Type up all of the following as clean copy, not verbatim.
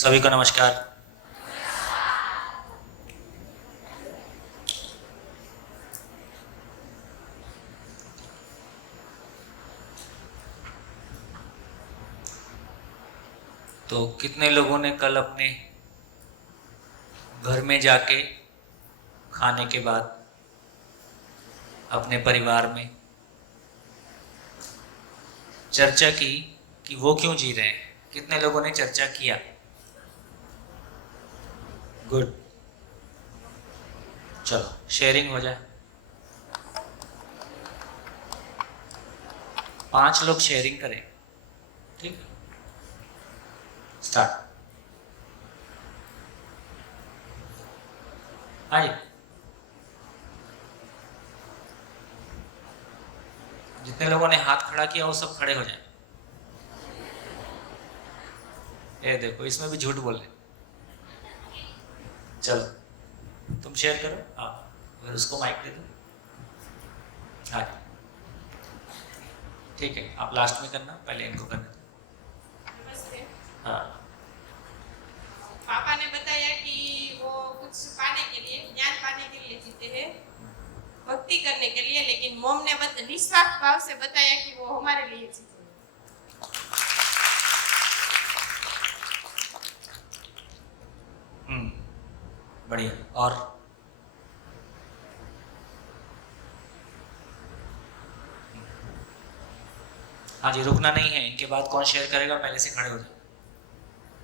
सभी को नमस्कार। तो कितने लोगों ने कल अपने घर में जाके खाने के बाद अपने परिवार में चर्चा की कि वो क्यों जी रहे हैं? कितने लोगों ने चर्चा किया? गुड, चलो शेयरिंग हो जाए। 5 लोग शेयरिंग करें, ठीक है? स्टार्ट। आइए, जितने लोगों ने हाथ खड़ा किया वो सब खड़े हो जाए। ये देखो, इसमें भी झूठ बोल रहे। चलो तुम शेयर करो। हाँ, अगर उसको माइक दे दो। हाँ ठीक है, आप लास्ट में करना, पहले इनको करना। नमस्ते। हाँ, पापा ने बताया कि वो कुछ पाने के लिए, ज्ञान पाने के लिए जीते हैं, भक्ति करने के लिए, लेकिन मोम ने निस्वार्थ भाव से बताया कि वो हमारे लिए जीते हैं। बढ़िया। और हाँ जी, रुकना नहीं है। इनके बाद कौन शेयर करेगा? पहले से खड़े हो जाए।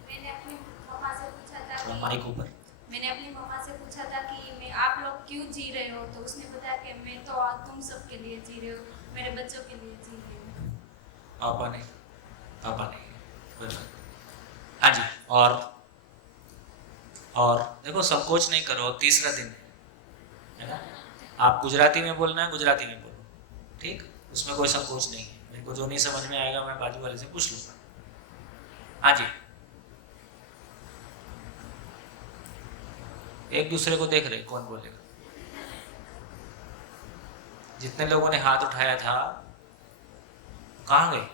मैंने अपनी मम्मा से पूछा था थोड़ा कि माइक ऊपर। मैंने अपनी मम्मा से पूछा था कि मैं आप लोग क्यों जी रहे हो, तो उसने बताया कि मैं तो तुम सबके लिए जी रहे हो, मेरे बच्चों के लिए जी रही हूँ। पापा नहीं, पापा नहीं, कोई बात नहीं। हाँ जी। और देखो, संकोच नहीं करो, तीसरा दिन है ना? आप गुजराती में बोलना है, गुजराती में बोलो, ठीक? उसमें कोई संकोच नहीं है। मेरे को जो नहीं समझ में आएगा मैं बाजू वाले से पूछ लूँगा। हाँ जी, एक दूसरे को देख रहे कौन बोलेगा। जितने लोगों ने हाथ उठाया था कहाँ गए?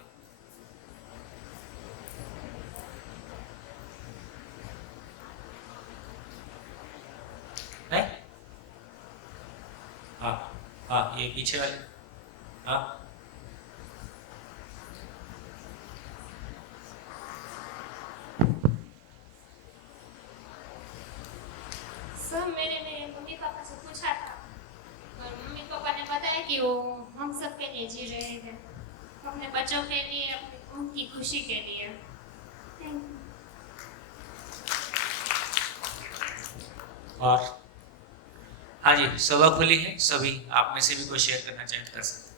नहीं? हाँ हाँ, ये पीछे वाले। हाँ, सर मैंने मम्मी पापा से पूछा था और मम्मी पापा ने बताया कि वो हम सब के लिए जी रहे थे, अपने बच्चों के लिए, अपनी उनकी खुशी के लिए। Thank you. और हाँ जी, सभा खुली है, सभी आप में से भी कोई शेयर करना चाहे तो कर सकते।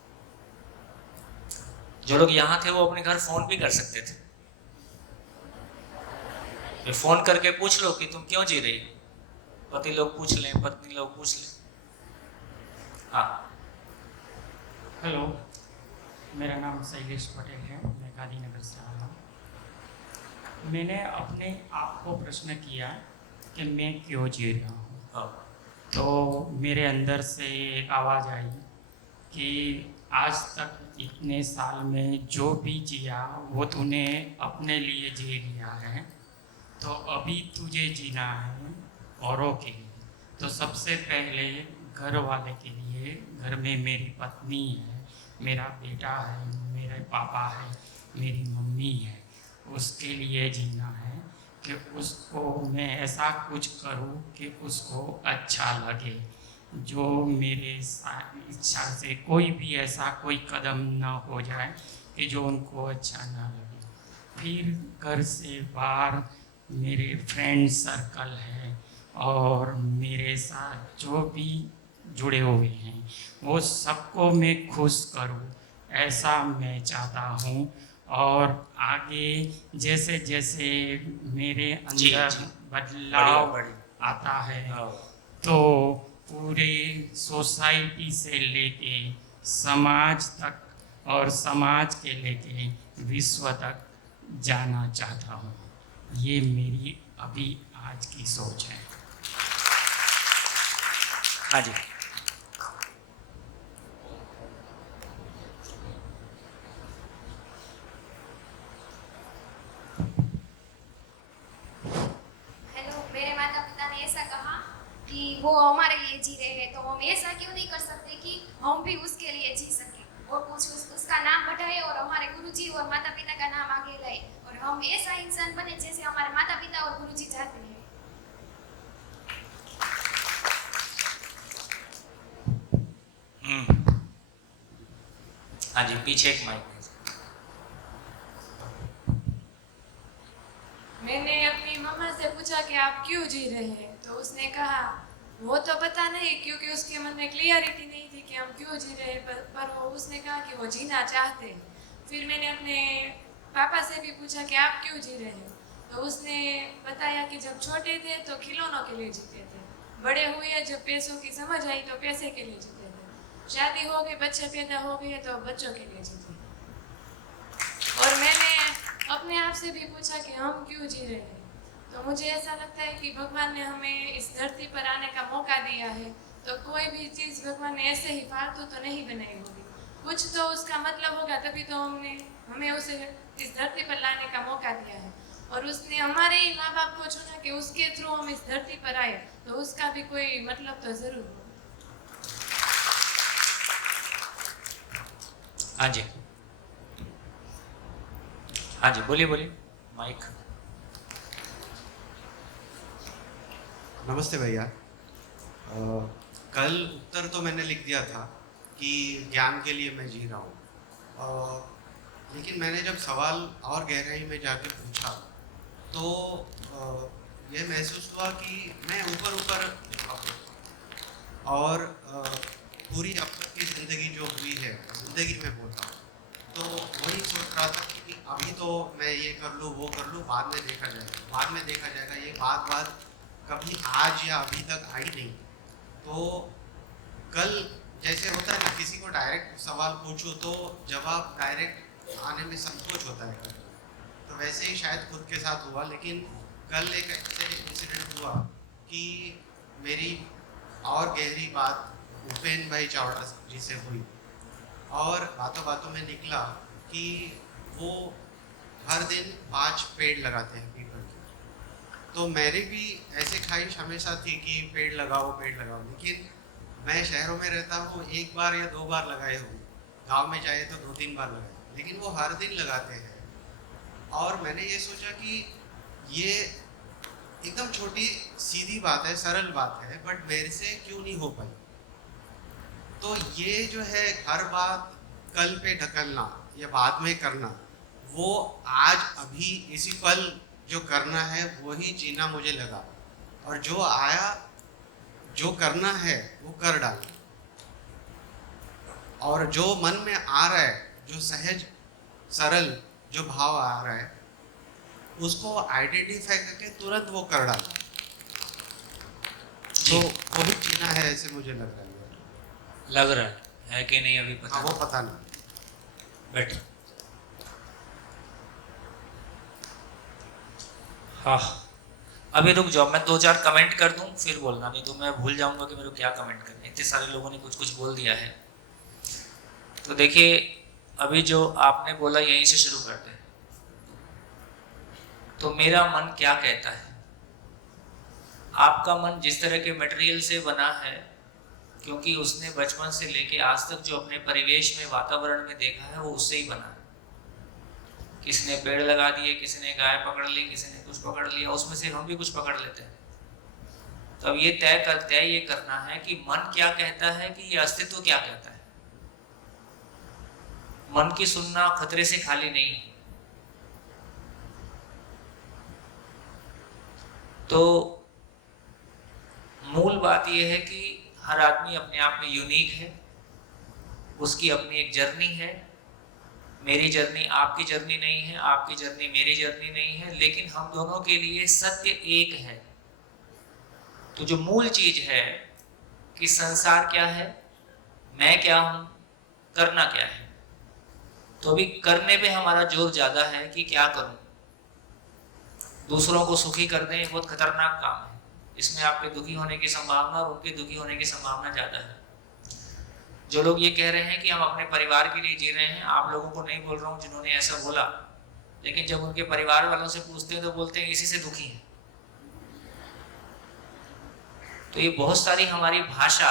जो लोग यहाँ थे वो अपने घर फोन भी कर सकते थे। फोन करके पूछ लो कि तुम क्यों जी रही हो। पति लोग पूछ लें, पत्नी लोग पूछ लें। हाँ, हेलो, मेरा नाम शैलेश पटेल है, मैं गांधीनगर से आया हूँ। मैंने अपने आप को प्रश्न किया कि मैं क्यों जी रहा हूँ। हाँ, तो मेरे अंदर से एक आवाज़ आई कि आज तक इतने साल में जो भी जिया वो तूने अपने लिए जी लिया है, तो अभी तुझे जीना है औरों के लिए। तो सबसे पहले घर वाले के लिए, घर में मेरी पत्नी है, मेरा बेटा है, मेरे पापा है, मेरी मम्मी है, उसके लिए जीना है कि उसको मैं ऐसा कुछ करूं कि उसको अच्छा लगे। जो मेरे इच्छा से कोई भी ऐसा कोई कदम ना हो जाए कि जो उनको अच्छा ना लगे। फिर घर से बाहर मेरे फ्रेंड सर्कल है और मेरे साथ जो भी जुड़े हुए हैं वो सबको मैं खुश करूं, ऐसा मैं चाहता हूं। और आगे जैसे जैसे मेरे जी अंदर जी, बढ़िया बदलाव बढ़िया। आता है हाँ, तो पूरे सोसाइटी से लेके समाज तक और समाज के लेके विश्व तक जाना चाहता हूँ। ये मेरी अभी आज की सोच है। हाँ जी। कि वो हमारे लिए जी रहे हैं, तो हम ऐसा क्यों नहीं कर सकते कि हम भी उसके लिए जी सके और उसका नाम बढ़ाए और हमारे गुरुजी और माता पिता का नाम आगे लाए और हम ऐसा इंसान बने जैसे हमारे माता पिता और गुरुजी चाहते हैं। हाँ जी, पीछे एक माइक। मैंने अपनी मम्मा से पूछा कि आप क्यों जी रहे हैं, तो उसने कहा वो तो पता नहीं, क्योंकि उसके मन में क्लियरिटी नहीं थी कि हम क्यों जी रहे हैं, पर वो उसने कहा कि वो जीना चाहते हैं। फिर मैंने अपने पापा से भी पूछा कि आप क्यों जी रहे हैं, तो उसने बताया कि जब छोटे थे तो खिलौनों के लिए जीते थे, बड़े हुए जब पैसों की समझ आई तो पैसे के लिए जीते थे, शादी हो गई, बच्चे पैदा हो गए तो बच्चों के लिए जीते। और मैंने अपने आप से भी पूछा कि हम क्यों जी रहे हैं, तो मुझे ऐसा लगता है कि भगवान ने हमें इस धरती पर आने का मौका दिया है, तो कोई भी चीज़ भगवान ने ऐसे ही फालतू तो नहीं बनाई होगी, कुछ तो उसका मतलब होगा, तभी तो हमें उसे इस धरती पर लाने का मौका दिया है। और उसने हमारे ही माँ बाप को चुना कि उसके थ्रू हम इस धरती पर आए, तो उसका भी कोई मतलब तो ज़रूर होगा। हाँ जी, हाँ जी, बोलिए बोलिए, माइक। नमस्ते भैया। कल उत्तर तो मैंने लिख दिया था कि ज्ञान के लिए मैं जी रहा हूँ, लेकिन मैंने जब सवाल और गहराई में जाके पूछा तो यह महसूस हुआ कि मैं ऊपर ऊपर और पूरी अब तक की ज़िंदगी जो हुई है, ज़िंदगी में बोलता हूँ, तो वही सोच रहा था कि अभी तो मैं ये कर लूँ वो कर लूँ, बाद में देखा जाएगा, बाद में देखा जाएगा, ये बात कभी आज या अभी तक आई नहीं। तो कल जैसे होता है ना, किसी को डायरेक्ट सवाल पूछो तो जवाब डायरेक्ट आने में संकोच होता है, तो वैसे ही शायद खुद के साथ हुआ। लेकिन कल एक ऐसे इंसिडेंट हुआ कि मेरी और गहरी बात उपेन भाई चावड़ा जी से हुई, और बातों बातों में निकला कि वो हर दिन 5 पेड़ लगाते हैं पीपल के। तो मेरी भी ऐसे ख्वाहिश हमेशा थी कि पेड़ लगाओ, लेकिन मैं शहरों में रहता हूँ, 1 बार या 2 बार लगाए हूँ, गांव में जाए तो 2-3 बार लगाए, लेकिन वो हर दिन लगाते हैं। और मैंने ये सोचा कि ये एकदम छोटी सीधी बात है, सरल बात है, बट मेरे से क्यों नहीं हो पाई। तो ये जो है हर बात कल पे ढकलना या बाद में करना, वो आज अभी इसी पल जो करना है वही जीना मुझे लगा, और जो आया जो करना है वो कर डालना, और जो मन में आ रहा है, जो सहज सरल जो भाव आ रहा है, उसको आइडेंटिफाई करके तुरंत वो कर डालना, तो वो भी जीना है, ऐसे मुझे लग रहा है कि नहीं अभी पता? हाँ, वो पता नहीं। बैठ। हाँ, अभी रुक जाओ, मैं 2-4 कमेंट कर दूं फिर बोलना, नहीं तो मैं भूल जाऊंगा कि मेरे को क्या कमेंट करना है। इतने सारे लोगों ने कुछ कुछ बोल दिया है। तो देखिए, अभी जो आपने बोला यहीं से शुरू करते हैं। तो मेरा मन क्या कहता है? आपका मन जिस तरह के मटेरियल से बना है, क्योंकि उसने बचपन से लेके आज तक जो अपने परिवेश में, वातावरण में देखा है, वो उससे ही बना है। किसी ने पेड़ लगा दिए, किसी ने गाय पकड़ ली, किसी ने कुछ पकड़ लिया, उसमें से हम भी कुछ पकड़ लेते हैं। तो अब ये तय करना है कि मन क्या कहता है, कि ये अस्तित्व क्या कहता है। मन की सुनना खतरे से खाली नहीं है। तो मूल बात यह है कि हर आदमी अपने आप में यूनिक है, उसकी अपनी एक जर्नी है। मेरी जर्नी आपकी जर्नी नहीं है, आपकी जर्नी मेरी जर्नी नहीं है, लेकिन हम दोनों के लिए सत्य एक है। तो जो मूल चीज है कि संसार क्या है, मैं क्या हूं, करना क्या है, तो अभी करने पे हमारा जोर ज्यादा है कि क्या करूं। दूसरों को सुखी कर दें, बहुत खतरनाक काम है। इसमें आपके दुखी होने की संभावना और उनके दुखी होने की संभावना ज्यादा है। जो लोग ये कह रहे हैं कि हम अपने परिवार के लिए जी रहे हैं, आप लोगों को नहीं बोल रहा हूँ जिन्होंने ऐसा बोला, लेकिन जब उनके परिवार वालों से पूछते हैं तो बोलते हैं इसी से दुखी हैं। तो ये बहुत सारी हमारी भाषा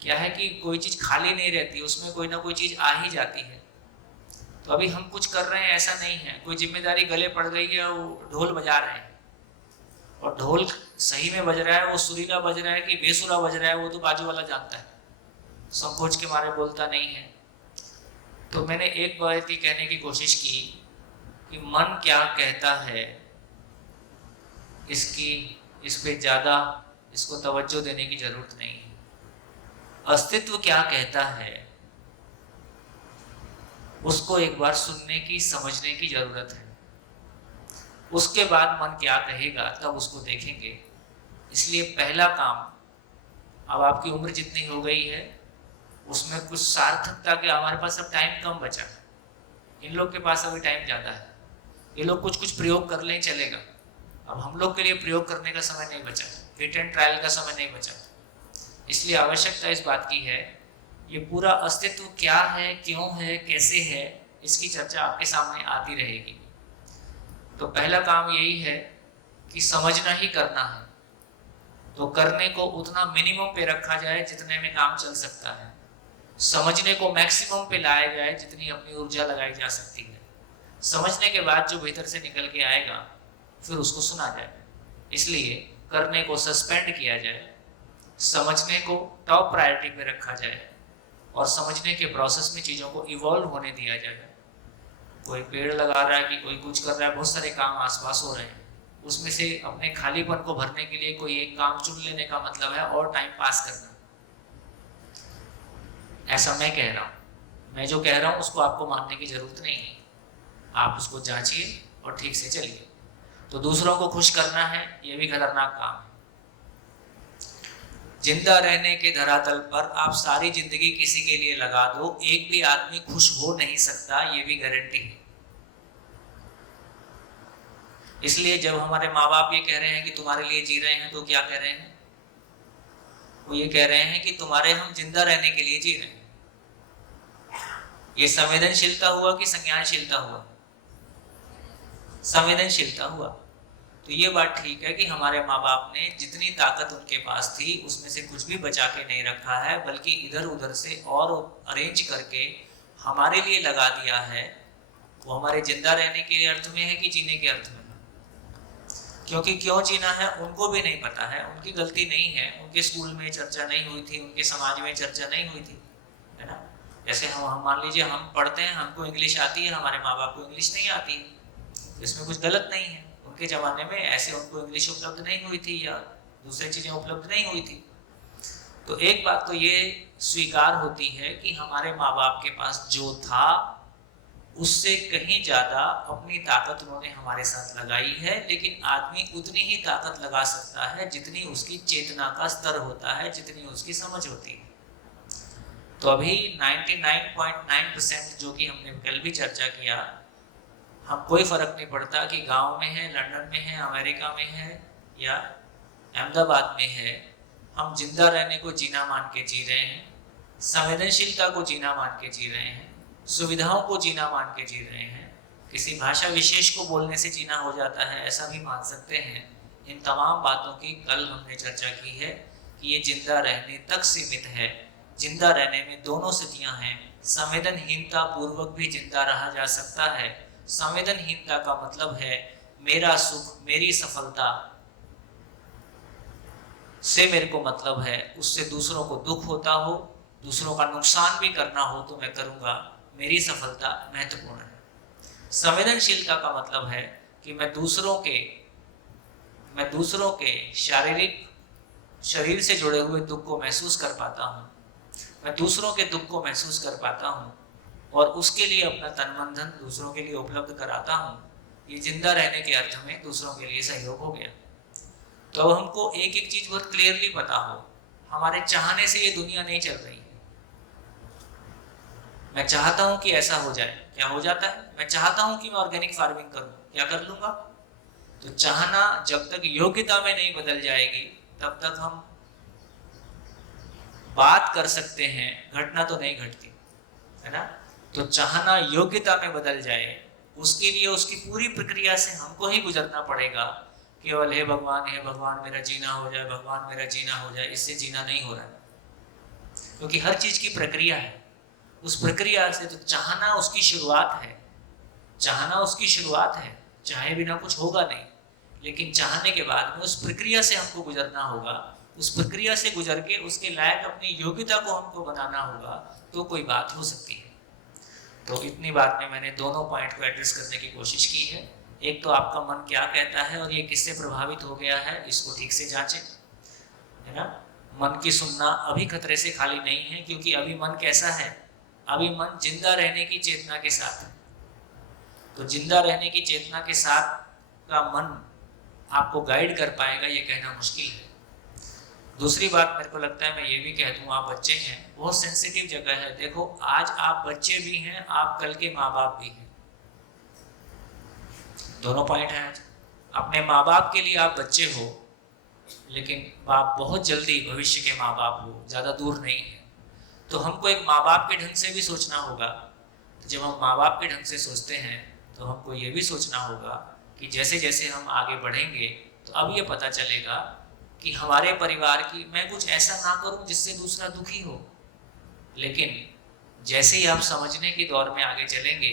क्या है कि कोई चीज़ खाली नहीं रहती, उसमें कोई ना कोई चीज़ आ ही जाती है। तो अभी हम कुछ कर रहे हैं ऐसा नहीं है, कोई जिम्मेदारी गले पड़ गई है, वो ढोल बजा रहे हैं, और ढोल सही में बज रहा है, वो सुरीला बज रहा है कि बेसुरा बज रहा है, वो तो बाजू वाला जानता है, संकोच के मारे बोलता नहीं है। तो मैंने एक बात ही कहने की कोशिश की कि मन क्या कहता है, इस पे ज़्यादा इसको तवज्जो देने की जरूरत नहीं है। अस्तित्व क्या कहता है उसको एक बार सुनने की, समझने की जरूरत है। उसके बाद मन क्या कहेगा तब उसको देखेंगे। इसलिए पहला काम, अब आपकी उम्र जितनी हो गई है उसमें कुछ सार्थकता के, हमारे पास अब टाइम कम बचा है, इन लोग के पास अभी टाइम ज़्यादा है, ये लोग कुछ कुछ प्रयोग कर लें चलेगा। अब हम लोग के लिए प्रयोग करने का समय नहीं बचा, हिट एंड ट्रायल का समय नहीं बचा। इसलिए आवश्यकता इस बात की है, ये पूरा अस्तित्व क्या है, क्यों है, कैसे है, इसकी चर्चा आपके सामने आती रहेगी। तो पहला काम यही है कि समझना ही करना है, तो करने को उतना मिनिमम पे रखा जाए जितने में काम चल सकता है, समझने को मैक्सिमम पे लाया जाए जितनी अपनी ऊर्जा लगाई जा सकती है। समझने के बाद जो भीतर से निकल के आएगा फिर उसको सुना जाए। इसलिए करने को सस्पेंड किया जाए, समझने को टॉप प्रायोरिटी पे रखा जाए, और समझने के प्रोसेस में चीज़ों को इवॉल्व होने दिया जाए। कोई पेड़ लगा रहा है कि कोई कुछ कर रहा है, बहुत सारे काम आसपास हो रहे हैं, उसमें से अपने खालीपन को भरने के लिए कोई एक काम चुन लेने का मतलब है और टाइम पास करना। ऐसा मैं कह रहा हूँ, मैं जो कह रहा हूँ उसको आपको मानने की जरूरत नहीं है, आप उसको जांचिए और ठीक से चलिए। तो दूसरों को खुश करना है, ये भी खतरनाक काम है। जिंदा रहने के धरातल पर आप सारी जिंदगी किसी के लिए लगा दो, एक भी आदमी खुश हो नहीं सकता, ये भी गारंटी है। इसलिए जब हमारे माँ बाप ये कह रहे हैं कि तुम्हारे लिए जी रहे हैं, तो क्या कह रहे हैं? वो ये कह रहे हैं कि तुम्हारे हम जिंदा रहने के लिए जी रहे हैं। ये संवेदनशीलता हुआ कि संज्ञानशीलता हुआ? संवेदनशीलता हुआ। तो ये बात ठीक है कि हमारे माँ बाप ने जितनी ताकत उनके पास थी उसमें से कुछ भी बचा के नहीं रखा है, बल्कि इधर उधर से और अरेंज करके हमारे लिए लगा दिया है। वो हमारे जिंदा रहने के अर्थ में है कि जीने के अर्थ में? क्योंकि क्यों जीना है उनको भी नहीं पता है, उनकी गलती नहीं है, उनके स्कूल में चर्चा नहीं हुई थी, उनके समाज में चर्चा नहीं हुई थी, है ना। जैसे हम मान लीजिए हम पढ़ते हैं, हमको इंग्लिश आती है, हमारे माँ बाप को इंग्लिश नहीं आती है, इसमें कुछ गलत नहीं है। उनके ज़माने में ऐसे उनको इंग्लिश उपलब्ध नहीं हुई थी या दूसरी चीज़ें उपलब्ध नहीं हुई थी। तो एक बात तो ये स्वीकार होती है कि हमारे माँ बाप के पास जो था उससे कहीं ज़्यादा अपनी ताकत उन्होंने हमारे साथ लगाई है, लेकिन आदमी उतनी ही ताकत लगा सकता है जितनी उसकी चेतना का स्तर होता है, जितनी उसकी समझ होती है। तो अभी 99.9% जो कि हमने कल भी चर्चा किया, हम कोई फर्क नहीं पड़ता कि गांव में है, लंदन में है, अमेरिका में है या अहमदाबाद में है, हम जिंदा रहने को जीना मान के जी रहे हैं, संवेदनशीलता को जीना मान के जी रहे हैं, सुविधाओं को जीना मान के जी रहे हैं। किसी भाषा विशेष को बोलने से जीना हो जाता है ऐसा भी मान सकते हैं। इन तमाम बातों की कल हमने चर्चा की है कि ये जिंदा रहने तक सीमित है। जिंदा रहने में दोनों स्थितियां हैं, संवेदनहीनता पूर्वक भी जिंदा रहा जा सकता है। संवेदनहीनता का मतलब है मेरा सुख, मेरी सफलता से मेरे को मतलब है, उससे दूसरों को दुख होता हो, दूसरों का नुकसान भी करना हो तो मैं करूँगा, मेरी सफलता महत्वपूर्ण है। संवेदनशीलता का मतलब है कि मैं दूसरों के शारीरिक शरीर से जुड़े हुए दुख को महसूस कर पाता हूँ, मैं दूसरों के दुख को महसूस कर पाता हूँ और उसके लिए अपना तन मन धन दूसरों के लिए उपलब्ध कराता हूँ। ये जिंदा रहने के अर्थ में दूसरों के लिए सहयोग हो गया। तो अब हमको एक एक चीज बहुत क्लियरली पता हो, हमारे चाहने से ये दुनिया नहीं चल रही है। मैं चाहता हूं कि ऐसा हो जाए, क्या हो जाता है? मैं चाहता हूं कि मैं ऑर्गेनिक फार्मिंग करूं, क्या कर लूंगा? तो चाहना जब तक योग्यता में नहीं बदल जाएगी तब तक हम बात कर सकते हैं, घटना तो नहीं घटती, है ना। तो चाहना योग्यता में बदल जाए, उसके लिए उसकी पूरी प्रक्रिया से हमको ही गुजरना पड़ेगा केवल हे भगवान मेरा जीना हो जाए, भगवान मेरा जीना हो जाए, इससे जीना नहीं हो रहा है। क्योंकि हर चीज की प्रक्रिया है, उस प्रक्रिया से तो चाहना उसकी शुरुआत है, चाहना उसकी शुरुआत है, चाहे बिना कुछ होगा नहीं, लेकिन चाहने के बाद में उस प्रक्रिया से हमको गुजरना होगा, उस प्रक्रिया से गुजर के उसके लायक अपनी योग्यता को हमको बनाना होगा, तो कोई बात हो सकती है। तो इतनी बात में मैंने दोनों पॉइंट को एड्रेस करने की कोशिश की है। एक तो आपका मन क्या कहता है और ये किससे प्रभावित हो गया है, इसको ठीक से जांचें, है ना। मन की सुनना अभी खतरे से खाली नहीं है, क्योंकि अभी मन कैसा है, अभी मन जिंदा रहने की चेतना के साथ है। तो जिंदा रहने की चेतना के साथ का मन आपको गाइड कर पाएगा, ये कहना मुश्किल है। दूसरी बात मेरे को लगता है मैं ये भी कह दूं, आप बच्चे हैं, बहुत सेंसिटिव जगह है। देखो आज आप बच्चे भी हैं, आप कल के माँ बाप भी हैं, दोनों पॉइंट हैं। अपने माँ बाप के लिए आप बच्चे हो, लेकिन आप बहुत जल्दी भविष्य के माँ बाप हो, ज़्यादा दूर नहीं है। तो हमको एक माँ बाप के ढंग से भी सोचना होगा। तो जब हम माँ बाप के ढंग से सोचते हैं तो हमको ये भी सोचना होगा कि जैसे जैसे हम आगे बढ़ेंगे तो अब ये पता चलेगा कि हमारे परिवार की, मैं कुछ ऐसा ना करूं जिससे दूसरा दुखी हो, लेकिन जैसे ही आप समझने के दौर में आगे चलेंगे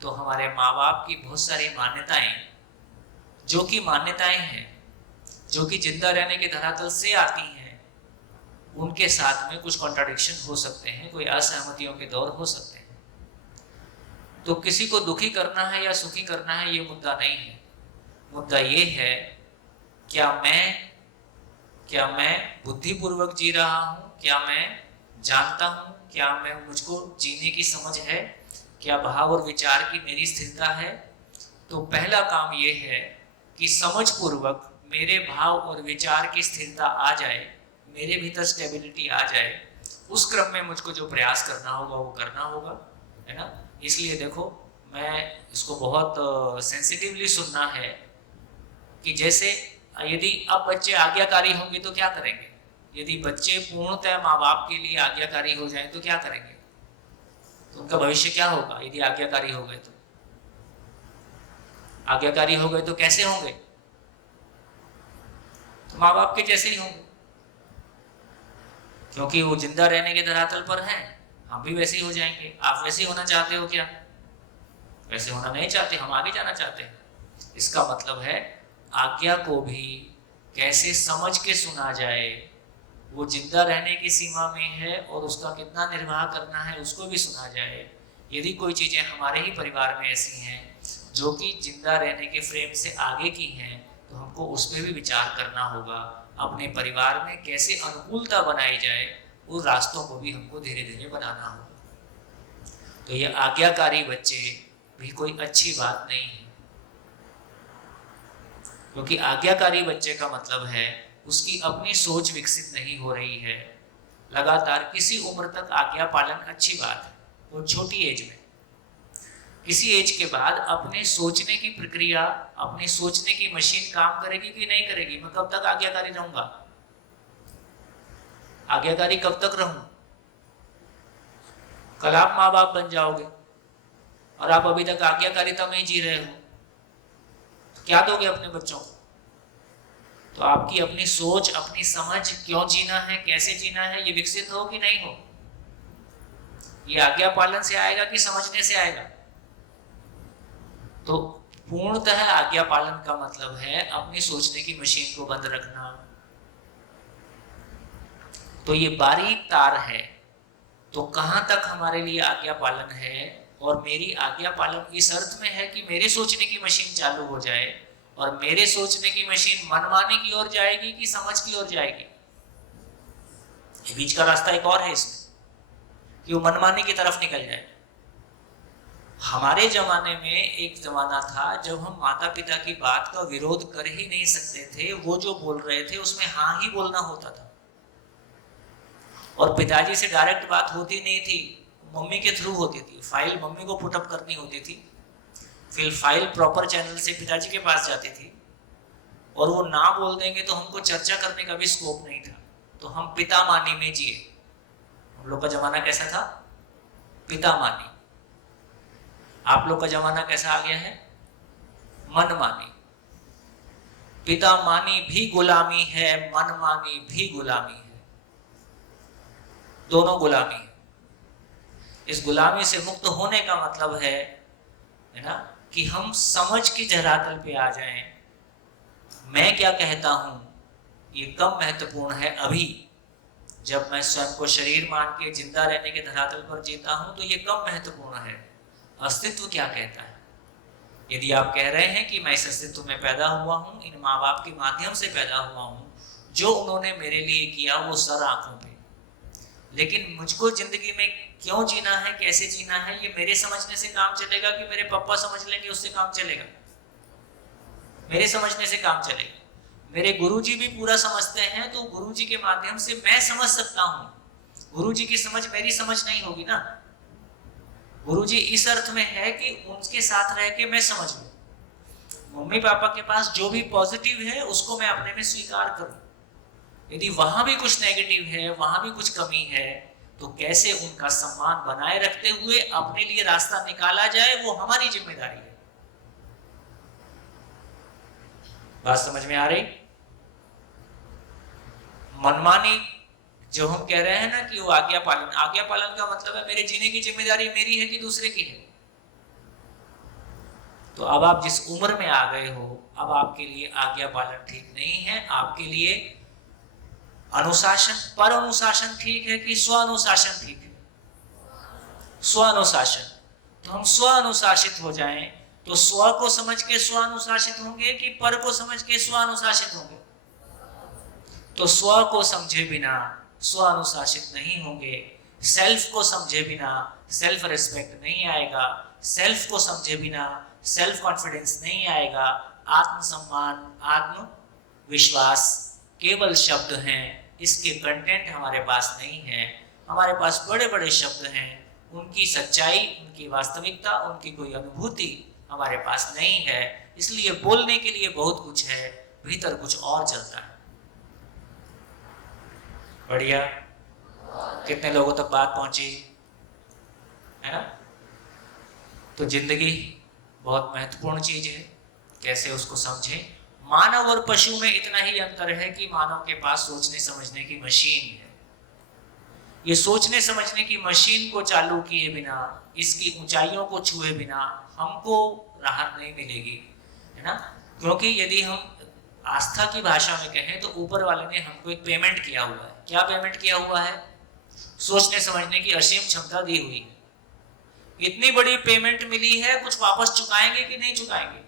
तो हमारे माँ बाप की बहुत सारी मान्यताएं, जो कि मान्यताएं हैं, जो कि जिंदा रहने के धरातल से आती हैं, उनके साथ में कुछ कॉन्ट्राडिक्शन हो सकते हैं, कोई असहमतियों के दौर हो सकते हैं। तो किसी को दुखी करना है या सुखी करना है ये मुद्दा नहीं है। मुद्दा ये है क्या मैं बुद्धिपूर्वक जी रहा हूँ, क्या मैं जानता हूँ, क्या मैं मुझको जीने की समझ है, क्या भाव और विचार की मेरी स्थिरता है। तो पहला काम ये है कि समझ पूर्वक मेरे भाव और विचार की स्थिरता आ जाए, मेरे भीतर स्टेबिलिटी आ जाए। उस क्रम में मुझको जो प्रयास करना होगा वो करना होगा, है ना। इसलिए देखो मैं इसको बहुत सेंसिटिवली सुनना है कि जैसे यदि अब बच्चे आज्ञाकारी होंगे तो क्या करेंगे, यदि बच्चे पूर्णतः माँ बाप के लिए आज्ञाकारी हो जाएं तो क्या करेंगे, तो उनका भविष्य क्या होगा। यदि आज्ञाकारी हो गए तो, आज्ञाकारी हो गए तो कैसे होंगे, तो माँ बाप के जैसे ही होंगे, क्योंकि वो जिंदा रहने के धरातल पर हैं। हम भी वैसे ही हो जाएंगे। आप वैसे ही होना चाहते हो क्या? वैसे होना नहीं चाहते, हम आगे जाना चाहते हैं। इसका मतलब है आज्ञा को भी कैसे समझ के सुना जाए, वो जिंदा रहने की सीमा में है और उसका कितना निर्वाह करना है उसको भी सुना जाए। यदि कोई चीज़ें हमारे ही परिवार में ऐसी हैं जो कि जिंदा रहने के फ्रेम से आगे की हैं, तो हमको उस पर भी विचार करना होगा। अपने परिवार में कैसे अनुकूलता बनाई जाए, उन रास्तों को भी हमको धीरे धीरे बनाना होगा। तो ये आज्ञाकारी बच्चे भी कोई अच्छी बात नहीं है, क्योंकि आज्ञाकारी बच्चे का मतलब है उसकी अपनी सोच विकसित नहीं हो रही है। लगातार किसी उम्र तक आज्ञा पालन अच्छी बात है, वो छोटी एज में, किसी एज के बाद अपने सोचने की प्रक्रिया, अपने सोचने की मशीन काम करेगी कि नहीं करेगी। मैं कब तक आज्ञाकारी रहूंगा, आज्ञाकारी कब तक रहूं? कल आप माँ बाप बन जाओगे और आप अभी तक आज्ञाकारिता में ही जी रहे हो, तो क्या दोगे अपने बच्चों को? तो आपकी अपनी सोच, अपनी समझ, क्यों जीना है, कैसे जीना है, ये विकसित हो कि नहीं हो? ये आज्ञा पालन से आएगा कि समझने से आएगा? तो पूर्णतः आज्ञा पालन का मतलब है अपनी सोचने की मशीन को बंद रखना। तो ये बारीक तार है। तो कहां तक हमारे लिए आज्ञा पालन है, और मेरी आज्ञा पालन इस अर्थ में है कि मेरे सोचने की मशीन चालू हो जाए, और मेरे सोचने की मशीन मनमाने की ओर जाएगी कि समझ की ओर जाएगी। ये बीच का रास्ता एक और है इसमें, कि वो मनमाने की तरफ निकल जाए। हमारे जमाने में एक जमाना था जब हम माता पिता की बात का विरोध कर ही नहीं सकते थे, वो जो बोल रहे थे उसमें हाँ ही बोलना होता था, और पिताजी से डायरेक्ट बात होती नहीं थी, मम्मी के थ्रू होती थी। फाइल मम्मी को पुटअप करनी होती थी, फिर फाइल प्रॉपर चैनल से पिताजी के पास जाती थी, और वो ना बोल देंगे तो हमको चर्चा करने का भी स्कोप नहीं था। तो हम पिता मानी में जिए। हम लोग का जमाना कैसा था? पिता मानी। आप लोग का जमाना कैसा आ गया है? मन मानी। पिता मानी भी गुलामी है, मन मानी भी गुलामी है, दोनों गुलामी है। इस गुलामी से मुक्त होने का मतलब है ना, कि हम समझ के धरातल पे आ जाएं। मैं क्या कहता हूं ये कम महत्वपूर्ण है। अभी जब मैं स्वयं को शरीर मान के जिंदा रहने के धरातल पर जीता हूं तो ये कम महत्वपूर्ण है। अस्तित्व क्या कहता है? यदि आप कह रहे हैं कि मैं इस अस्तित्व में पैदा हुआ हूं, इन माँ बाप के माध्यम से पैदा हुआ हूं, जो उन्होंने मेरे लिए किया वो सर आंखों पे, लेकिन मुझको जिंदगी में क्यों जीना है, कैसे जीना है, ये मेरे समझने से काम चलेगा कि मेरे पापा समझ लेंगे उससे काम चलेगा? मेरे समझने से काम चलेगा। मेरे गुरुजी भी पूरा समझते हैं तो गुरुजी के माध्यम से मैं समझ सकता हूं। गुरुजी की समझ मेरी समझ नहीं होगी ना। गुरुजी इस अर्थ में है कि उनके साथ रह के मैं समझ लूं। मम्मी पापा के पास जो भी पॉजिटिव है उसको मैं अपने में स्वीकार करूं। यदि वहां भी कुछ नेगेटिव है, वहां भी कुछ कमी है, तो कैसे उनका सम्मान बनाए रखते हुए अपने लिए रास्ता निकाला जाए, वो हमारी जिम्मेदारी है। बात समझ में आ रही? मनमानी जो हम कह रहे हैं ना कि वो आज्ञा पालन, आज्ञा पालन का मतलब है मेरे जीने की जिम्मेदारी मेरी है कि दूसरे की है। तो अब आप जिस उम्र में आ गए हो, अब आपके लिए आज्ञा पालन ठीक नहीं है। आपके लिए अनुशासन, पर अनुशासन ठीक है कि स्व अनुशासन ठीक है? स्व अनुशासन। तो हम स्व अनुशासित हो जाएं तो स्व को समझ के स्व अनुशासित होंगे कि पर को समझ के स्व अनुशासित होंगे? तो स्व को समझे बिना स्व अनुशासित नहीं होंगे। सेल्फ को समझे बिना सेल्फ रिस्पेक्ट नहीं आएगा। सेल्फ को समझे बिना सेल्फ कॉन्फिडेंस नहीं आएगा। आत्मसम्मान, आत्म विश्वास केवल शब्द हैं, इसके कंटेंट हमारे पास नहीं है। हमारे पास बड़े बड़े शब्द हैं, उनकी सच्चाई, उनकी वास्तविकता, उनकी कोई अनुभूति हमारे पास नहीं है। इसलिए बोलने के लिए बहुत कुछ है, भीतर कुछ और चलता है। बढ़िया। कितने लोगों तक बात पहुंची है ना? तो जिंदगी बहुत महत्वपूर्ण चीज है, कैसे उसको समझें। मानव और पशु में इतना ही अंतर है कि मानव के पास सोचने समझने की मशीन है। ये सोचने समझने की मशीन को चालू किए बिना, इसकी ऊंचाइयों को छुए बिना हमको राहत नहीं मिलेगी, है ना? क्योंकि यदि हम आस्था की भाषा में कहें तो ऊपर वाले ने हमको एक पेमेंट किया हुआ है। क्या पेमेंट किया हुआ है? सोचने समझने की असीम क्षमता दी हुई है। इतनी बड़ी पेमेंट मिली है, कुछ वापस चुकाएंगे कि नहीं चुकाएंगे?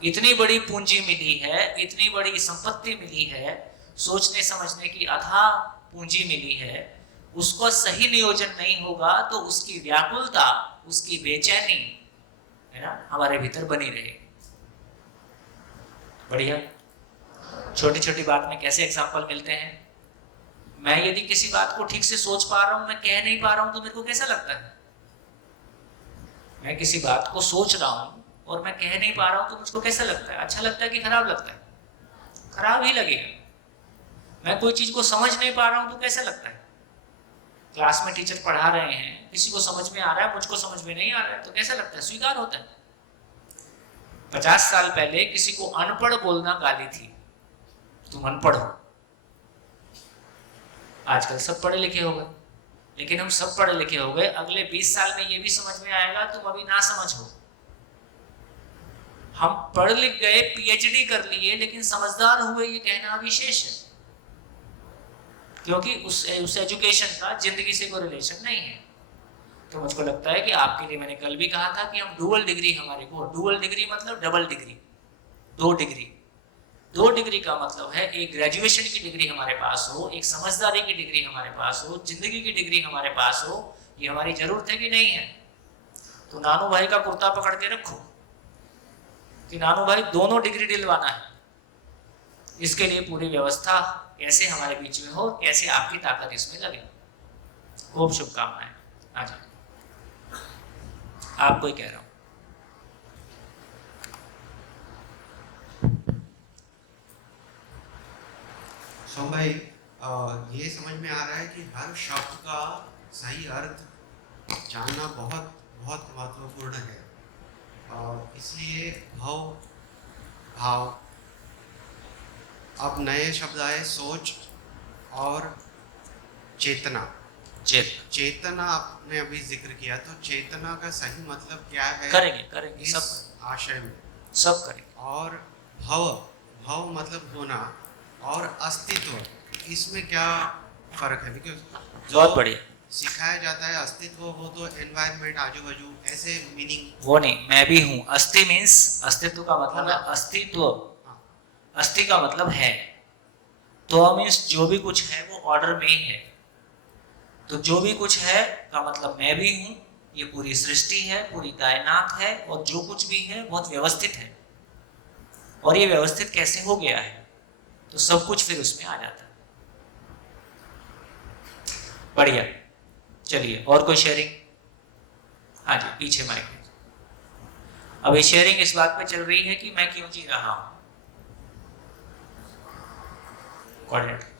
इतनी बड़ी पूंजी मिली है, इतनी बड़ी संपत्ति मिली है, सोचने समझने की अथाह पूंजी मिली है, उसको सही नियोजन नहीं होगा तो उसकी व्याकुलता, उसकी बेचैनी, है ना, हमारे भीतर बनी रहेगी। बढ़िया। छोटी छोटी बात में कैसे एग्जाम्पल मिलते हैं। मैं यदि किसी बात को ठीक से सोच पा रहा हूं, मैं कह नहीं पा रहा हूं, तो मेरे को कैसा लगता है? मैं किसी बात को सोच रहा हूं और मैं कह नहीं पा रहा हूं तो मुझको कैसा लगता है? अच्छा लगता है कि खराब लगता है? खराब ही लगेगा। मैं कोई चीज को समझ नहीं पा रहा हूं तो कैसा लगता है? क्लास में टीचर पढ़ा रहे हैं, किसी को समझ में आ रहा है, मुझको समझ में नहीं आ रहा है, तो कैसा लगता है? स्वीकार होता है। 50 साल पहले किसी को अनपढ़ बोलना गाली थी, तुम अनपढ़ हो। आजकल सब पढ़े लिखे हो गए, लेकिन हम सब पढ़े लिखे हो गए, अगले 20 साल में ये भी समझ में आएगा तुम अभी ना समझ हो। हम पढ़ लिख गए, पीएचडी कर लिए, लेकिन समझदार हुए ये कहना विशेष है, क्योंकि उस एजुकेशन का जिंदगी से कोई रिलेशन नहीं है। तो मुझको लगता है कि आपके लिए मैंने कल भी कहा था कि हम डुअल डिग्री, हमारे को डुअल डिग्री मतलब डबल डिग्री, 2 डिग्री। 2 डिग्री का मतलब है एक ग्रेजुएशन की डिग्री हमारे पास हो, एक समझदारी की डिग्री हमारे पास हो, जिंदगी की डिग्री हमारे पास हो। ये हमारी जरूरत है कि नहीं है? तो नानू भाई का कुर्ता पकड़ के रखो कि नानू भाई दोनों डिग्री दिलवाना है। इसके लिए पूरी व्यवस्था कैसे हमारे बीच में हो, कैसे आपकी ताकत इसमें लगे। खूब शुभकामनाएं। आ जाए, आपको ही कह रहा हूं। सोम भाई, ये समझ में आ रहा है कि हर शब्द का सही अर्थ जानना बहुत बहुत महत्वपूर्ण है, और इसलिए भाव भाव। अब नए शब्द आए, सोच और चेतना। चेतना आपने अभी जिक्र किया, तो चेतना का सही मतलब क्या है? करेंगे इस सब आशय में सब करेंगे। और भव मतलब होना और अस्तित्व, इसमें क्या फर्क है? बिकॉज बहुत बढ़िया। सिखाया जाता है अस्तित्व हो तो एनवायरनमेंट, आजू बाजू, ऐसे मीनिंग। वो नहीं, मैं भी हूँ। अस्थि मीन्स अस्तित्व का मतलब है अस्तित्व। हाँ। अस्थि का मतलब है, तो मीन्स जो भी कुछ है वो ऑर्डर में है। तो जो भी कुछ है का मतलब मैं भी हूँ, ये पूरी सृष्टि है, पूरी कायनात है, और जो कुछ भी है बहुत व्यवस्थित है। और ये व्यवस्थित कैसे हो गया है, तो सब कुछ फिर उसमें आ जाता है। बढ़िया, चलिए और कोई शेयरिंग? हाँ जी, पीछे माइक। अब ये शेयरिंग इस बात पे चल रही है कि मैं क्यों जी रहा हूं। कोऑर्डिनेटर,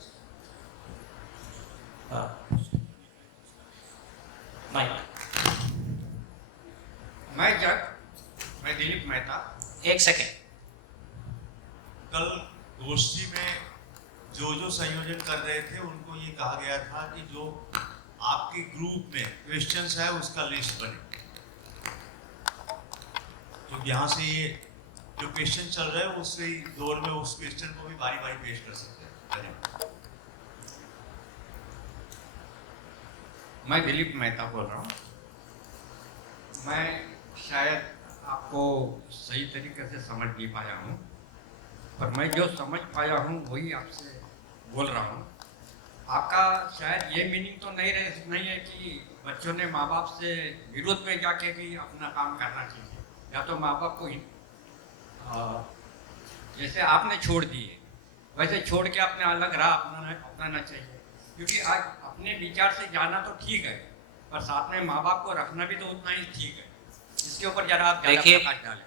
मैं दिलीप मेहता। एक सेकेंड। कल गोष्ठी में जो संयोजन कर रहे थे उनको ये कहा गया था कि जो आपके ग्रुप में क्वेश्चंस है उसका लिस्ट बने, तो यहाँ से ये जो क्वेश्चन चल रहे हैं उससे दौर में उस क्वेश्चन को भी बारी बारी पेश कर सकते हैं। धन्यवाद। मैं दिलीप मेहता बोल रहा हूँ। मैं शायद आपको सही तरीके से समझ नहीं पाया हूँ, पर मैं जो समझ पाया हूँ वही आपसे बोल रहा हूँ। आपका शायद ये मीनिंग तो नहीं है कि बच्चों ने माँ बाप से विरोध में जाके भी अपना काम करना चाहिए, या तो माँ बाप को जैसे आपने छोड़ दिए वैसे छोड़ के अपने अलग राह अपनाना चाहिए। क्योंकि आज अपने विचार से जाना तो ठीक है, पर साथ में माँ बाप को रखना भी तो उतना ही ठीक है। इसके ऊपर जरा आप देखिए, प्रकाश डालें।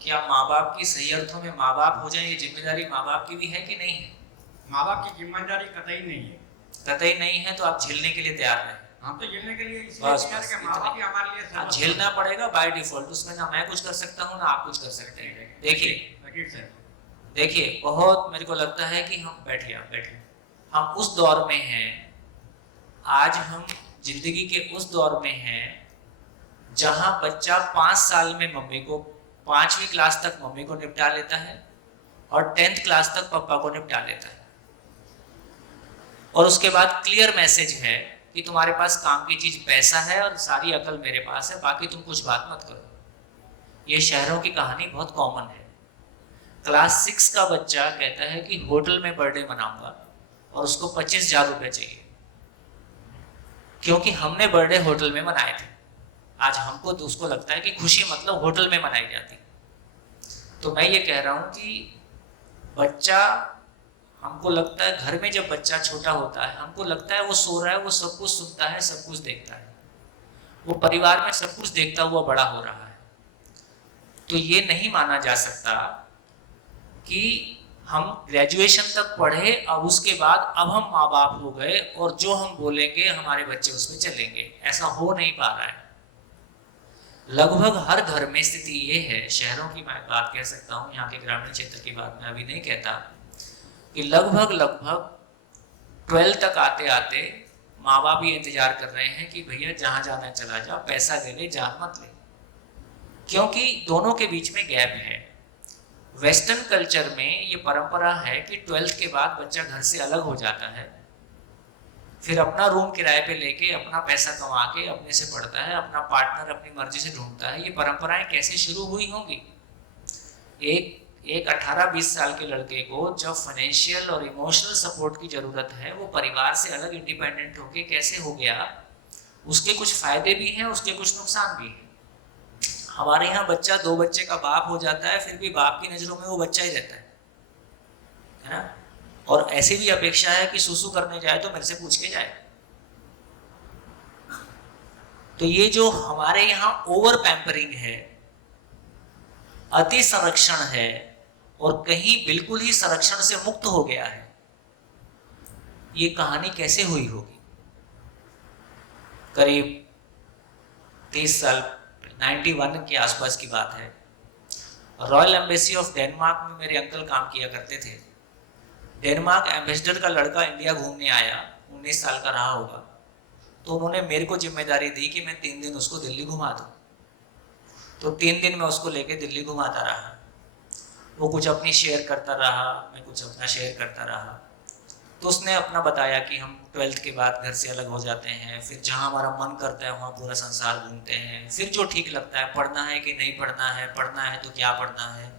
क्या माँ बाप की सही अर्थों में माँ बाप हो जाए, ये जिम्मेदारी माँ बाप की भी है कि नहीं है? माँ बाप की जिम्मेदारी कतई नहीं है। कतई नहीं है, तो आप झेलने के लिए तैयार हैं। हम तो झेलने के लिए बस, इसलिए बस, कि माँ बाप ही हमारे लिए हाँ, झेलना पड़ेगा बाय डिफॉल्ट। उसमें ना मैं कुछ कर सकता हूँ ना आप कुछ कर सकते हैं। देखिए बहुत मेरे को लगता है कि हम बैठिए हम उस दौर में हैं, आज हम जिंदगी के उस दौर में हैं जहां बच्चा 5 साल में मम्मी को 5वीं क्लास तक मम्मी को निपटा लेता है और 10th क्लास तक पापा को निपटा लेता है, और उसके बाद क्लियर मैसेज है कि तुम्हारे पास काम की चीज पैसा है और सारी अकल मेरे पास है, बाकी तुम कुछ बात मत करो। ये शहरों की कहानी बहुत कॉमन है। क्लास 6 का बच्चा कहता है कि होटल में बर्थडे मनाऊंगा और उसको 25,000 रुपये चाहिए, क्योंकि हमने बर्थडे होटल में मनाए थे। आज हमको तो उसको लगता है कि खुशी मतलब होटल में मनाई जाती। तो मैं ये कह रहा हूं कि बच्चा, हमको लगता है घर में जब बच्चा छोटा होता है हमको लगता है वो सो रहा है, वो सब कुछ सुनता है, सब कुछ देखता है, वो परिवार में सब कुछ देखता हुआ बड़ा हो रहा है। तो ये नहीं माना जा सकता कि हम ग्रेजुएशन तक पढ़े, अब उसके बाद अब हम माँ बाप हो गए और जो हम बोलेंगे हमारे बच्चे उसमें चलेंगे। ऐसा हो नहीं पा रहा है। लगभग हर घर में स्थिति ये है, शहरों की मैं बात कह सकता हूँ, यहाँ के ग्रामीण क्षेत्र की बात मैं अभी नहीं कहता, कि लगभग 12 तक आते आते माँ बाप ये इंतजार कर रहे हैं कि भैया जहाँ जाना चला जा, पैसा दे ले, जान मत ले, क्योंकि दोनों के बीच में गैप है। वेस्टर्न कल्चर में ये परंपरा है कि 12th के बाद बच्चा घर से अलग हो जाता है, फिर अपना रूम किराए पे लेके अपना पैसा कमा के अपने से पढ़ता है, अपना पार्टनर अपनी मर्जी से ढूंढता है। ये परंपराएं कैसे शुरू हुई होंगी? एक 18-20 साल के लड़के को जब फाइनेंशियल और इमोशनल सपोर्ट की जरूरत है, वो परिवार से अलग इंडिपेंडेंट होके कैसे हो गया? उसके कुछ फायदे भी हैं, उसके कुछ नुकसान भी हैं। हमारे यहाँ बच्चा 2 बच्चे का बाप हो जाता है, फिर भी बाप की नजरों में वो बच्चा ही रहता है ना? और ऐसी भी अपेक्षा है कि सुसु करने जाए तो मेरे से पूछ के जाए। तो ये जो हमारे यहाँ ओवर पैम्परिंग है, अति संरक्षण है, और कहीं बिल्कुल ही संरक्षण से मुक्त हो गया है, ये कहानी कैसे हुई होगी? करीब 30 साल 91 के आसपास की बात है। रॉयल एम्बेसी ऑफ डेनमार्क में मेरे अंकल काम किया करते थे। डेनमार्क एम्बेसडर का लड़का इंडिया घूमने आया, 19 साल का रहा होगा, तो उन्होंने मेरे को जिम्मेदारी दी कि मैं 3 दिन उसको दिल्ली घुमा दूँ। तो 3 दिन मैं उसको लेके दिल्ली घुमाता रहा। वो कुछ अपनी शेयर करता रहा, मैं कुछ अपना शेयर करता रहा। तो उसने अपना बताया कि हम 12th के बाद घर से अलग हो जाते हैं, फिर जहाँ हमारा मन करता है वहाँ पूरा संसार घूमते हैं, फिर जो ठीक लगता है, पढ़ना है कि नहीं पढ़ना है, पढ़ना है तो क्या पढ़ना है,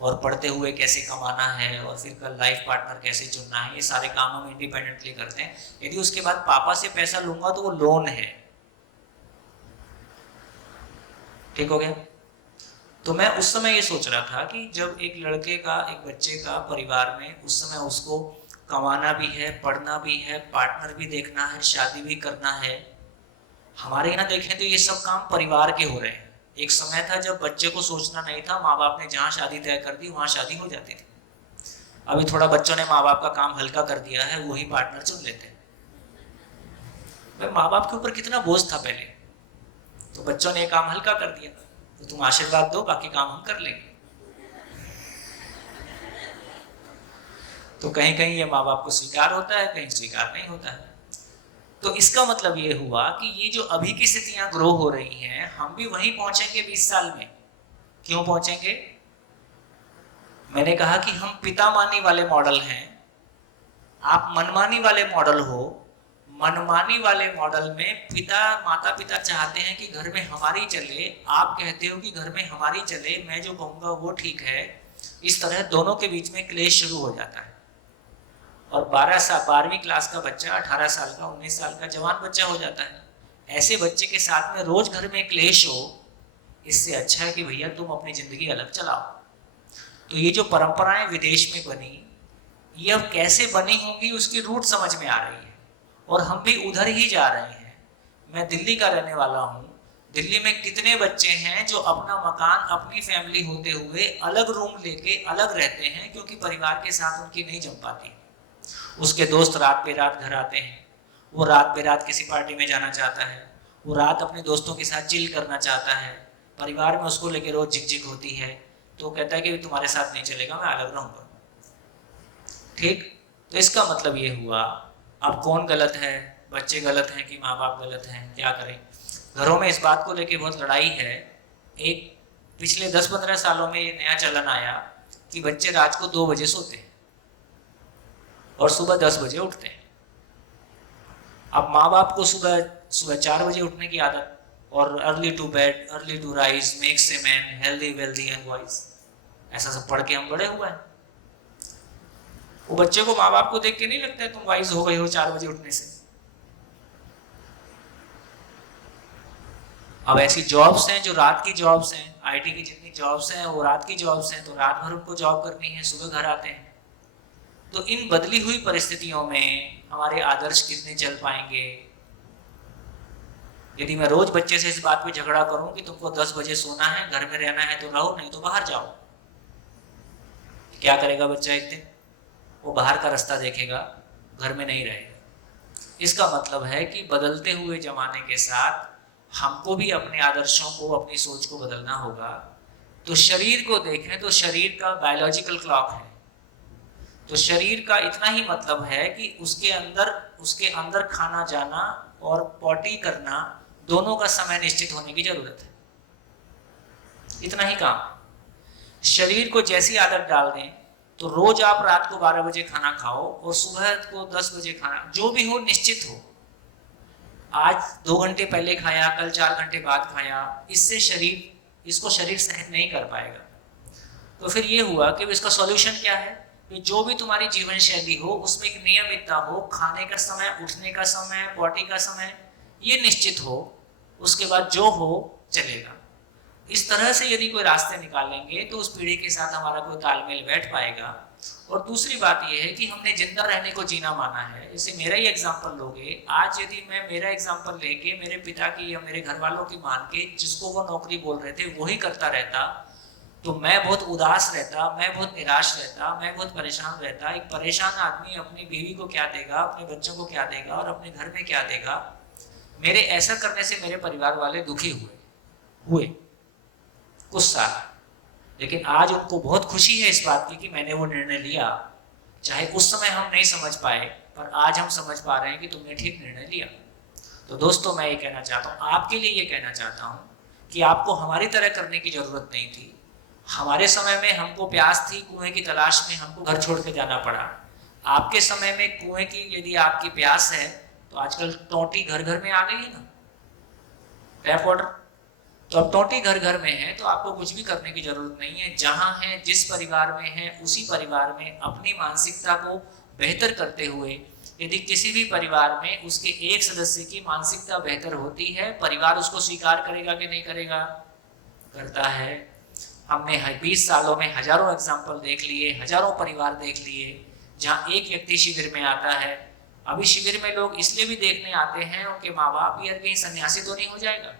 और पढ़ते हुए कैसे कमाना है, और फिर कल लाइफ पार्टनर कैसे चुनना है, ये सारे काम हम इंडिपेंडेंटली करते हैं। यदि उसके बाद पापा से पैसा लूंगा तो वो लोन है। ठीक हो गया? तो मैं उस समय ये सोच रहा था कि जब एक लड़के का, एक बच्चे का परिवार में उस समय उसको कमाना भी है, पढ़ना भी है, पार्टनर भी देखना है, शादी भी करना है। हमारे यहाँ देखें तो ये सब काम परिवार के हो रहे हैं। एक समय था जब बच्चे को सोचना नहीं था, माँ बाप ने जहाँ शादी तय कर दी वहाँ शादी हो जाती थी। अभी थोड़ा बच्चों ने माँ बाप का काम हल्का कर दिया है, वही पार्टनर चुन लेते हैं। भाई माँ बाप के ऊपर कितना बोझ था पहले, तो बच्चों ने काम हल्का कर दिया, तो तुम आशीर्वाद दो, बाकी काम हम कर लेंगे। तो कहीं कहीं ये माँ बाप को स्वीकार होता है, कहीं स्वीकार नहीं होता है। तो इसका मतलब ये हुआ कि ये जो अभी की स्थितियां ग्रो हो रही हैं, हम भी वहीं पहुंचेंगे 20 साल में। क्यों पहुंचेंगे? मैंने कहा कि हम पितामानी वाले मॉडल हैं, आप मनमानी वाले मॉडल हो। मनमानी वाले मॉडल में माता पिता चाहते हैं कि घर में हमारी चले, आप कहते हो कि घर में हमारी चले, मैं जो कहूँगा वो ठीक है। इस तरह दोनों के बीच में क्लेश शुरू हो जाता है। और 12वीं क्लास का बच्चा 18 साल का, 19 साल का जवान बच्चा हो जाता है। ऐसे बच्चे के साथ में रोज घर में क्लेश हो, इससे अच्छा है कि भैया तुम अपनी जिंदगी अलग चलाओ। तो ये जो परंपराएं विदेश में बनी, ये अब कैसे बनी होंगी उसकी रूट समझ में आ रही है, और हम भी उधर ही जा रहे हैं। मैं दिल्ली का रहने वाला हूँ। दिल्ली में कितने बच्चे हैं जो अपना मकान, अपनी फैमिली होते हुए अलग रूम लेके अलग रहते हैं, क्योंकि परिवार के साथ उनकी नहीं जम पाती। उसके दोस्त रात पे रात घर आते हैं, वो रात पे रात किसी पार्टी में जाना चाहता है, वो रात अपने दोस्तों के साथ चिल करना चाहता है, परिवार में उसको लेके रोज झिकझिक होती है, तो कहता है कि तुम्हारे साथ नहीं चलेगा, मैं अलग रहूंगा। ठीक? तो इसका मतलब ये हुआ, अब कौन गलत है? बच्चे गलत हैं कि माँ बाप गलत हैं? क्या करें? घरों में इस बात को लेके बहुत लड़ाई है। एक पिछले 10-15 सालों में ये नया चलन आया कि बच्चे रात को 2 बजे सोते हैं और सुबह 10 बजे उठते हैं। अब माँ बाप को सुबह 4 बजे उठने की आदत, और early to bed, early to rise makes a man healthy wealthy and wise, ऐसा सब पढ़ के हम बड़े हुए हैं। वो बच्चे को, माँ बाप को देख के नहीं लगता है तुम वाइज हो गए हो 4 बजे उठने से। अब ऐसी जॉब्स हैं जो रात की जॉब्स हैं, आईटी की जितनी जॉब्स हैं वो रात की जॉब्स हैं, तो रात भर उनको जॉब करनी है, सुबह घर आते हैं। तो इन बदली हुई परिस्थितियों में हमारे आदर्श कितने चल पाएंगे? यदि मैं रोज बच्चे से इस बात पे झगड़ा करूं कि तुमको 10 बजे सोना है, घर में रहना है तो रहो, नहीं तो बाहर जाओ, क्या करेगा बच्चा? एक दिन वो बाहर का रास्ता देखेगा, घर में नहीं रहेगा। इसका मतलब है कि बदलते हुए जमाने के साथ हमको भी अपने आदर्शों को, अपनी सोच को बदलना होगा। तो शरीर को देखें तो शरीर का बायोलॉजिकल क्लॉक है, तो शरीर का इतना ही मतलब है कि उसके अंदर खाना जाना और पॉटी करना दोनों का समय निश्चित होने की जरूरत है। इतना ही काम। शरीर को जैसी आदत डाल दें तो रोज आप रात को 12 बजे खाना खाओ और सुबह को 10 बजे खाना, जो भी हो निश्चित हो। आज 2 घंटे पहले खाया, कल 4 घंटे बाद खाया, इससे इसको शरीर सहन नहीं कर पाएगा। तो फिर ये हुआ कि इसका सॉल्यूशन क्या है कि जो भी तुम्हारी जीवन शैली हो उसमें एक नियमितता हो, खाने का समय, उठने का समय, पॉटी का समय ये निश्चित हो, उसके बाद जो हो चलेगा। इस तरह से यदि कोई रास्ते निकालेंगे तो उस पीढ़ी के साथ हमारा कोई तालमेल बैठ पाएगा। और दूसरी बात यह है कि हमने जिंदा रहने को जीना माना है। जैसे मेरा ही एग्जाम्पल लोगे, आज यदि मैं मेरा एग्जाम्पल लेके मेरे पिता की या मेरे घर वालों की मान के जिसको वो नौकरी बोल रहे थे वही करता रहता, तो मैं बहुत उदास रहता, मैं बहुत निराश रहता, मैं बहुत परेशान रहता। एक परेशान आदमी अपनी बीवी को क्या देगा, अपने बच्चों को क्या देगा और अपने घर में क्या देगा? मेरे ऐसा करने से मेरे परिवार वाले दुखी हुए कुछ साल। लेकिन आज उनको बहुत खुशी है इस बात की कि मैंने वो निर्णय लिया, चाहे उस समय हम नहीं समझ पाए, पर आज हम समझ पा रहे हैं कि तुमने ठीक निर्णय लिया। तो दोस्तों, मैं ये कहना चाहता हूँ, आपके लिए ये कहना चाहता हूँ कि आपको हमारी तरह करने की जरूरत नहीं थी। हमारे समय में हमको प्यास थी, कुएं की तलाश में हमको घर छोड़ के जाना पड़ा। आपके समय में कुएं की यदि आपकी प्यास है तो आजकल टोंटी घर घर में आ गई है ना, टैप वाटर। तो अब टोंटी घर घर में है तो आपको कुछ भी करने की जरूरत नहीं है। जहां है, जिस परिवार में है, उसी परिवार में अपनी मानसिकता को बेहतर करते हुए, यदि किसी भी परिवार में उसके एक सदस्य की मानसिकता बेहतर होती है, परिवार उसको स्वीकार करेगा कि नहीं करेगा? करता है। हमने 20 सालों में हजारों एग्जाम्पल देख लिए, हजारों परिवार देख लिए जहाँ एक व्यक्ति शिविर में आता है। अभी शिविर में लोग इसलिए भी देखने आते हैं, उनके माँ बाप यार कहीं सन्यासी तो नहीं हो जाएगा,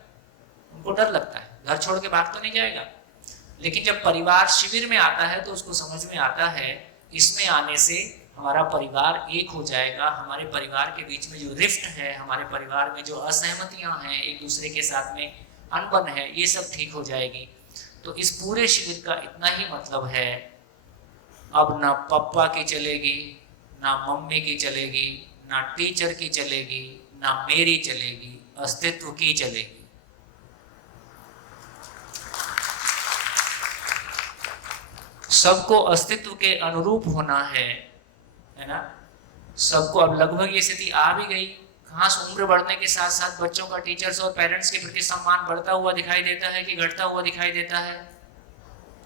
उनको डर लगता है, घर छोड़ के भाग तो नहीं जाएगा। लेकिन जब परिवार शिविर में आता है तो उसको समझ में आता है इसमें आने से हमारा परिवार एक हो जाएगा, हमारे परिवार के बीच में जो रिफ्ट है, हमारे परिवार में जो असहमतियां हैं, एक दूसरे के साथ में अनबन है, ये सब ठीक हो जाएगी। तो इस पूरे शिविर का इतना ही मतलब है, अब ना पापा की चलेगी, ना मम्मी की चलेगी, ना टीचर की चलेगी, ना मेरी चलेगी, अस्तित्व की चलेगी। सबको अस्तित्व के अनुरूप होना है ना। सबको अब लगभग ये स्थिति आ भी गई। खास उम्र बढ़ने के साथ साथ बच्चों का टीचर्स और पेरेंट्स के प्रति सम्मान बढ़ता हुआ दिखाई देता है कि घटता हुआ दिखाई देता है?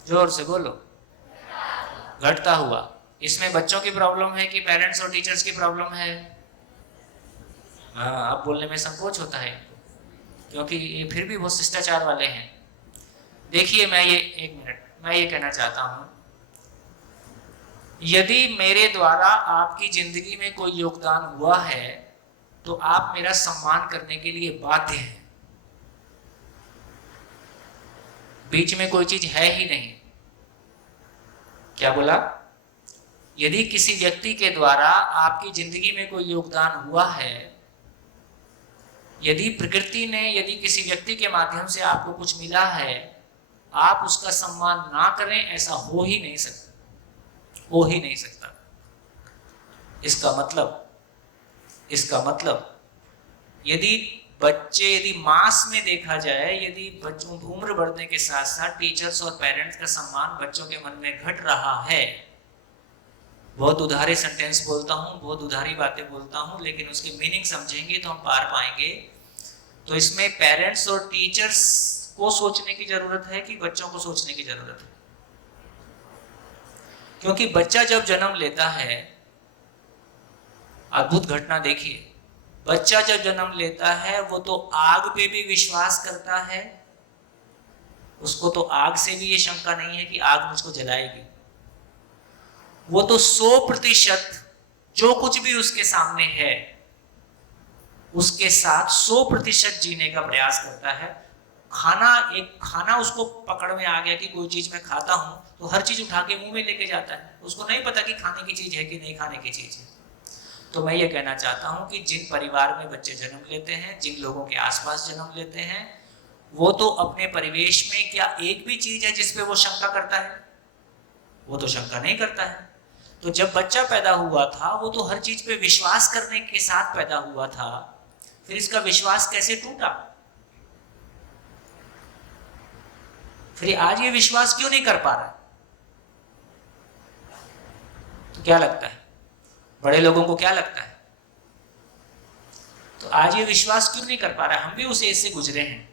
जोर से बोलो। घटता हुआ। इसमें बच्चों की प्रॉब्लम है कि पेरेंट्स और टीचर्स की प्रॉब्लम है? हाँ, अब बोलने में संकोच होता है क्योंकि ये फिर भी बहुत शिष्टाचार वाले हैं। देखिए, मैं ये कहना चाहता हूं, यदि मेरे द्वारा आपकी जिंदगी में कोई योगदान हुआ है तो आप मेरा सम्मान करने के लिए बाध्य हैं। बीच में कोई चीज है ही नहीं। क्या बोला? यदि किसी व्यक्ति के द्वारा आपकी जिंदगी में कोई योगदान हुआ है, यदि प्रकृति ने, यदि किसी व्यक्ति के माध्यम से आपको कुछ मिला है, आप उसका सम्मान ना करें, ऐसा हो ही नहीं सकता, हो ही नहीं सकता। इसका मतलब यदि मास में देखा जाए, यदि बच्चों उम्र बढ़ने के साथ साथ टीचर्स और पेरेंट्स का सम्मान बच्चों के मन में घट रहा है, बहुत उधारे सेंटेंस बोलता हूं, बहुत उधारी बातें बोलता हूं, लेकिन उसकी मीनिंग समझेंगे तो हम पार पाएंगे। तो इसमें पेरेंट्स और टीचर्स को सोचने की जरूरत है कि बच्चों को सोचने की जरूरत है? क्योंकि बच्चा जब जन्म लेता है, अद्भुत घटना देखिए, बच्चा जब जन्म लेता है वो तो आग पे भी विश्वास करता है। उसको तो आग से भी ये शंका नहीं है कि आग मुझको जलाएगी। वो तो 100% जो कुछ भी उसके सामने है उसके साथ 100% जीने का प्रयास करता है। खाना उसको पकड़ में आ गया कि कोई चीज मैं खाता हूं तो हर चीज उठा के मुंह में लेके जाता है। उसको नहीं पता कि खाने की चीज है कि नहीं खाने की चीज है। तो मैं ये कहना चाहता हूं कि जिन परिवार में बच्चे जन्म लेते हैं, जिन लोगों के आसपास जन्म लेते हैं, वो तो अपने परिवेश में क्या एक भी चीज है जिस पे वो शंका करता है? वो तो शंका नहीं करता है। तो जब बच्चा पैदा हुआ था वो तो हर चीज पे विश्वास करने के साथ पैदा हुआ था, फिर इसका विश्वास कैसे टूटा? फिर आज ये विश्वास क्यों नहीं कर पा रहा? तो क्या लगता है, बड़े लोगों को क्या लगता है? तो आज ये विश्वास क्यों नहीं कर पा रहा? हम भी उस एज से गुजरे हैं।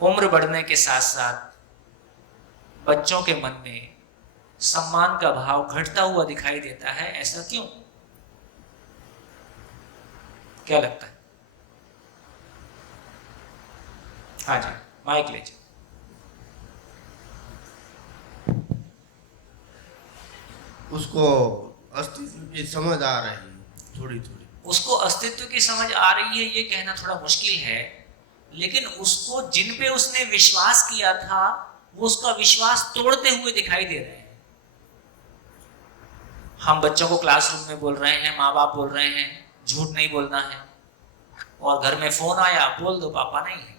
उम्र बढ़ने के साथ साथ बच्चों के मन में सम्मान का भाव घटता हुआ दिखाई देता है। ऐसा क्यों? क्या लगता है? हाँ जी, माइक ले जाओ। उसको अस्तित्व की समझ आ रही है थोड़ी थोड़ी। उसको अस्तित्व की समझ आ रही है ये कहना थोड़ा मुश्किल है, लेकिन उसको जिन पे उसने विश्वास किया था वो उसका विश्वास तोड़ते हुए दिखाई दे रहे हैं। हम बच्चों को क्लासरूम में बोल रहे हैं, माँ बाप बोल रहे हैं झूठ नहीं बोलना है, और घर में फोन आया बोल दो पापा नहीं है।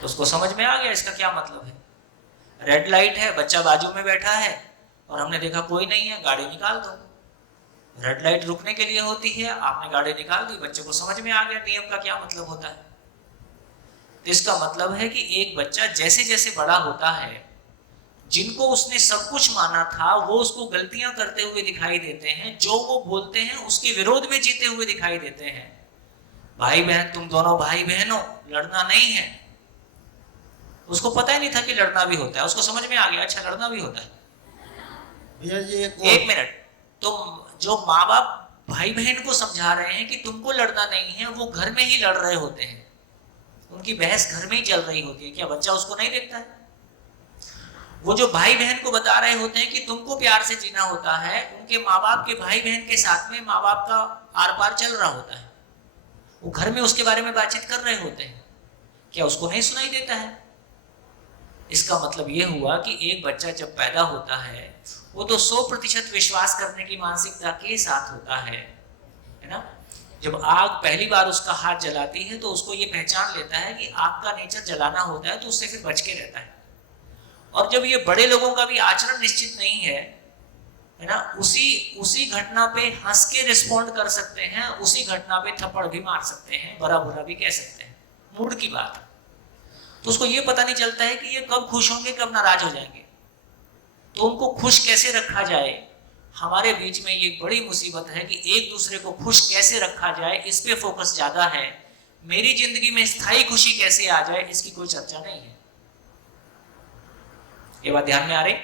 तो उसको समझ में आ गया इसका क्या मतलब है। रेड लाइट है, बच्चा बाजू में बैठा है और हमने देखा कोई नहीं है, गाड़ी निकाल दो। रेड लाइट रुकने के लिए होती है, आपने गाड़ी निकाल दी, बच्चे को समझ में आ गया नियम का क्या मतलब होता है। तो इसका मतलब है कि एक बच्चा जैसे जैसे बड़ा होता है, जिनको उसने सब कुछ माना था वो उसको गलतियां करते हुए दिखाई देते हैं, जो वो बोलते हैं उसके विरोध में जीते हुए दिखाई देते हैं। भाई बहन, तुम दोनों भाई बहन हो, लड़ना नहीं है। उसको पता ही नहीं था कि लड़ना भी होता है, उसको समझ में आ गया अच्छा लड़ना भी होता है। भैया जी एक मिनट, तुम जो माँ बाप भाई बहन को समझा रहे हैं कि तुमको लड़ना नहीं है, वो घर में ही लड़ रहे होते हैं, उनकी बहस घर में ही चल रही होती है। क्या बच्चा उसको नहीं देखता है? वो जो भाई बहन को बता रहे होते हैं कि तुमको प्यार से जीना होता है, उनके माँ बाप के भाई बहन के साथ में माँ बाप का आर पार चल रहा होता है, वो घर में उसके बारे में बातचीत कर रहे होते हैं। क्या उसको नहीं सुनाई देता है? इसका मतलब ये हुआ कि एक बच्चा जब पैदा होता है वो तो 100% विश्वास करने की मानसिकता के साथ होता है ना। जब आग पहली बार उसका हाथ जलाती है तो उसको ये पहचान लेता है कि आग का नेचर जलाना होता है, तो उससे फिर बच के रहता है। और जब ये बड़े लोगों का भी आचरण निश्चित नहीं है ना, उसी घटना पे हंस के रिस्पॉन्ड कर सकते हैं, उसी घटना पे थप्पड़ भी मार सकते हैं, बड़ा बुरा भी कह सकते हैं, मूड की बात है। तो उसको ये पता नहीं चलता है कि ये कब खुश होंगे कब नाराज हो जाएंगे। तो उनको खुश कैसे रखा जाए, हमारे बीच में ये बड़ी मुसीबत है कि एक दूसरे को खुश कैसे रखा जाए इस पे फोकस ज्यादा है। मेरी जिंदगी में स्थायी खुशी कैसे आ जाए इसकी कोई चर्चा नहीं है। ये बात ध्यान में आ रही?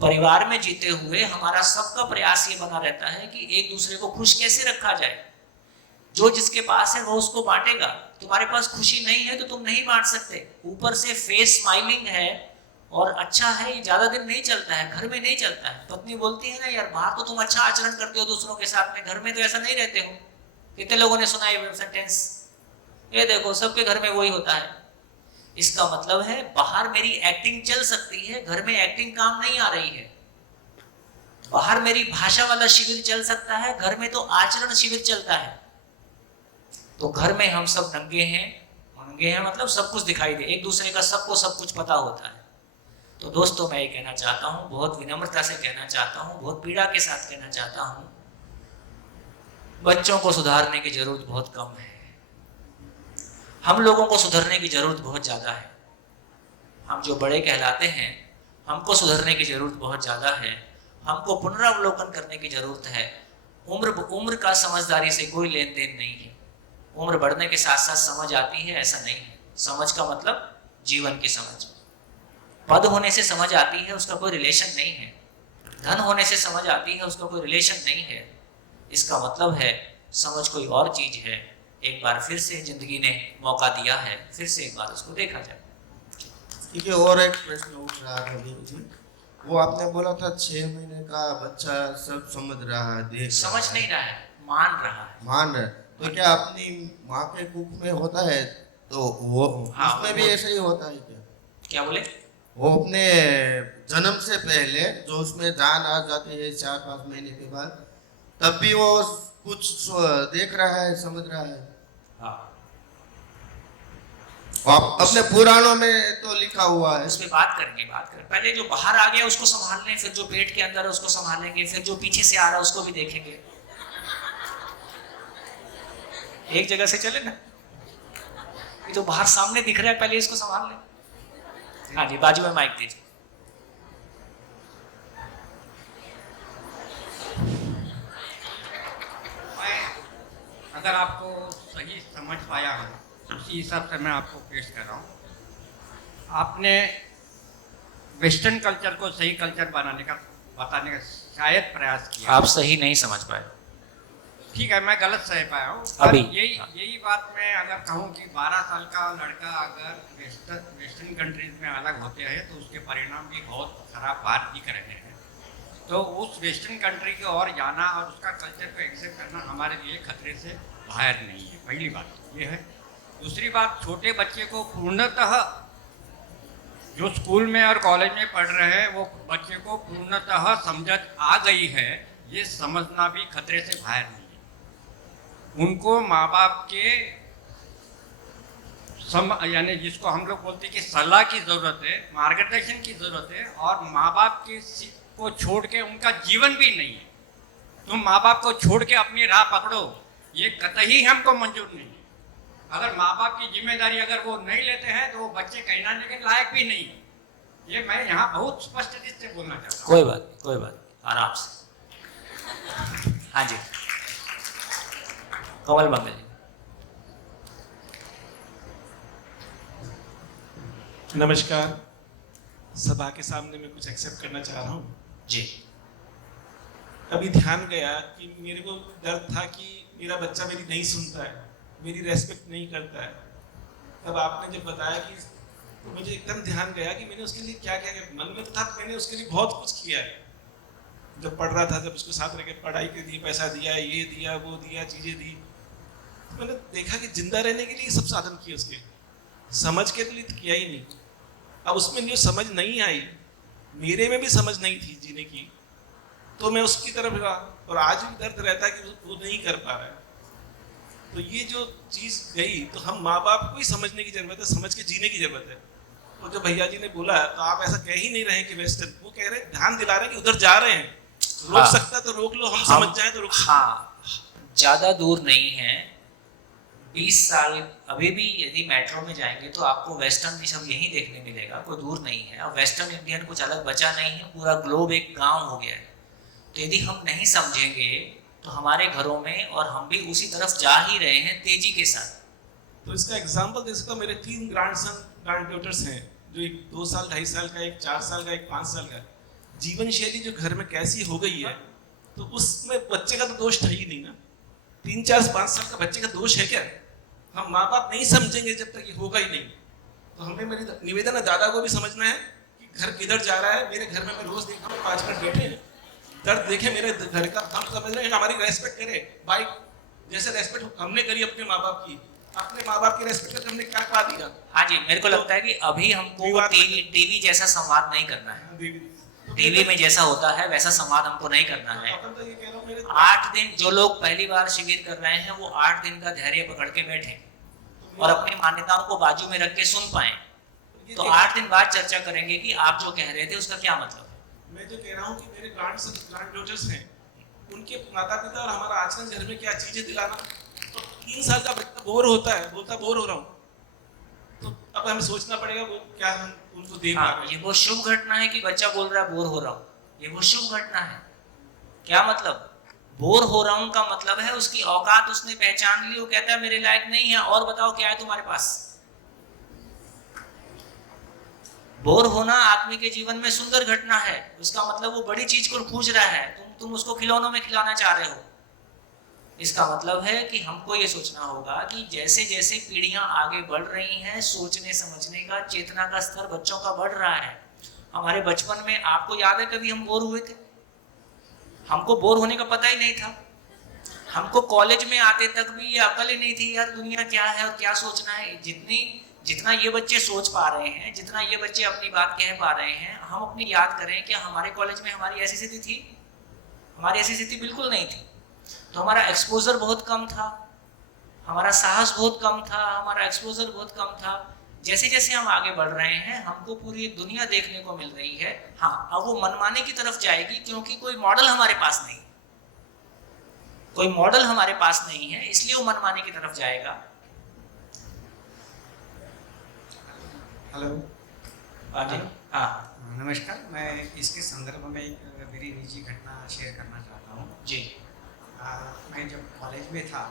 परिवार में जीते हुए हमारा सबका प्रयास ये बना रहता है कि एक दूसरे को खुश कैसे रखा जाए। जो जिसके पास है वो उसको बांटेगा। तुम्हारे पास खुशी नहीं है तो तुम नहीं बांट सकते। ऊपर से फेस स्माइलिंग है और अच्छा है, ये ज्यादा दिन नहीं चलता है, घर में नहीं चलता है। पत्नी बोलती है ना, यार बाहर तो तुम अच्छा आचरण करते हो दूसरों के साथ में, घर में तो ऐसा नहीं रहते हो। कितने लोगों ने सुना ये सेंटेंस? ये देखो सबके घर में वही होता है। इसका मतलब है बाहर मेरी एक्टिंग चल सकती है, घर में एक्टिंग काम नहीं आ रही है। बाहर मेरी भाषा वाला शिविर चल सकता है, घर में तो आचरण शिविर चलता है। तो घर में हम सब नंगे हैं मतलब सब कुछ दिखाई दे, एक दूसरे का सबको सब कुछ पता होता है। तो दोस्तों मैं ये कहना चाहता हूँ, बहुत विनम्रता से कहना चाहता हूँ, बहुत पीड़ा के साथ कहना चाहता हूँ, बच्चों को सुधारने की जरूरत बहुत कम है, हम लोगों को सुधरने की जरूरत बहुत ज्यादा है। हम जो बड़े कहलाते हैं हमको सुधरने की जरूरत बहुत ज्यादा है, हमको पुनरावलोकन करने की जरूरत है। उम्र का समझदारी से कोई लेन देन नहीं है। उम्र बढ़ने के साथ साथ समझ आती है, ऐसा नहीं है। समझ का मतलब जीवन की समझ। पद होने से समझ आती है, उसका कोई रिलेशन नहीं है। धन होने से समझ आती है, उसका कोई रिलेशन नहीं है। इसका मतलब है समझ कोई और चीज है। एक बार फिर से जिंदगी ने मौका दिया है, फिर से एक बार उसको देखा जाए। ठीक है, और एक प्रश्न उठ रहा था जी, वो आपने बोला था 6 महीने का बच्चा सब समझ रहा है, देख समझ नहीं रहा है, मान रहा है। मान रहा है। तो क्या अपनी माँ के कुख में होता है तो वो उसमें भी ऐसा ही होता है क्या? क्या बोले? वो अपने जन्म से पहले जो उसमें जान आ जाती है 4-5 महीने के बाद, तब भी वो कुछ देख रहा है, समझ रहा है। हाँ, अपने पुराणों में तो लिखा हुआ है। उस पे बात करेंगे। पहले जो बाहर आ गया उसको संभाल लें, फिर जो पेट के अंदर है उसको संभालेंगे, फिर जो पीछे से आ रहा है उसको भी देखेंगे। एक जगह से चले ना, ये तो बाहर सामने दिख रहा है, पहले इसको संभाल लें। हाँ जी, बाजू में माइक दीजिए। अगर आपको सही समझ पाया हो उसी हिसाब से मैं आपको पेश कर रहा हूँ। आपने वेस्टर्न कल्चर को सही कल्चर बताने का शायद प्रयास किया। आप सही नहीं समझ पाए। ठीक है, मैं गलत सही पाया हूँ। अभी यही बात मैं अगर कहूँ कि 12 साल का लड़का अगर वेस्टर्न कंट्रीज में अलग होते हैं तो उसके परिणाम भी बहुत खराब बात दिख रहे हैं। तो उस वेस्टर्न कंट्री की ओर जाना और उसका कल्चर को एक्सेप्ट करना हमारे लिए खतरे से बाहर नहीं है। पहली बात ये है। दूसरी बात, छोटे बच्चे को पूर्णतः जो स्कूल में और कॉलेज में पढ़ रहे हैं वो बच्चे को पूर्णतः समझ आ गई है, ये समझना भी खतरे से बाहर नहीं है। उनको माँ बाप के यानी जिसको हम लोग बोलते हैं कि सलाह की ज़रूरत है, मार्गदर्शन की ज़रूरत है, और माँ बाप के को छोड़ के उनका जीवन भी नहीं है। तुम माँ बाप को छोड़ के अपनी राह पकड़ो, ये कतई हमको मंजूर नहीं है। अगर माँ बाप की जिम्मेदारी अगर वो नहीं लेते हैं तो वो बच्चे कहलाने के लायक भी नहीं है। ये मैं यहाँ बहुत स्पष्ट रूप से बोलना चाहता हूँ। कोई बात नहीं, कोई बात नहीं, आराम से। हाँ जी, कमल मंगल जी। नमस्कार। सभा के सामने मैं कुछ एक्सेप्ट करना चाह रहा हूँ जी। अभी ध्यान गया कि मेरे को डर था कि मेरा बच्चा मेरी नहीं सुनता है, मेरी रेस्पेक्ट नहीं करता है। तब आपने जब बताया कि तो मुझे एकदम ध्यान गया कि मैंने उसके लिए क्या क्या किया। मन में था मैंने उसके लिए बहुत कुछ किया है। जब पढ़ रहा था, जब उसके साथ रह के पढ़ाई के लिए पैसा दिया, ये दिया, वो दिया, चीज़ें दी, तो मैंने देखा कि जिंदा रहने के लिए सब साधन किए उसके, समझ के लिए तो किया ही नहीं। अब उसमें जो समझ नहीं आई, मेरे में भी समझ नहीं थी जीने की, तो मैं उसकी तरफ रहा, और आज भी दर्द रहता है कि वो नहीं कर पा रहा है। तो ये जो चीज़ गई, तो हम माँ बाप को ही समझने की जरूरत है, समझ के जीने की जरूरत है। तो जो भैया जी ने बोला, तो आप ऐसा कह ही नहीं रहे कि वेस्टर्न, वो कह रहे हैं, ध्यान दिला रहे हैं कि उधर जा रहे हैं, रोक सकता तो रोक लो, हम समझ जाए तो रोक सकते। हाँ, ज़्यादा दूर नहीं है, 20 साल अभी भी यदि मेट्रो में जाएंगे तो आपको वेस्टर्न भी सब यहीं देखने मिलेगा, कोई दूर नहीं है। और वेस्टर्न इंडियन कुछ अलग बचा नहीं है, पूरा ग्लोब एक गांव हो गया है। तो यदि हम नहीं समझेंगे तो हमारे घरों में, और हम भी उसी तरफ जा ही रहे हैं तेजी के साथ। तो इसका एग्जाम्पल दे सकता हूँ, मेरे 3 ग्रैंडसन ग्रैंड डॉटर्स हैं, जो एक 2 साल 2.5 साल का, एक 4 साल का, एक 5 साल का। जीवन शैली जो घर में कैसी हो गई है, तो उसमें बच्चे का तो दोष था ही नहीं ना। 3, 4, 5 साल का बच्चे का दोष है क्या? हम माँ बाप नहीं समझेंगे जब तक ये होगा ही नहीं। तो हमें, मेरी निवेदन है, दादा को भी समझना है कि घर किधर जा रहा है। मेरे घर में मैं रोज देखता हूँ 5 मिनट बैठे हैं, दर्द देखे मेरे घर का, हम समझ रहे हैं, हमारी रेस्पेक्ट करे। भाई जैसे रेस्पेक्ट हमने करी अपने माँ बाप की, अपने माँ बाप की रेस्पेक्ट करके हमने क्या पा दिया। हाँ जी, मेरे को लगता है कि अभी हमको टीवी जैसा संवाद नहीं करना है। टीवी में जैसा होता है वैसा संवाद हमको नहीं करना है। 8 दिन जो लोग पहली बार शिविर कर रहे हैं, वो 8 दिन का धैर्य पकड़ के बैठे और अपनी मान्यताओं को बाजू में रख के सुन पाए, तो 8 दिन बाद चर्चा करेंगे कि आप जो कह रहे थे उसका क्या मतलब है। मैं जो कह रहा हूँ कि मेरे ग्रैंड डॉटर्स हैं, उनके माता पिता और हमारा आजकल घर में क्या चीजें दिलाना। तो 3 साल का बच्चा बोर होता है, बोलता बोर हो रहा हूँ, तो अब हमें सोचना पड़ेगा वो क्या हम उनको दे पा रहे हैं। ये वो शुभ घटना है कि बच्चा बोल रहा है बोर हो रहा हूँ, ये वो शुभ घटना है। क्या मतलब? बोर हो रहा हूँ का मतलब है उसकी औकात उसने पहचान ली, वो कहता है मेरे लायक नहीं है, और बताओ क्या है तुम्हारे पास। बोर होना आदमी के जीवन में सुंदर घटना है, उसका मतलब वो बड़ी चीज को खोज रहा है, तुम उसको खिलौनों में खिलाना चाह रहे हो। इसका मतलब है कि हमको ये सोचना होगा कि जैसे जैसे पीढ़ियां आगे बढ़ रही हैं, सोचने समझने का, चेतना का स्तर बच्चों का बढ़ रहा है। हमारे बचपन में आपको याद है कभी हम बोर हुए थे? हमको बोर होने का पता ही नहीं था। हमको कॉलेज में आते तक भी ये अकल ही नहीं थी यार दुनिया क्या है और क्या सोचना है। जितना ये बच्चे सोच पा रहे हैं, जितना ये बच्चे अपनी बात कह पा रहे हैं, हम अपनी याद करें कि हमारे कॉलेज में हमारी ऐसी स्थिति थी? हमारी ऐसी स्थिति बिल्कुल नहीं थी। तो हमारा एक्सपोजर बहुत कम था, हमारा साहस बहुत कम था, हमारा एक्सपोजर बहुत कम था। जैसे जैसे हम आगे बढ़ रहे हैं, हमको पूरी दुनिया देखने को मिल रही है। हाँ, अब वो मनमाने की तरफ जाएगी, क्योंकि कोई मॉडल हमारे पास नहीं, कोई मॉडल हमारे पास नहीं है, इसलिए वो मनमाने की तरफ जाएगा। हेलो। हाँ, नमस्कार। मैं इसके संदर्भ में एक मेरी निजी घटना शेयर करना चाहता हूँ जी। मैं जब कॉलेज में था,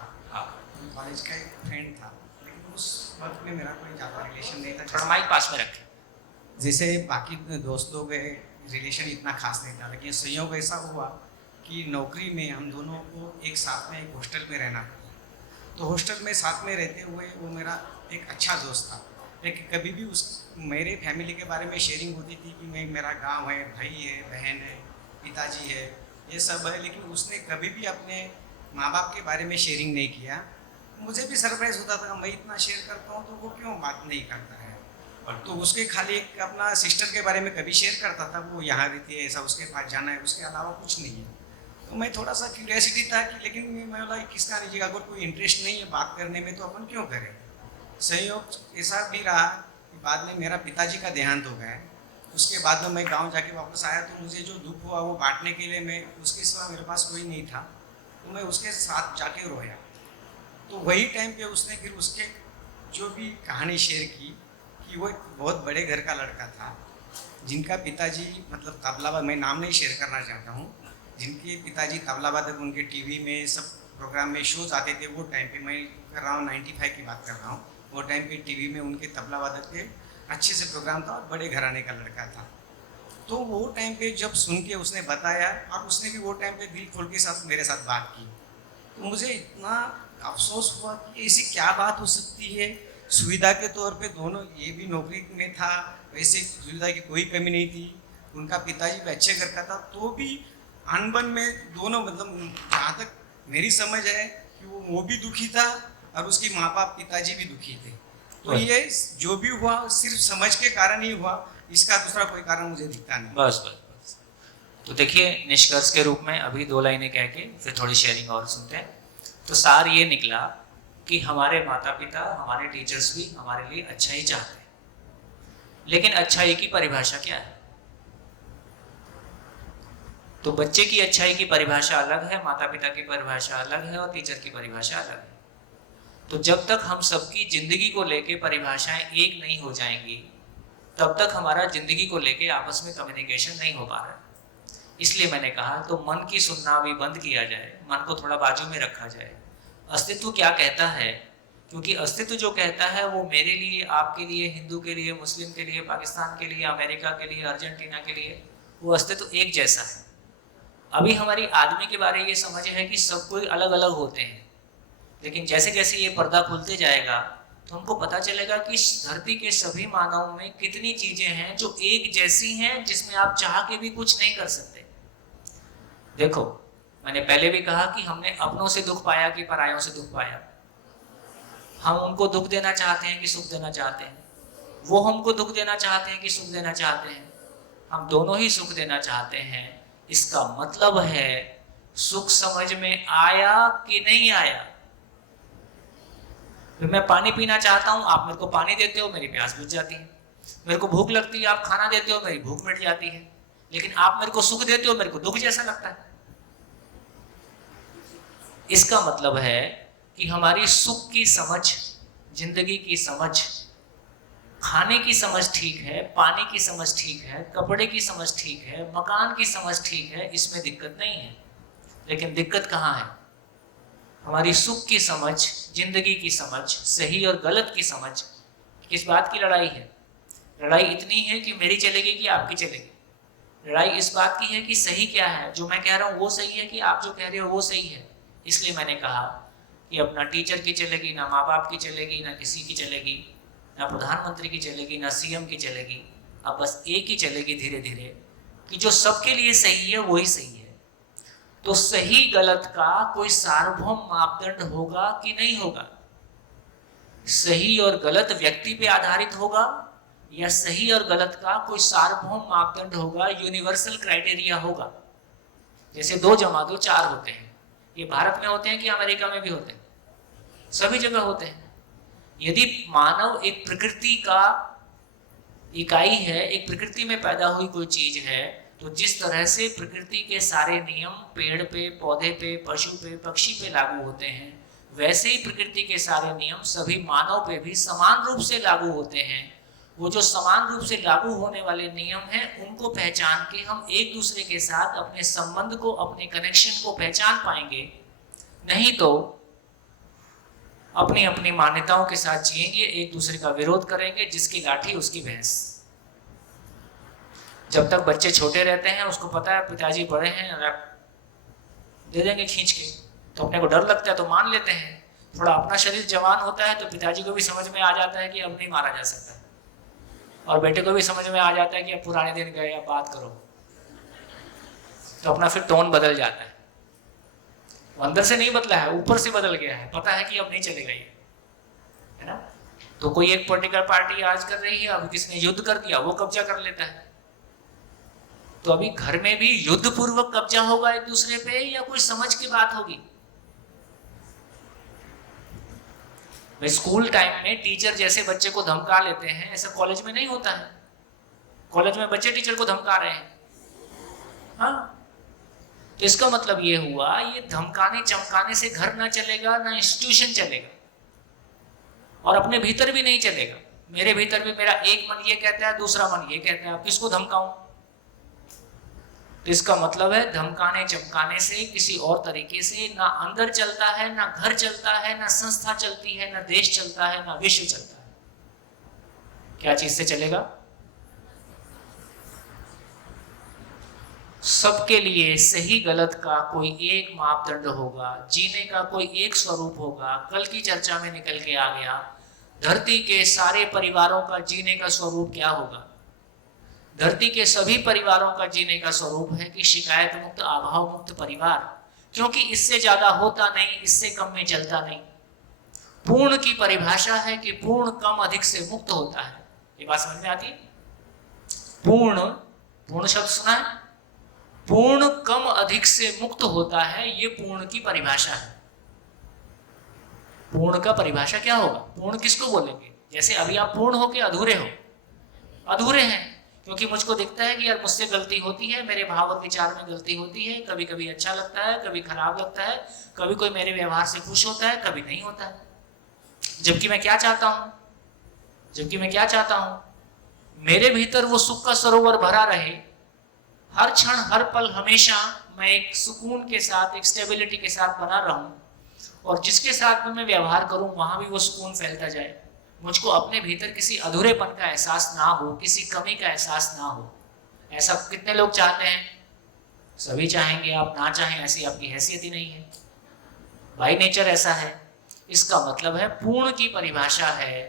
कॉलेज का एक फ्रेंड था, लेकिन उस वक्त में मेरा कोई ज़्यादा रिलेशन नहीं था। थोड़ा माइक पास में रखें। जैसे बाकी दोस्त लोग रिलेशन इतना खास नहीं था, लेकिन संयोग ऐसा हुआ कि नौकरी में हम दोनों को एक साथ में एक हॉस्टल में रहना था। तो हॉस्टल में साथ में रहते हुए वो मेरा एक अच्छा दोस्त था, लेकिन कभी भी मेरे फैमिली के बारे में शेयरिंग होती थी कि मेरा गांव है, भाई है, बहन है, पिताजी है, ये सब है, लेकिन उसने कभी भी अपने माँ बाप के बारे में शेयरिंग नहीं किया। मुझे भी सरप्राइज होता था, मैं इतना शेयर करता हूँ तो वो क्यों बात नहीं करता है। तो उसके खाली एक अपना सिस्टर के बारे में कभी शेयर करता था, वो यहाँ रहती है, ऐसा उसके पास जाना है, उसके अलावा कुछ नहीं है। तो मैं थोड़ा सा क्यूरियोसिटी था कि, लेकिन मैं बोला किसका नहीं, अगर कोई इंटरेस्ट नहीं है बात करने में तो अपन क्यों करें। संयोग ऐसा भी रहा कि बाद में मेरा पिताजी का देहांत हो गया। उसके बाद में मैं गांव जाके वापस आया तो मुझे जो दुख हुआ वो बांटने के लिए मैं उसके सिवा मेरे पास कोई नहीं था, तो मैं उसके साथ जाके रोया। तो वही टाइम पे उसने फिर उसके जो भी कहानी शेयर की कि वो एक बहुत बड़े घर का लड़का था जिनका पिताजी मतलब तबला, मैं नाम नहीं शेयर करना चाहता हूँ, जिनके पिताजी तबला वादक, उनके टीवी में सब प्रोग्राम में शोज आते थे। वो टाइम पे मैं कर रहा हूँ 95 की बात कर रहा हूँ। वो टाइम पे टीवी में उनके तबला वादक के अच्छे से प्रोग्राम था और बड़े घराने का लड़का था। तो वो टाइम पे जब सुन के उसने बताया और उसने भी वो टाइम पे दिल खोल के साथ मेरे साथ बात की, तो मुझे इतना अफसोस हुआ कि ऐसी क्या बात हो सकती है। सुविधा के तौर पे दोनों, ये भी नौकरी में था, वैसे सुविधा की कोई कमी नहीं थी, उनका पिताजी भी अच्छे घर का था, तो भी अनबन में दोनों, मतलब जहाँ तक मेरी समझ है कि वो भी दुखी था और उसके माँ बाप पिताजी भी दुखी थे। तो ये जो भी हुआ सिर्फ समझ के कारण ही हुआ, इसका दूसरा कोई कारण मुझे दिखता नहीं। बस। तो देखिए, निष्कर्ष के रूप में अभी 2 लाइनें कह के फिर थोड़ी शेयरिंग और सुनते हैं। तो सार ये निकला कि हमारे माता पिता, हमारे टीचर्स भी हमारे लिए अच्छा ही चाहते हैं, लेकिन अच्छाई की परिभाषा क्या है? तो बच्चे की अच्छाई की परिभाषा अलग है, माता पिता की परिभाषा अलग है और टीचर की परिभाषा अलग है। तो जब तक हम सबकी जिंदगी को लेके परिभाषाएं एक नहीं हो जाएंगी, तब तक हमारा जिंदगी को लेके आपस में कम्युनिकेशन नहीं हो पा रहा है। इसलिए मैंने कहा तो मन की सुनना भी बंद किया जाए, मन को थोड़ा बाजू में रखा जाए। अस्तित्व क्या कहता है, क्योंकि अस्तित्व जो कहता है वो मेरे लिए, आपके लिए, हिंदू के लिए, मुस्लिम के लिए, पाकिस्तान के लिए, अमेरिका के लिए, अर्जेंटीना के लिए, वो अस्तित्व एक जैसा है। अभी हमारी आदमी के बारे में ये समझ है कि सब कोई अलग अलग होते हैं, लेकिन जैसे जैसे ये पर्दा खुलते जाएगा तो हमको पता चलेगा कि धरती के सभी मानव में कितनी चीजें हैं जो एक जैसी हैं, जिसमें आप चाह के भी कुछ नहीं कर सकते। देखो, मैंने पहले भी कहा कि हमने अपनों से दुख पाया कि परायों से दुख पाया। हम उनको दुख देना चाहते हैं कि सुख देना चाहते हैं, वो हमको दुख देना चाहते हैं कि सुख देना चाहते हैं, हम दोनों ही सुख देना चाहते हैं। इसका मतलब है सुख समझ में आया कि नहीं आया। फिर मैं पानी पीना चाहता हूं, आप मेरे को पानी देते हो, मेरी प्यास बुझ जाती है। मेरे को भूख लगती है, आप खाना देते हो, मेरी भूख मिट जाती है। लेकिन आप मेरे को सुख देते हो, मेरे को दुख जैसा लगता है। इसका मतलब है कि हमारी सुख की समझ, जिंदगी की समझ, खाने की समझ ठीक है, पानी की समझ ठीक है, कपड़े की समझ ठीक है, मकान की समझ ठीक है, इसमें दिक्कत नहीं है। लेकिन दिक्कत कहाँ है? हमारी सुख की समझ, जिंदगी की समझ, सही और गलत की समझ। किस बात की लड़ाई है? लड़ाई इतनी है कि मेरी चलेगी कि आपकी चलेगी। लड़ाई इस बात की है कि सही क्या है, जो मैं कह रहा हूँ वो सही है कि आप जो कह रहे हो वो सही है। इसलिए मैंने कहा कि अपना टीचर की चलेगी, ना माँ बाप की चलेगी, ना किसी की चलेगी, ना प्रधानमंत्री की चलेगी, ना सीएम की चलेगी। अब बस एक ही चलेगी धीरे धीरे, कि जो सबके लिए सही है वही सही है। तो सही गलत का कोई सार्वभौम मापदंड होगा कि नहीं होगा? सही और गलत व्यक्ति पे आधारित होगा, या सही और गलत का कोई सार्वभौम मापदंड होगा, यूनिवर्सल क्राइटेरिया होगा? जैसे 2 + 2 4 होते हैं। ये भारत में होते हैं कि अमेरिका में भी होते हैं? सभी जगह होते हैं। यदि मानव एक प्रकृति का इकाई है, एक प्रकृति में पैदा हुई कोई चीज है, तो जिस तरह से प्रकृति के सारे नियम पेड़ पे, पौधे पे, पशु पे, पक्षी पे लागू होते हैं, वैसे ही प्रकृति के सारे नियम सभी मानव पे भी समान रूप से लागू होते हैं। वो जो समान रूप से लागू होने वाले नियम हैं, उनको पहचान के हम एक दूसरे के साथ अपने संबंध को, अपने कनेक्शन को पहचान पाएंगे। नहीं तो अपनी अपनी मान्यताओं के साथ जिएंगे, एक दूसरे का विरोध करेंगे, जिसकी लाठी उसकी भैंस। जब तक बच्चे छोटे रहते हैं, उसको पता है पिताजी बड़े हैं, दे देंगे खींच के, तो अपने को डर लगता है तो मान लेते हैं। थोड़ा अपना शरीर जवान होता है तो पिताजी को भी समझ में आ जाता है कि अब नहीं मारा जा सकता, और बेटे को भी समझ में आ जाता है कि अब पुराने दिन गए, अब बात करो। तो अपना फिर टोन बदल जाता है। अंदर से नहीं बदला है, ऊपर से बदल गया है, पता है कि अब नहीं चलेगा ये, है ना। तो कोई एक पॉलिटिकल पार्टी आज कर रही है, अब किसने युद्ध कर दिया, वो कब्जा कर लेता है। तो अभी घर में भी युद्ध पूर्वक कब्जा होगा एक दूसरे पे, या कोई समझ की बात होगी? भाई स्कूल टाइम में टीचर जैसे बच्चे को धमका लेते हैं, ऐसा कॉलेज में नहीं होता है। कॉलेज में बच्चे टीचर को धमका रहे हैं। हाँ, तो इसका मतलब ये हुआ, ये धमकाने चमकाने से घर ना चलेगा, ना इंस्टीट्यूशन चलेगा, और अपने भीतर भी नहीं चलेगा। मेरे भीतर भी मेरा एक मन ये कहता है, दूसरा मन ये कहता है, अब किसको धमकाऊं? तो इसका मतलब है धमकाने चमकाने से किसी और तरीके से ना अंदर चलता है, ना घर चलता है, ना संस्था चलती है, ना देश चलता है, ना विश्व चलता है। क्या चीज से चलेगा? सबके लिए सही गलत का कोई एक मापदंड होगा, जीने का कोई एक स्वरूप होगा। कल की चर्चा में निकल के आ गया, धरती के सारे परिवारों का जीने का स्वरूप क्या होगा? धरती के सभी परिवारों का जीने का स्वरूप है कि शिकायत मुक्त, अभाव मुक्त परिवार, क्योंकि इससे ज्यादा होता नहीं, इससे कम में चलता नहीं। पूर्ण की परिभाषा है कि पूर्ण कम अधिक से मुक्त होता है। ये बात समझ में आती है? पूर्ण, पूर्ण शब्द सुना है? पूर्ण कम अधिक से मुक्त होता है, ये पूर्ण की परिभाषा है। पूर्ण का परिभाषा क्या होगा? पूर्ण किसको बोलेंगे? जैसे अभी आप पूर्ण हो के अधूरे हो, अधूरे हैं क्योंकि मुझको दिखता है कि यार मुझसे गलती होती है, मेरे भाव और विचार में गलती होती है, कभी कभी अच्छा लगता है, कभी खराब लगता है, कभी कोई मेरे व्यवहार से खुश होता है, कभी नहीं होता है। जबकि मैं क्या चाहता हूं? जबकि मैं क्या चाहता हूं? मेरे भीतर वो सुख का सरोवर भरा रहे, हर क्षण हर पल हमेशा मैं एक सुकून के साथ, एक स्टेबिलिटी के साथ बना रहूं, और जिसके साथ भी मैं व्यवहार करूं वहां भी वो सुकून फैलता जाए। मुझको अपने भीतर किसी अधूरेपन का एहसास ना हो, किसी कमी का एहसास ना हो। ऐसा कितने लोग चाहते हैं? सभी चाहेंगे। आप ना चाहें ऐसी आपकी हैसियत ही नहीं है, बाई नेचर ऐसा है। इसका मतलब है पूर्ण की परिभाषा है,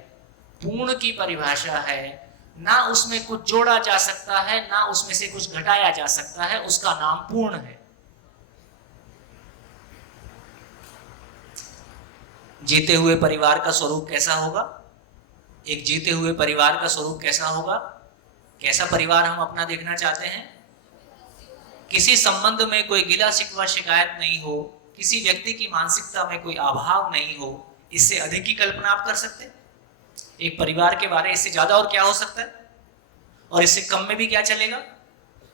पूर्ण की परिभाषा है, ना उसमें कुछ जोड़ा जा सकता है, ना उसमें से कुछ घटाया जा सकता है, उसका नाम पूर्ण है। जीते हुए परिवार का स्वरूप कैसा होगा? एक जीते हुए परिवार का स्वरूप कैसा होगा? कैसा परिवार हम अपना देखना चाहते हैं? किसी संबंध में कोई गिला शिकवा शिकायत नहीं हो, किसी व्यक्ति की मानसिकता में कोई अभाव नहीं हो। इससे अधिक की कल्पना आप कर सकते हैं एक परिवार के बारे? इससे ज्यादा और क्या हो सकता है? और इससे कम में भी क्या चलेगा?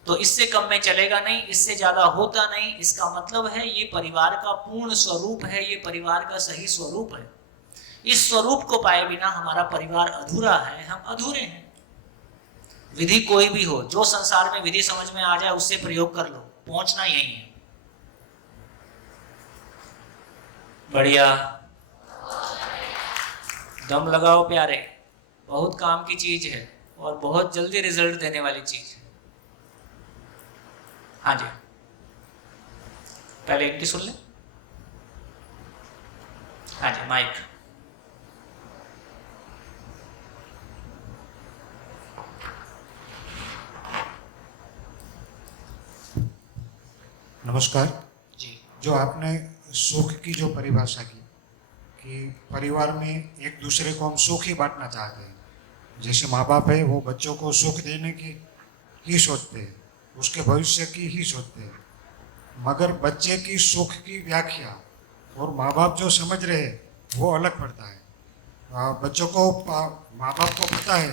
तो इससे कम में चलेगा नहीं, इससे ज्यादा होता नहीं। इसका मतलब है ये परिवार का पूर्ण स्वरूप है, ये परिवार का सही स्वरूप है। इस स्वरूप को पाए बिना हमारा परिवार अधूरा है, हम अधूरे हैं। विधि कोई भी हो, जो संसार में विधि समझ में आ जाए उससे प्रयोग कर लो, पहुंचना यही है। बढ़िया, दम लगाओ प्यारे, बहुत काम की चीज है और बहुत जल्दी रिजल्ट देने वाली चीज है। हाँ जी, पहले इनकी सुन ले। हाँ जी, माइक। नमस्कार जी। जो आपने सुख की जो परिभाषा की कि परिवार में एक दूसरे को हम सुख ही बांटना चाहते हैं, जैसे माँ बाप है वो बच्चों को सुख देने की ही सोचते हैं, उसके भविष्य की ही सोचते हैं, मगर बच्चे की सुख की व्याख्या और माँ बाप जो समझ रहे हैं वो अलग पड़ता है। बच्चों को माँ बाप को पता है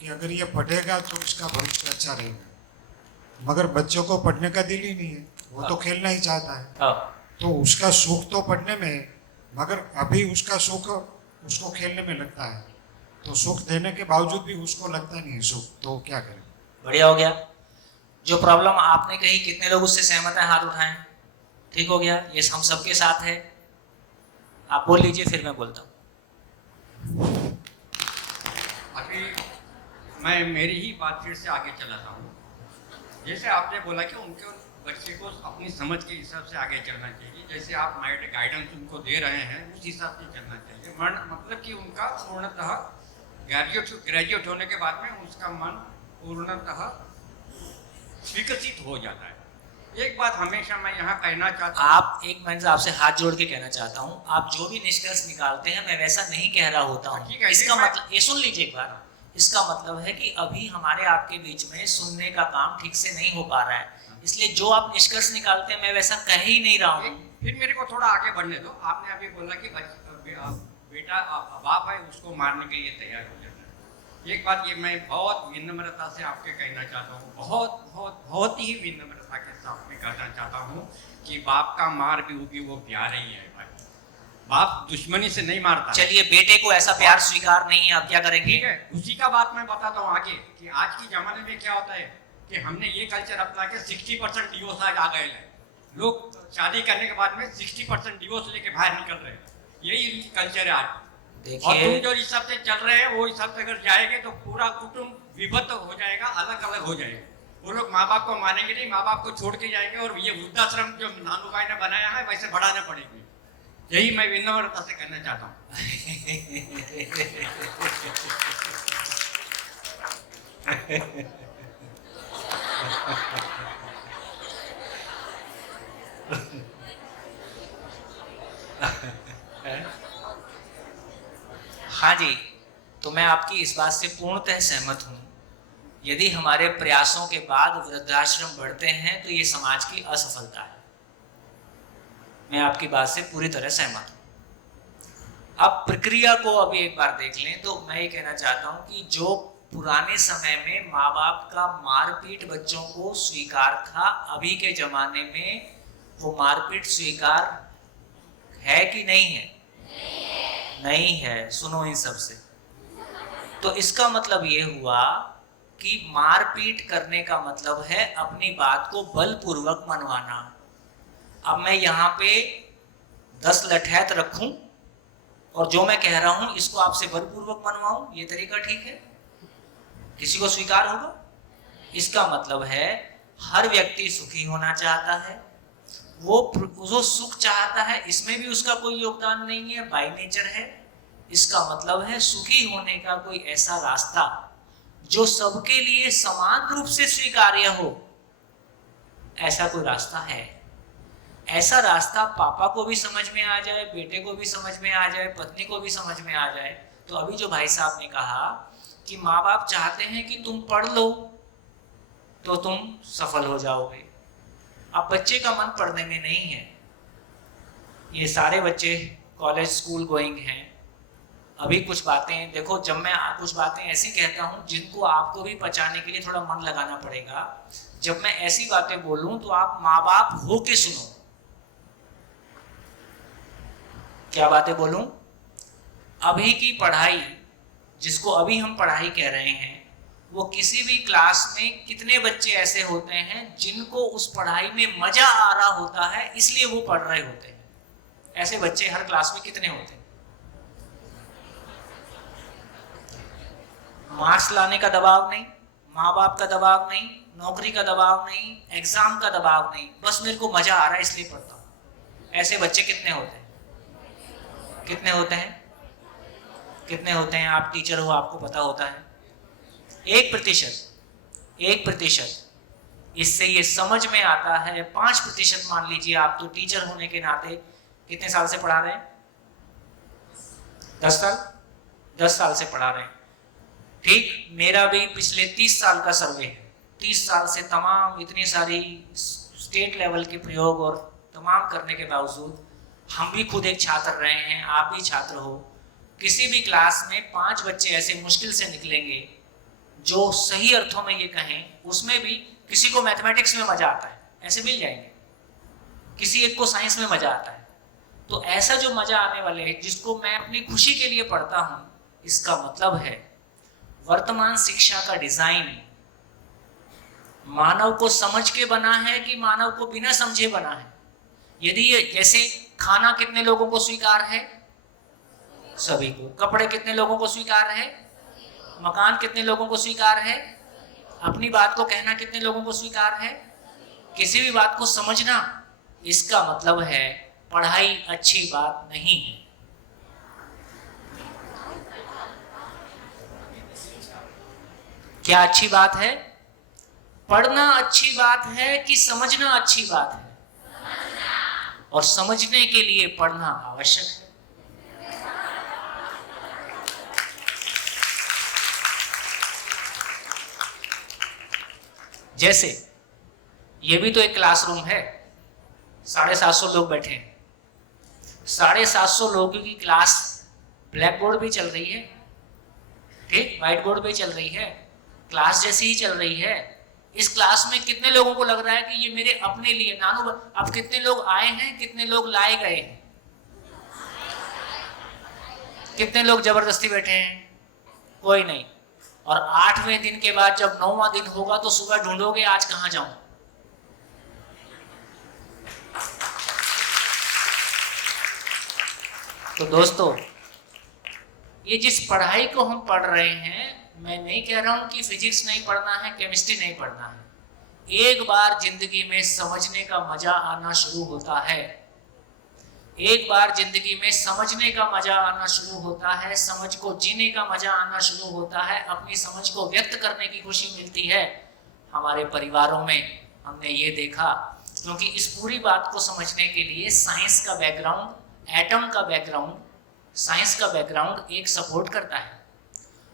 कि अगर ये पढ़ेगा तो इसका भविष्य अच्छा रहेगा, मगर बच्चों को पढ़ने का दिल ही नहीं है, वो तो खेलना ही चाहता है। तो उसका सुख तो पढ़ने में है, मगर अभी उसका सुख उसको खेलने में लगता है, तो सुख देने के बावजूद भी उसको लगता नहीं है सुख, तो क्या करें? बढ़िया हो गया। जो प्रॉब्लम आपने कही, कितने लोग उससे सहमत हैं? हाथ उठाएं। ठीक हो गया, ये हम सबके साथ है। आप बोल लीजिए, फिर मैं बोलता हूँ। अभी मैं मेरी ही बात फिर से आगे चलाता हूँ। जैसे आपने बोला कि उनके बच्चे को अपनी समझ के हिसाब से आगे चलना चाहिए, जैसे आप गाइडेंस उनको दे रहे हैं उस हिसाब से चलना चाहिए। मतलब कि उनका पूर्णतः ग्रेजुएट होने के बाद में उसका मन पूर्णतः विकसित हो जाता है। एक बात हमेशा मैं यहाँ कहना चाहता हूँ, आप एक मिनट से आपसे हाथ जोड़ के कहना चाहता हूँ, आप जो भी निष्कर्ष निकालते हैं मैं वैसा नहीं कह रहा होता हूँ। इसका मतलब, ये सुन लीजिए एक बार, इसका मतलब है कि अभी हमारे आपके बीच में सुनने का काम ठीक से नहीं हो पा रहा है, इसलिए जो आप निष्कर्ष निकालते हैं मैं वैसा कह ही नहीं रहा हूँ। फिर मेरे को थोड़ा आगे बढ़ने दो। आपने अभी बोला कि बेटा बाप है उसको मारने के लिए तैयार हो जाता है। एक बात ये मैं बहुत विनम्रता से आपके कहना चाहता हूँ, बहुत बहुत बहुत ही विनम्रता के साथ में कहना चाहता हूँ कि बाप का मार भी होगी वो प्यार ही है भाई। बाप दुश्मनी से नहीं मारता। चलिए, बेटे को ऐसा प्यार स्वीकार नहीं है, आप क्या करेंगे? ठीक है, उसी का बात मैं बताता हूँ आगे कि आज के जमाने में क्या होता है कि हमने ये कल्चर अपना के 60% डिवोर्स आज आ गए हैं। लोग शादी करने के बाद में 60% डिवोर्स लेके बाहर निकल रहे हैं, यही कल्चर है आज। और तुम जो हिसाब से चल रहे हैं वो हिसाब से अगर जाएंगे तो पूरा कुटुंब विभक्त हो जाएगा, अलग अलग हो जाएगा। वो लोग माँ बाप को मानेंगे नहीं, माँ बाप को छोड़ के जाएंगे और ये वृद्धाश्रम जो नानू भाई ने बनाया है वैसे बढ़ाना पड़ेगी। यही मैं विनम्रता से कहना चाहता हूँ। हाँ जी, तो मैं आपकी इस बात से पूर्णतः सहमत हूँ। यदि हमारे प्रयासों के बाद वृद्धाश्रम बढ़ते हैं तो ये समाज की असफलता है। मैं आपकी बात से पूरी तरह सहमत हूँ। अब प्रक्रिया को अभी एक बार देख लें तो मैं ये कहना चाहता हूँ कि जो पुराने समय में माँ बाप का मारपीट बच्चों को स्वीकार था, अभी के जमाने में वो मारपीट स्वीकार है कि नहीं है? नहीं है। सुनो इन सब से, तो इसका मतलब ये हुआ कि मारपीट करने का मतलब है अपनी बात को बलपूर्वक मनवाना। अब मैं यहाँ पे 10 लठैत रखूं और जो मैं कह रहा हूं इसको आपसे बलपूर्वक मनवाऊं, ये तरीका ठीक है? किसी को स्वीकार होगा? इसका मतलब है हर व्यक्ति सुखी होना चाहता है, वो सुख चाहता है, इसमें भी उसका कोई योगदान नहीं है, बाय नेचर है। इसका मतलब है सुखी होने का कोई ऐसा रास्ता जो सबके लिए समान रूप से स्वीकार्य हो, ऐसा कोई रास्ता है। ऐसा रास्ता पापा को भी समझ में आ जाए, बेटे को भी समझ में आ जाए, पत्नी को भी समझ में आ जाए। तो अभी जो भाई साहब ने कहा कि माँ बाप चाहते हैं कि तुम पढ़ लो तो तुम सफल हो जाओगे। अब बच्चे का मन पढ़ने में नहीं है। ये सारे बच्चे कॉलेज स्कूल गोइंग हैं। अभी कुछ बातें देखो, जब मैं कुछ बातें ऐसी कहता हूँ जिनको आपको भी पचाने के लिए थोड़ा मन लगाना पड़ेगा। जब मैं ऐसी बातें बोलूं तो आप माँ बाप हो के सुनो। क्या बातें बोलूं? अभी की पढ़ाई, जिसको अभी हम पढ़ाई कह रहे हैं, वो किसी भी क्लास में कितने बच्चे ऐसे होते हैं जिनको उस पढ़ाई में मजा आ रहा होता है इसलिए वो पढ़ रहे होते हैं? ऐसे बच्चे हर क्लास में कितने होते हैं? मार्क्स लाने का दबाव नहीं, माँ बाप का दबाव नहीं, नौकरी का दबाव नहीं, एग्जाम का दबाव नहीं, बस मेरे को मजा आ रहा है इसलिए पढ़ता हूँ। ऐसे बच्चे कितने होते हैं? कितने होते हैं? कितने होते हैं? आप टीचर हो, आपको पता होता है। 1%, 1%। इससे ये समझ में आता है 5% मान लीजिए आप तो टीचर होने के नाते कितने साल से पढ़ा रहे हैं? 10 साल? 10 साल से पढ़ा रहे हैं। ठीक, मेरा भी पिछले 30 साल का सर्वे है। 30 साल से तमाम इतनी सारी स्टेट लेवल के प्रयोग और तमाम करने के बावजूद हम भी खुद एक छात्र रहे हैं, आप भी छात्र हो। किसी भी क्लास में 5 बच्चे ऐसे मुश्किल से निकलेंगे जो सही अर्थों में ये कहें, उसमें भी किसी को मैथमेटिक्स में मजा आता है, ऐसे मिल जाएंगे। किसी एक को साइंस में मजा आता है। तो ऐसा जो मजा आने वाले है जिसको मैं अपनी खुशी के लिए पढ़ता हूं, इसका मतलब है वर्तमान शिक्षा का डिजाइन मानव को समझ के बना है कि मानव को बिना समझे बना है। यदि ये जैसे खाना कितने लोगों को स्वीकार है? सभी को। कपड़े कितने लोगों को स्वीकार है? मकान कितने लोगों को स्वीकार है? अपनी बात को कहना कितने लोगों को स्वीकार है? किसी भी बात को समझना, इसका मतलब है पढ़ाई अच्छी बात नहीं है। क्या अच्छी बात है? पढ़ना अच्छी बात है कि समझना अच्छी बात है? और समझने के लिए पढ़ना आवश्यक है। जैसे ये भी तो एक क्लासरूम है, 750 लोग बैठे हैं। 750 लोगों की क्लास ब्लैक बोर्ड भी चल रही है, ठीक, व्हाइट बोर्ड भी चल रही है, क्लास जैसी ही चल रही है। इस क्लास में कितने लोगों को लग रहा है कि ये मेरे अपने लिए नानू, अब कितने लोग आए हैं, कितने लोग लाए गए हैं, कितने लोग जबरदस्ती बैठे हैं? कोई नहीं। और 8वें दिन के बाद जब 9वां दिन होगा तो सुबह ढूंढोगे आज कहां जाऊं। तो दोस्तों, ये जिस पढ़ाई को हम पढ़ रहे हैं, मैं नहीं कह रहा हूं कि फिजिक्स नहीं पढ़ना है, केमिस्ट्री नहीं पढ़ना है। एक बार जिंदगी में समझने का मजा आना शुरू होता है, एक बार जिंदगी में समझने का मजा आना शुरू होता है, समझ को जीने का मजा आना शुरू होता है, अपनी समझ को व्यक्त करने की खुशी मिलती है। हमारे परिवारों में हमने ये देखा, क्योंकि इस पूरी बात को समझने के लिए साइंस का बैकग्राउंड, एटम का बैकग्राउंड, साइंस का बैकग्राउंड एक सपोर्ट करता है।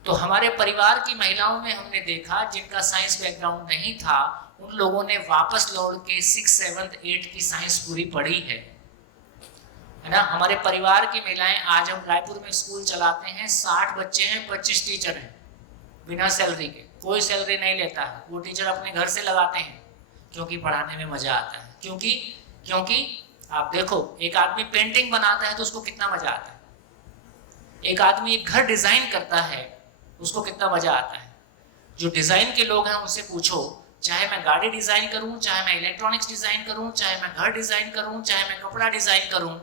तो हमारे परिवार की महिलाओं में हमने देखा जिनका साइंस बैकग्राउंड नहीं था, उन लोगों ने वापस लौट के 6, 7, 8 की साइंस पूरी पढ़ी है ना। हमारे परिवार की महिलाएं, आज हम रायपुर में स्कूल चलाते हैं, 60 बच्चे हैं, 25 टीचर हैं, बिना सैलरी के, कोई सैलरी नहीं लेता है। वो टीचर अपने घर से लगाते हैं क्योंकि पढ़ाने में मजा आता है। क्योंकि आप देखो, एक आदमी पेंटिंग बनाता है तो उसको कितना मजा आता है, एक आदमी एक घर डिजाइन करता है उसको कितना मजा आता है। जो डिजाइन के लोग हैं उनसे पूछो, चाहे मैं गाड़ी डिजाइन करूं, चाहे मैं इलेक्ट्रॉनिक्स डिजाइन करूं, चाहे मैं घर डिजाइन करूं, चाहे मैं कपड़ा डिजाइन करूं,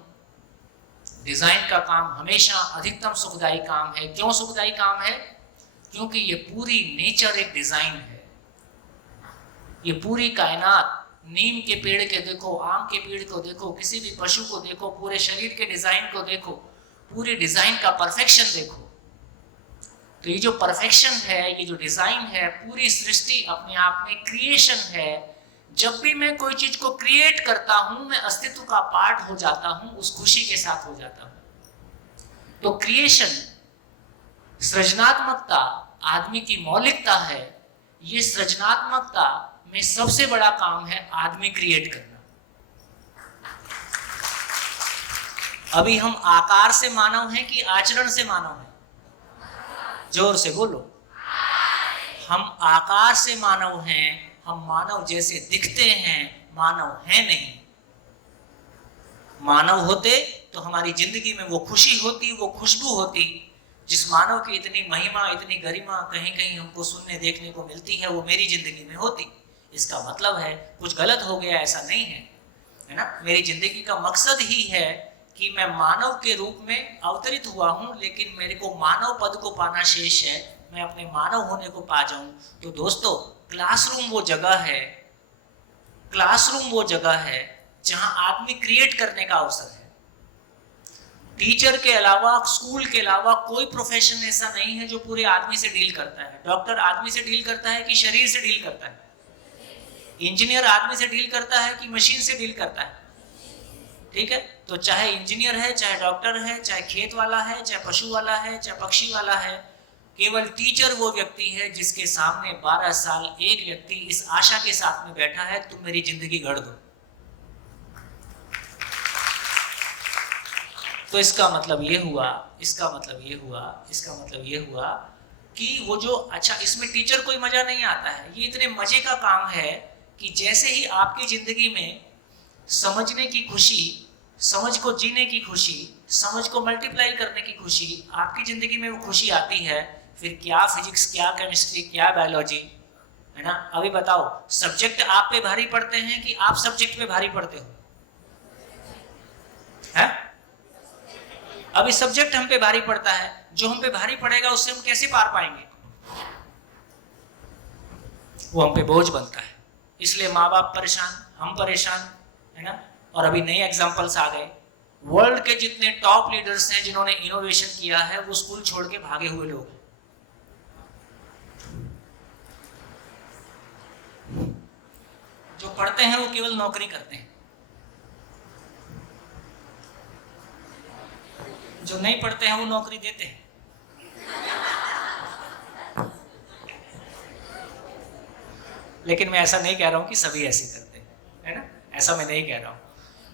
डिजाइन का काम हमेशा अधिकतम सुखदायी काम है। क्यों सुखदायी काम है? क्योंकि ये पूरी नेचर एक डिजाइन है। ये पूरी कायनात, नीम के पेड़ के देखो, आम के पेड़ को देखो, किसी भी पशु को देखो, पूरे शरीर के डिजाइन को देखो, पूरी डिजाइन का परफेक्शन देखो। तो ये जो परफेक्शन है, ये जो डिजाइन है, पूरी सृष्टि अपने आप में क्रिएशन है। जब भी मैं कोई चीज को क्रिएट करता हूं, मैं अस्तित्व का पार्ट हो जाता हूं, उस खुशी के साथ हो जाता हूं। तो क्रिएशन, सृजनात्मकता आदमी की मौलिकता है। ये सृजनात्मकता में सबसे बड़ा काम है आदमी क्रिएट करना। अभी हम आकार से मानव हैं कि आचरण से मानव हैं? जोर से बोलो। हम आकार से मानव हैं, हम मानव जैसे दिखते हैं, मानव हैं नहीं। मानव होते तो हमारी जिंदगी में वो खुशी होती, वो खुशबू होती, जिस मानव की इतनी महिमा, इतनी गरिमा कहीं कहीं हमको सुनने देखने को मिलती है, वो मेरी जिंदगी में होती। इसका मतलब है कुछ गलत हो गया, ऐसा नहीं है ना। मेरी जिंदगी का मकसद ही है कि मैं मानव के रूप में अवतरित हुआ हूं, लेकिन मेरे को मानव पद को पाना शेष है, मैं अपने मानव होने को पा जाऊं। तो दोस्तों, क्लासरूम वो जगह है, क्लासरूम वो जगह है जहां आदमी क्रिएट करने का अवसर है। टीचर के अलावा, स्कूल के अलावा कोई प्रोफेशन ऐसा नहीं है जो पूरे आदमी से डील करता है। डॉक्टर आदमी से डील करता है कि शरीर से डील करता है? इंजीनियर आदमी से डील करता है कि मशीन से डील करता है? ठीक है, तो चाहे इंजीनियर है, चाहे डॉक्टर है, चाहे खेत वाला है, चाहे पशु वाला है, चाहे पक्षी वाला है, केवल टीचर वो व्यक्ति है जिसके सामने 12 साल एक व्यक्ति इस आशा के साथ में बैठा है, तुम मेरी जिंदगी गढ़ दो। तो इसका मतलब ये हुआ, इसका मतलब ये हुआ, इसका मतलब ये हुआ कि वो जो, अच्छा, इसमें टीचर कोई मजा नहीं आता है। ये इतने मजे का काम है कि जैसे ही आपकी जिंदगी में समझने की खुशी, समझ को जीने की खुशी, समझ को मल्टीप्लाई करने की खुशी, आपकी जिंदगी में वो खुशी आती है, फिर क्या फिजिक्स, क्या केमिस्ट्री, क्या बायोलॉजी, है ना। अभी बताओ, सब्जेक्ट आप पे भारी पड़ते हैं कि आप सब्जेक्ट पे भारी पड़ते हो? है? अभी सब्जेक्ट हम पे भारी पड़ता है, जो हम पे भारी पड़ेगा उससे हम कैसे पार पाएंगे? वो हम पे बोझ बनता है। इसलिए माँ बाप परेशान, हम परेशान, है ना। और अभी नए एग्जांपल्स आ गए। वर्ल्ड के जितने टॉप लीडर्स हैं जिन्होंने इनोवेशन किया है, वो स्कूल छोड़ के भागे हुए लोग हैं। जो पढ़ते हैं वो केवल नौकरी करते हैं, जो नहीं पढ़ते हैं वो नौकरी देते हैं। लेकिन मैं ऐसा नहीं कह रहा हूं कि सभी ऐसे करते हैं, है ना, ऐसा मैं नहीं कह रहा हूं।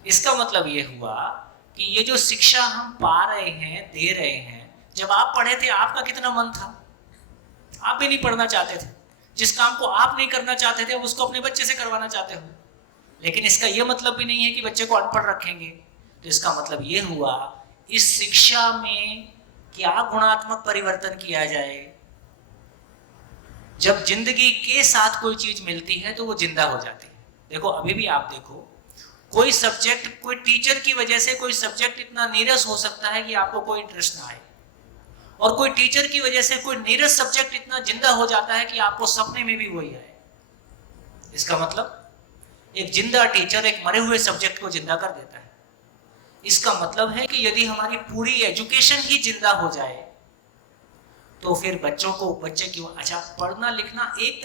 इसका मतलब ये हुआ कि ये जो शिक्षा हम पा रहे हैं, दे रहे हैं, जब आप पढ़े थे आपका कितना मन था, आप भी नहीं पढ़ना चाहते थे। जिस काम को आप नहीं करना चाहते थे उसको अपने बच्चे से करवाना चाहते हो। लेकिन इसका यह मतलब भी नहीं है कि बच्चे को अनपढ़ रखेंगे। तो इसका मतलब यह हुआ इस शिक्षा में क्या गुणात्मक परिवर्तन किया जाए। जब जिंदगी के साथ कोई चीज मिलती है तो वो जिंदा हो जाती है। देखो अभी भी आप देखो, कोई सब्जेक्ट, कोई टीचर की वजह से कोई सब्जेक्ट इतना नीरस हो सकता है कि आपको कोई इंटरेस्ट ना आए, और कोई टीचर की वजह से कोई नीरस सब्जेक्ट इतना जिंदा हो जाता है कि आपको सपने में भी वही आए। इसका मतलब एक जिंदा टीचर एक मरे हुए सब्जेक्ट को जिंदा कर देता है। इसका मतलब है कि यदि हमारी पूरी एजुकेशन ही जिंदा हो जाए तो फिर बच्चे क्यों, अच्छा पढ़ना लिखना एक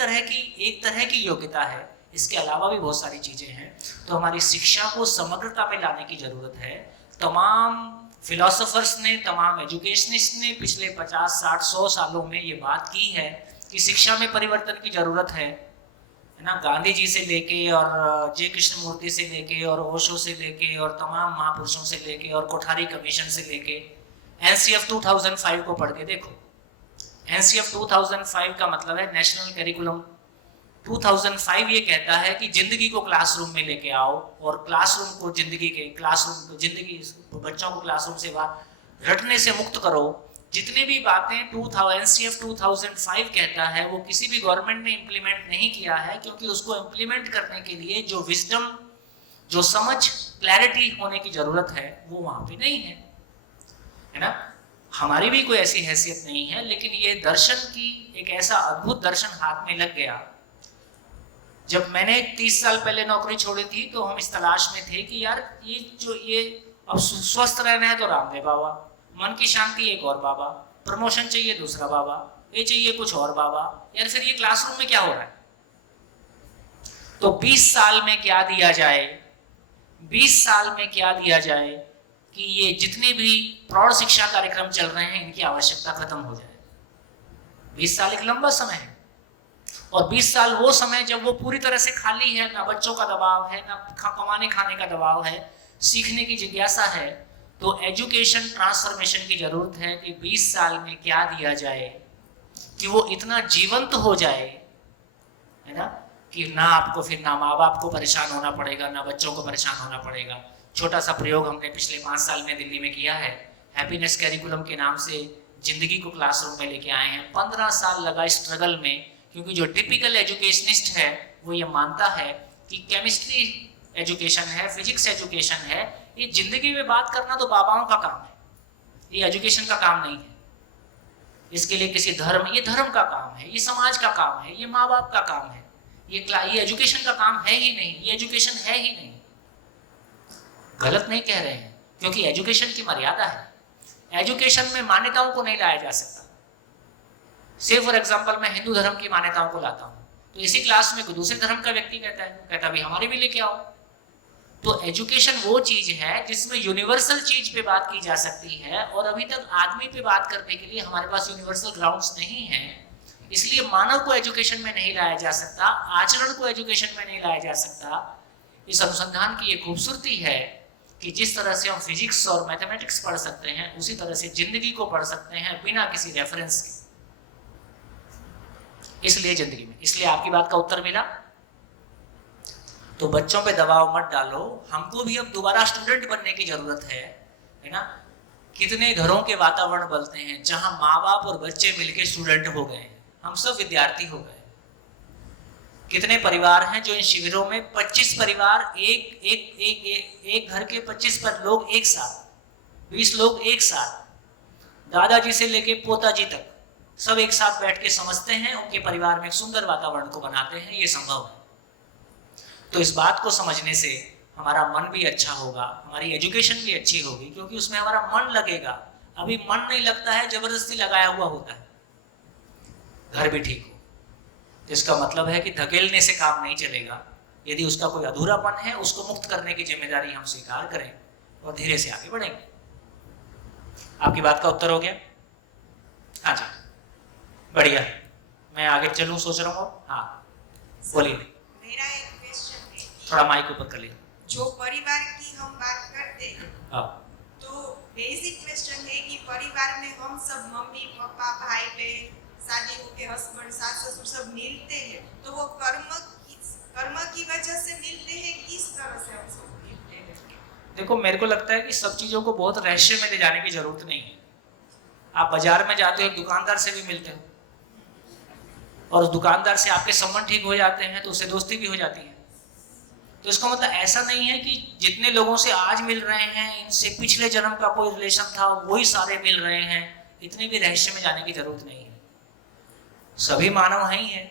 तरह की योग्यता है, इसके अलावा भी बहुत सारी चीजें हैं। तो हमारी शिक्षा को समग्रता में लाने की जरूरत है। तमाम फिलोसोफर्स ने, तमाम एजुकेशनिस्ट ने पिछले 50, 60, 100 सालों में ये बात की है कि शिक्षा में परिवर्तन की जरूरत है ना। गांधी जी से लेके और जे कृष्णमूर्ति से लेके और ओशो से लेके और तमाम महापुरुषों से लेके और कोठारी कमीशन से लेके एनसीएफ 2005 को पढ़ के देखो। एनसीएफ 2005 का मतलब है नेशनल करिकुलम 2005। ये कहता है कि जिंदगी को क्लासरूम में लेके आओ और क्लासरूम को बच्चों को क्लासरूम से बाहर रटने से मुक्त करो। जितने भी बातें एनसीएफ 2005 कहता है वो किसी भी गवर्नमेंट ने इंप्लीमेंट नहीं किया है, क्योंकि उसको इंप्लीमेंट करने के लिए जो विजडम, जो समझ, क्लैरिटी होने की जरूरत है वो वहां पे नहीं है ना। हमारी भी कोई ऐसी हैसियत नहीं है, लेकिन ये दर्शन की एक ऐसा अद्भुत दर्शन हाथ में लग गया। जब मैंने 30 साल पहले नौकरी छोड़ी थी तो हम इस तलाश में थे कि यार ये अब स्वस्थ रहना है तो रामदेव बाबा, मन की शांति एक और बाबा, प्रमोशन चाहिए दूसरा बाबा, ये चाहिए कुछ और बाबा, यार फिर ये क्लासरूम में क्या हो रहा है। तो 20 साल में क्या दिया जाए, 20 साल में क्या दिया जाए कि ये जितने भी प्रौढ़ शिक्षा कार्यक्रम चल रहे हैं इनकी आवश्यकता खत्म हो जाए। 20 साल एक लंबा समय है, और 20 साल वो समय जब वो पूरी तरह से खाली है, ना बच्चों का दबाव है, ना कमाने खाने का दबाव है, सीखने की जिज्ञासा है। तो एजुकेशन ट्रांसफॉर्मेशन की जरूरत है कि 20 साल में क्या दिया जाए कि वो इतना जीवंत हो जाए, है ना, कि ना आपको फिर ना माँ बाप को परेशान होना पड़ेगा, ना बच्चों को परेशान होना पड़ेगा। छोटा सा प्रयोग हमने पिछले 5 साल में दिल्ली में किया है। हैप्पीनेस कैरिकुलम के नाम से जिंदगी को क्लासरूम में लेके आए हैं। 15 साल लगा स्ट्रगल में, क्योंकि जो टिपिकल एजुकेशनिस्ट है वो ये मानता है कि केमिस्ट्री एजुकेशन है, फिजिक्स एजुकेशन है, ये जिंदगी में बात करना तो बाबाओं का काम है, ये एजुकेशन का काम नहीं है। इसके लिए किसी धर्म, ये धर्म का काम है, ये समाज का काम है, ये माँ बाप का काम है, ये एजुकेशन का काम है ही नहीं, ये एजुकेशन है ही नहीं। गलत नहीं कह रहे हैं, क्योंकि एजुकेशन की मर्यादा है। एजुकेशन में मान्यताओं को नहीं लाया जा सकता। से फॉर एग्जाम्पल मैं हिंदू धर्म की मान्यताओं को लाता हूँ, तो इसी क्लास में कोई दूसरे धर्म का व्यक्ति कहता है भी हमारे भी लेके आओ। तो एजुकेशन वो चीज है जिसमें यूनिवर्सल चीज पे बात की जा सकती है, और अभी तक आदमी पे बात करने के लिए हमारे पास यूनिवर्सल ग्राउंड्स नहीं है। इसलिए मानव को एजुकेशन में नहीं लाया जा सकता, आचरण को एजुकेशन में नहीं लाया जा सकता। इस अनुसंधान की ये खूबसूरती है कि जिस तरह से हम फिजिक्स और मैथमेटिक्स पढ़ सकते हैं, उसी तरह से जिंदगी को पढ़ सकते हैं बिना किसी रेफरेंस के। इसलिए जिंदगी में, इसलिए आपकी बात का उत्तर मिला। तो बच्चों पे दबाव मत डालो, हमको भी अब दोबारा स्टूडेंट बनने की जरूरत है ना। कितने घरों के वातावरण बनते हैं जहां माँ बाप और बच्चे मिलके स्टूडेंट हो गए, हम सब विद्यार्थी हो गए। कितने परिवार हैं जो इन शिविरों में 25 परिवार एक घर के 25 लोग एक साथ, 20 लोग एक साथ, दादाजी से लेके पोताजी तक सब एक साथ बैठ के समझते हैं, उनके परिवार में एक सुंदर वातावरण को बनाते हैं। ये संभव है। तो इस बात को समझने से हमारा मन भी अच्छा होगा, हमारी एजुकेशन भी अच्छी होगी, क्योंकि उसमें हमारा मन लगेगा। अभी मन नहीं लगता है, जबरदस्ती लगाया हुआ होता है। घर भी ठीक हो, तो इसका मतलब है कि धकेलने से काम नहीं चलेगा। यदि उसका कोई अधूरापन है, उसको मुक्त करने की जिम्मेदारी हम स्वीकार करें और धीरे से आगे बढ़ेंगे। आपकी बात का उत्तर हो गया? हाँ जी, बढ़िया। मैं आगे चलूं सोच रहा हूँ। हाँ बोलिए। मेरा एक क्वेश्चन है, थोड़ा माइक ऊपर कर लीजिए। जो परिवार की हम बात करते हैं, हाँ, तो बेसिक क्वेश्चन है कि परिवार में हम सब मम्मी पापा भाई बहन शादी होके हस्बैंड सास ससुर सब मिलते हैं, तो वो कर्म की वजह से मिलते हैं, किस तरह से हम सब मिलते हैं? देखो, मेरे को लगता है कि सब चीज़ों को बहुत रहस्य में ले जाने की जरूरत नहीं है। आप बाजार में जाते हो, एक दुकानदार से भी मिलते हो और उस दुकानदार से आपके संबंध ठीक हो जाते हैं तो उससे दोस्ती भी हो जाती है। तो इसका मतलब ऐसा नहीं है कि जितने लोगों से आज मिल रहे हैं इनसे पिछले जन्म का कोई रिलेशन था वही सारे मिल रहे हैं। इतने भी रहस्य में जाने की जरूरत नहीं है। सभी मानव हैं ही हैं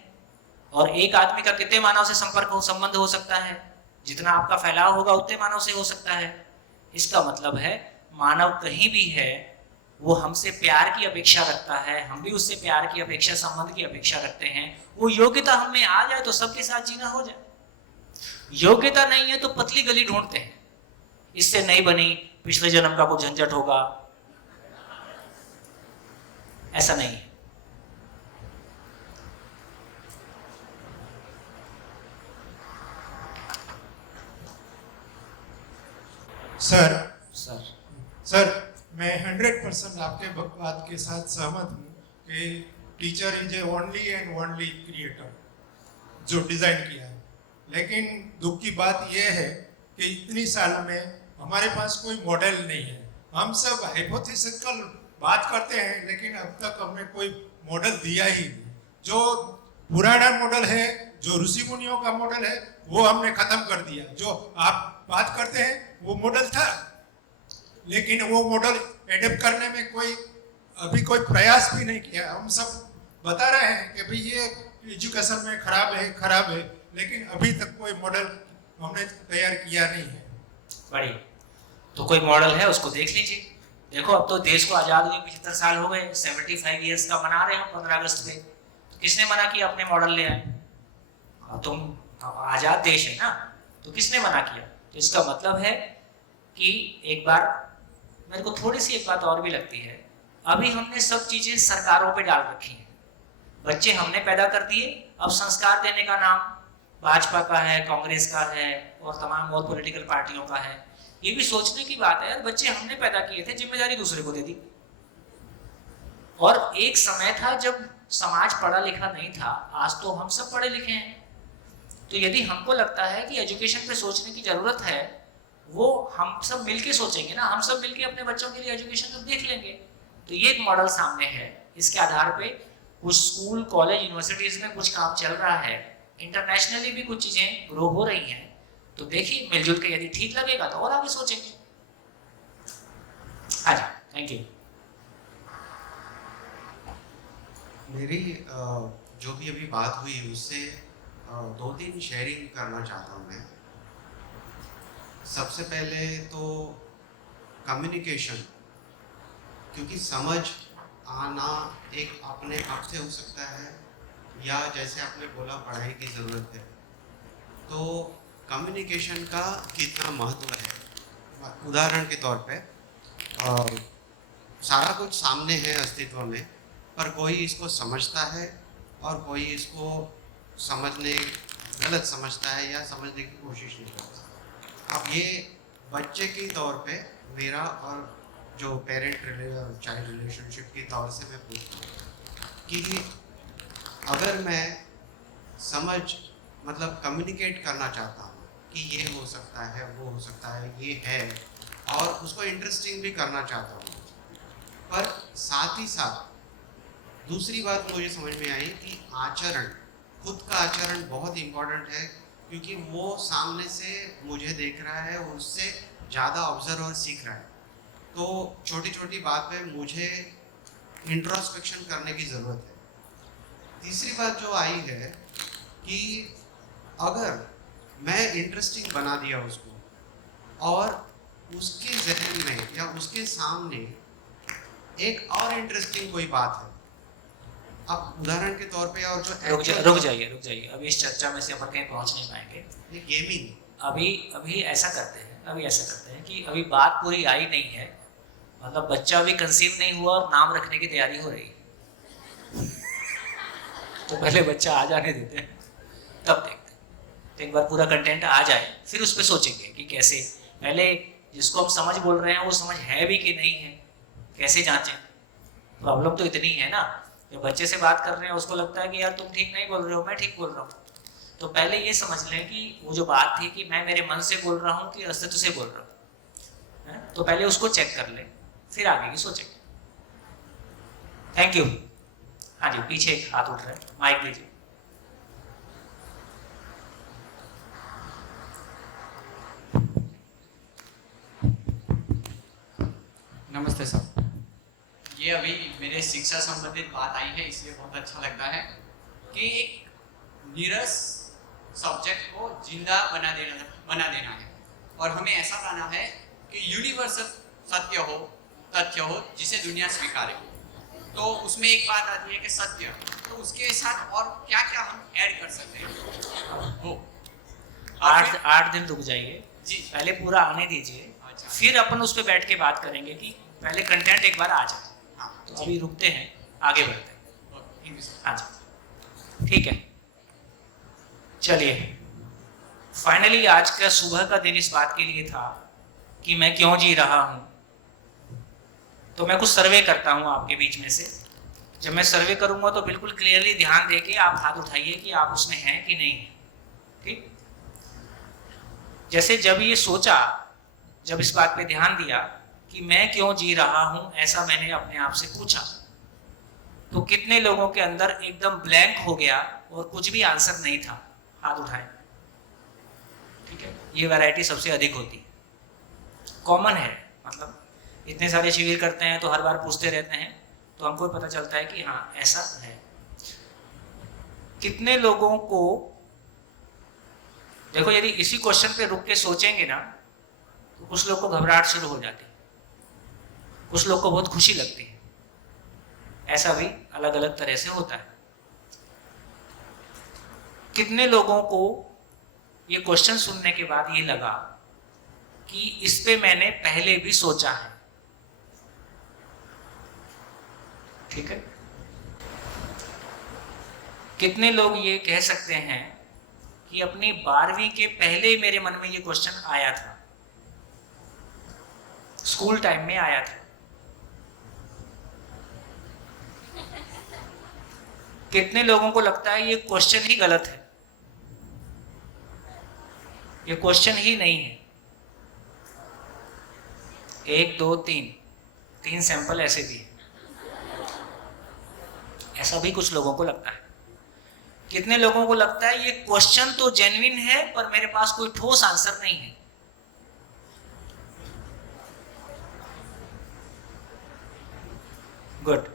और एक आदमी का कितने मानव से संबंध हो सकता है, जितना आपका फैलाव होगा उतने मानव से हो सकता है। इसका मतलब है मानव कहीं भी है वो हमसे प्यार की अपेक्षा रखता है, हम भी उससे प्यार की अपेक्षा, संबंध की अपेक्षा रखते हैं। वो योग्यता हम में आ जाए तो सबके साथ जीना हो जाए, योग्यता नहीं है तो पतली गली ढूंढते हैं, इससे नहीं बनी, पिछले जन्म का कुछ झंझट होगा। ऐसा नहीं है। सर मैं 100% आपके बात के साथ सहमत हूँ कि teacher is A only and only creator जो डिज़ाइन किया है। लेकिन दुख की बात यह है कि इतनी साल में हमारे पास कोई मॉडल नहीं है। हम सब हाइपोथेटिकल बात करते हैं लेकिन अब तक हमने कोई मॉडल दिया ही नहीं। जो पुराना मॉडल है, जो ऋषि मुनियों का मॉडल है, वो हमने खत्म कर दिया। जो आप बात करते हैं वो मॉडल था, लेकिन वो मॉडल एडेप्ट करने में अभी कोई प्रयास भी नहीं किया। हम सब बता रहे हैं कि भाई ये एजुकेशन में खराब है, लेकिन अभी तक कोई मॉडल हमने तैयार किया नहीं है। बढ़िया, तो कोई मॉडल है उसको देख लीजिए। देखो, अब तो देश को आज़ाद हुए 75 साल हो गए, 75 ईयर्स का मना रहे हो 15 अगस्त पे। किसने मना किया अपने मॉडल ले आए? तुम आज़ाद देश है ना, तो किसने मना किया? तो इसका मतलब है कि एक बार मेरे को थोड़ी सी एक बात और भी लगती है, अभी हमने सब चीजें सरकारों पे डाल रखी हैं। बच्चे हमने पैदा कर दिए, अब संस्कार देने का नाम भाजपा का है, कांग्रेस का है और तमाम और पॉलिटिकल पार्टियों का है। ये भी सोचने की बात है यार, बच्चे हमने पैदा किए थे, जिम्मेदारी दूसरे को दे दी। और एक समय था जब समाज पढ़ा लिखा नहीं था, आज तो हम सब पढ़े लिखे हैं। तो यदि हमको लगता है कि एजुकेशन पे सोचने की जरूरत है, वो हम सब मिलके सोचेंगे ना, हम सब मिलके अपने बच्चों के लिए एजुकेशन तो देख लेंगे। तो ये एक मॉडल सामने है, इसके आधार पे कुछ स्कूल, कॉलेज, यूनिवर्सिटीज में कुछ काम चल रहा है, इंटरनेशनली भी कुछ चीजें ग्रो हो रही हैं। तो देखिए, मिलजुल के यदि ठीक लगेगा तो और आगे सोचेंगे। हाँ जी, थैंक यू। मेरी जो भी अभी बात हुई उससे 2-3 शेयरिंग करना चाहता हूँ मैं। सबसे पहले तो कम्युनिकेशन, क्योंकि समझ आना एक अपने आप से हो सकता है या जैसे आपने बोला पढ़ाई की ज़रूरत है, तो कम्युनिकेशन का कितना महत्व है। उदाहरण के तौर पे सारा कुछ सामने है अस्तित्व में, पर कोई इसको समझता है और कोई इसको गलत समझता है या समझने की कोशिश नहीं करता। अब ये बच्चे के तौर पे मेरा और जो पेरेंट चाइल्ड रिलेशनशिप के तौर से मैं पूछता हूँ कि अगर मैं कम्युनिकेट करना चाहता हूँ कि ये हो सकता है, वो हो सकता है, ये है, और उसको इंटरेस्टिंग भी करना चाहता हूँ, पर साथ ही साथ दूसरी बात मुझे समझ में आई कि आचरण, खुद का आचरण बहुत इम्पोर्टेंट है, क्योंकि वो सामने से मुझे देख रहा है, उससे ज़्यादा ऑब्जर्व और सीख रहा है। तो छोटी छोटी बात पे मुझे इंट्रोस्पेक्शन करने की ज़रूरत है। तीसरी बात जो आई है कि अगर मैं इंटरेस्टिंग बना दिया उसको और उसके जहन में या उसके सामने एक और इंटरेस्टिंग कोई बात है, अब उदाहरण के तौर पे, और जो रुक जाइए, अभी इस चर्चा में से अपन कहीं पहुंच नहीं पाएंगे। ये गेमिंग अभी ऐसा करते हैं कि अभी बात पूरी आई नहीं है, मतलब बच्चा अभी कंसीव नहीं हुआ और नाम रखने की तैयारी हो रही है। तो पहले बच्चा आ जाने देते हैं, तब देखते हैं। तो एक बार पूरा कंटेंट आ जाए फिर उस पर सोचेंगे कि कैसे। पहले जिसको हम समझ बोल रहे हैं वो समझ है भी कि नहीं है, कैसे जांचें? प्रॉब्लम तो इतनी है ना, जो बच्चे से बात कर रहे हैं उसको लगता है कि यार तुम ठीक नहीं बोल रहे हो, मैं ठीक बोल रहा हूँ। तो पहले ये समझ लें कि वो जो बात थी कि मैं मेरे मन से बोल रहा हूँ कि अस्तित्व से बोल रहा हूँ, तो पहले उसको चेक कर लें, फिर आगे की सोचेंगे। Thank you. हाँ जी, पीछे एक हाथ उठ रहा है, माइक लीजिए। नमस्ते सर। ये अभी मेरे शिक्षा संबंधित बात आई है, इसलिए बहुत अच्छा लगता है कि एक नीरस सब्जेक्ट को जिंदा बना देना है और हमें ऐसा बनाना है कि यूनिवर्सल सत्य हो, तथ्य हो जिसे दुनिया स्वीकारे। तो उसमें एक बात आती है कि सत्य, तो उसके साथ और क्या क्या हम ऐड कर सकते हैं वो 8 दिन रुक जाइए जी, पहले पूरा आने दीजिए, फिर अपन उस पर बैठ के बात करेंगे कि पहले कंटेंट एक बार आ जाए। तो अभी रुकते हैं, आगे बढ़ते हैं। हाँ जी, ठीक है। चलिए, फाइनली आज का सुबह का दिन इस बात के लिए था कि मैं क्यों जी रहा हूं। तो मैं कुछ सर्वे करता हूं आपके बीच में से। जब मैं सर्वे करूंगा तो बिल्कुल क्लियरली ध्यान देके आप हाथ उठाइए कि आप उसमें हैं कि नहीं है। ठीक, जैसे जब ये सोचा, जब इस बात पे ध्यान दिया कि मैं क्यों जी रहा हूं, ऐसा मैंने अपने आप से पूछा, तो कितने लोगों के अंदर एकदम ब्लैंक हो गया और कुछ भी आंसर नहीं था? हाथ उठाएं। ठीक है, ये वैरायटी सबसे अधिक होती है, कॉमन है। मतलब इतने सारे शिविर करते हैं तो हर बार पूछते रहते हैं, तो हमको पता चलता है कि हाँ ऐसा है। कितने लोगों को, देखो यदि इसी क्वेश्चन पे रुक के सोचेंगे ना, तो कुछ लोग को घबराहट शुरू हो जाती है, कुछ लोग को बहुत खुशी लगती है। ऐसा भी अलग अलग तरह से होता है। कितने लोगों को ये क्वेश्चन सुनने के बाद ये लगा कि इस पे मैंने पहले भी सोचा है? ठीक है। कितने लोग ये कह सकते हैं कि अपनी 12वीं के पहले मेरे मन में ये क्वेश्चन आया था, स्कूल टाइम में आया था? कितने लोगों को लगता है ये क्वेश्चन ही गलत है, ये क्वेश्चन ही नहीं है? 1 2 3 सैंपल ऐसे भी है। ऐसा भी कुछ लोगों को लगता है। कितने लोगों को लगता है ये क्वेश्चन तो जेन्युइन है पर मेरे पास कोई ठोस आंसर नहीं है? गुड।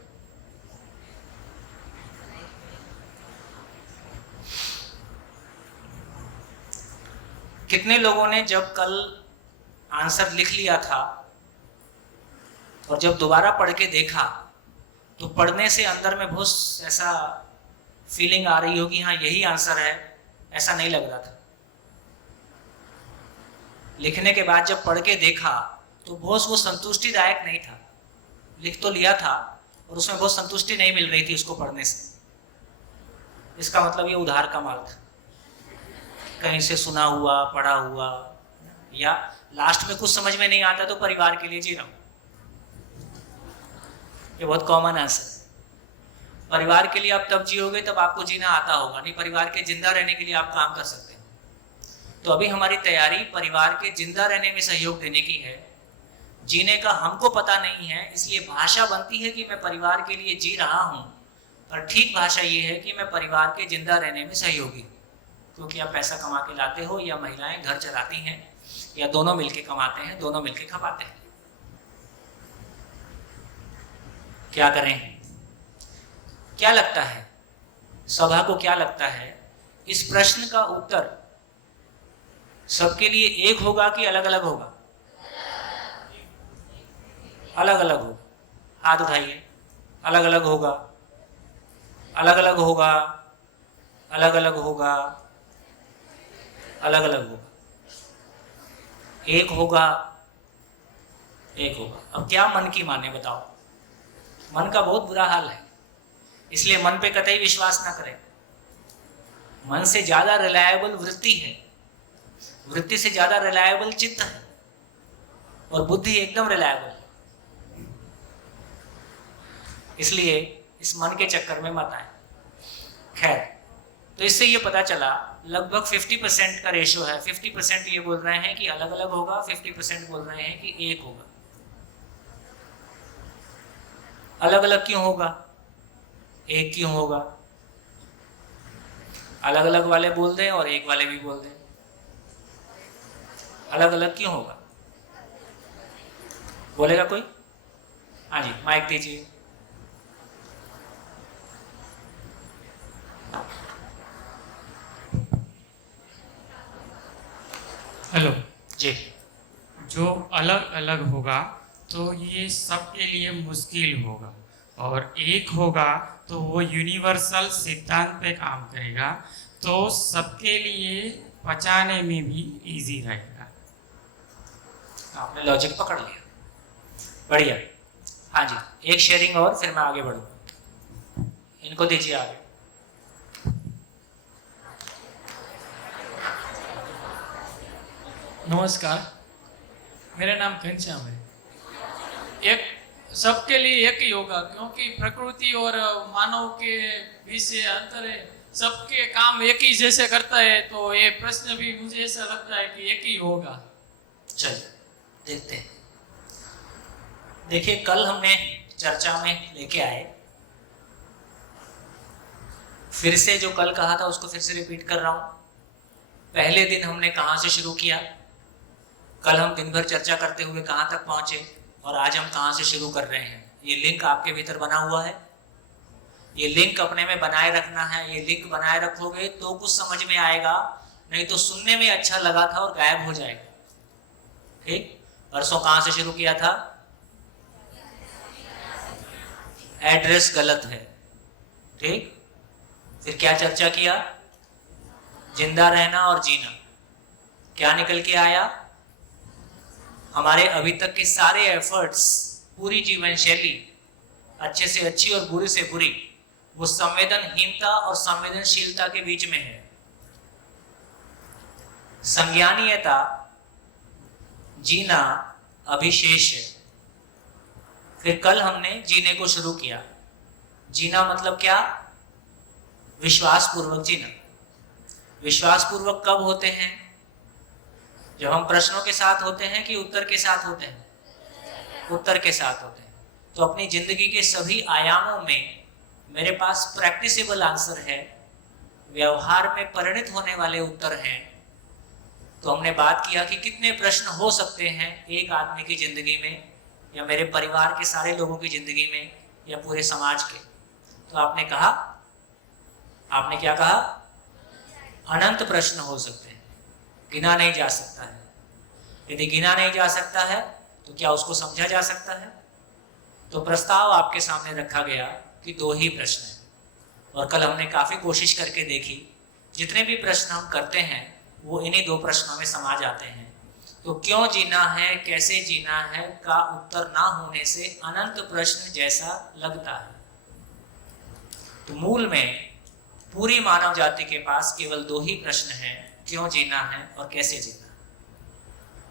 कितने लोगों ने जब कल आंसर लिख लिया था और जब दोबारा पढ़ के देखा तो पढ़ने से अंदर में बहुत ऐसा फीलिंग आ रही हो कि हाँ यही आंसर है, ऐसा नहीं लग रहा था? लिखने के बाद जब पढ़ के देखा तो बहुत वो संतुष्टिदायक नहीं था। लिख तो लिया था और उसमें बहुत संतुष्टि नहीं मिल रही थी उसको पढ़ने से। इसका मतलब ये उधार का माल था, कहीं से सुना हुआ, पढ़ा हुआ, या लास्ट में कुछ समझ में नहीं आता तो परिवार के लिए जी रहा हूं। ये बहुत कॉमन आंसर है। परिवार के लिए आप तब जियोगे तब आपको जीना आता होगा, नहीं परिवार के जिंदा रहने के लिए आप काम कर सकते हैं। तो अभी हमारी तैयारी परिवार के जिंदा रहने में सहयोग देने की है। जीने का हमको पता नहीं है, इसलिए भाषा बनती है कि मैं परिवार के लिए जी रहा हूं, पर ठीक भाषा ये है कि मैं परिवार के जिंदा रहने में सहयोगी हूं। क्योंकि आप पैसा कमा के लाते हो, या महिलाएं घर चलाती हैं, या दोनों मिलके कमाते हैं, दोनों मिलके खपाते हैं। क्या करें? क्या लगता है सभा को, क्या लगता है इस प्रश्न का उत्तर सबके लिए एक होगा कि अलग अलग होगा? अलग अलग होगा। हाथ उठाइए। अलग अलग होगा, अलग अलग होगा, अलग अलग होगा, अलग अलग होगा। एक होगा, एक होगा। अब क्या मन की माने बताओ? मन का बहुत बुरा हाल है, इसलिए मन पे कतई विश्वास ना करें। मन से ज्यादा रिलायबल वृत्ति है, वृत्ति से ज्यादा रिलायबल चित्त है। और बुद्धि एकदम रिलायबल है। इसलिए इस मन के चक्कर में मत आए। खैर, तो इससे ये पता चला लगभग 50% का रेशो है। 50% ये बोल रहे हैं कि अलग अलग होगा, 50% बोल रहे हैं कि एक होगा। अलग अलग क्यों होगा, एक क्यों होगा? अलग अलग वाले बोल दें और एक वाले भी बोल दें, अलग अलग क्यों होगा? बोलेगा कोई? हाँ जी, माइक दीजिए। हेलो जी। जो अलग अलग होगा तो ये सबके लिए मुश्किल होगा, और एक होगा तो वो यूनिवर्सल सिद्धांत पे काम करेगा, तो सबके लिए पचाने में भी इजी रहेगा। आपने लॉजिक पकड़ लिया, बढ़िया। हाँ जी, एक शेयरिंग और फिर मैं आगे बढ़ूंगा। इनको दीजिए आगे। नमस्कार, मेरा नाम घनश्याम है। एक सबके लिए एक ही होगा, क्योंकि प्रकृति और मानव के बीच से अंतर है। सबके काम एक ही जैसे करता है, तो ये प्रश्न भी मुझे ऐसा लगता है कि एक ही होगा। चलिए देखते हैं। देखिए, कल हमने चर्चा में लेके आए, फिर से जो कल कहा था उसको फिर से रिपीट कर रहा हूं। पहले दिन हमने कहां से शुरू किया, कल हम दिन भर चर्चा करते हुए कहां तक पहुंचे, और आज हम कहां से शुरू कर रहे हैं। ये लिंक आपके भीतर बना हुआ है, ये लिंक अपने में बनाए रखना है। ये लिंक बनाए रखोगे तो कुछ समझ में आएगा, नहीं तो सुनने में अच्छा लगा था और गायब हो जाएगा। ठीक, परसों कहां से शुरू किया था? एड्रेस गलत है। ठीक, फिर क्या चर्चा किया? जिंदा रहना और जीना। क्या निकल के आया? हमारे अभी तक के सारे एफर्ट्स, पूरी जीवन शैली, अच्छे से अच्छी और बुरी से बुरी, वो संवेदनहीनता और संवेदनशीलता के बीच में है। संज्ञानीयता, जीना अभिशेष है। फिर कल हमने जीने को शुरू किया। जीना मतलब क्या? विश्वास पूर्वक जीना। विश्वास पूर्वक कब होते हैं? जब हम प्रश्नों के साथ होते हैं कि उत्तर के साथ होते हैं? उत्तर के साथ होते हैं। तो अपनी जिंदगी के सभी आयामों में मेरे पास प्रैक्टिसेबल आंसर है, व्यवहार में परिणत होने वाले उत्तर हैं। तो हमने बात किया कि कितने प्रश्न हो सकते हैं एक आदमी की जिंदगी में, या मेरे परिवार के सारे लोगों की जिंदगी में, या पूरे समाज के। तो आपने कहा, आपने क्या कहा? अनंत प्रश्न हो सकते हैं, गिना नहीं जा सकता है। यदि गिना नहीं जा सकता है तो क्या उसको समझा जा सकता है? तो प्रस्ताव आपके सामने रखा गया कि 2 ही प्रश्न हैं, और कल हमने काफ़ी कोशिश करके देखी, जितने भी प्रश्न हम करते हैं वो इन्हीं 2 प्रश्नों में समा जाते हैं। तो क्यों जीना है, कैसे जीना है का उत्तर ना होने से अनंत प्रश्न जैसा लगता है। तो मूल में पूरी मानव जाति के पास केवल 2 ही प्रश्न हैं, क्यों जीना है और कैसे जीना।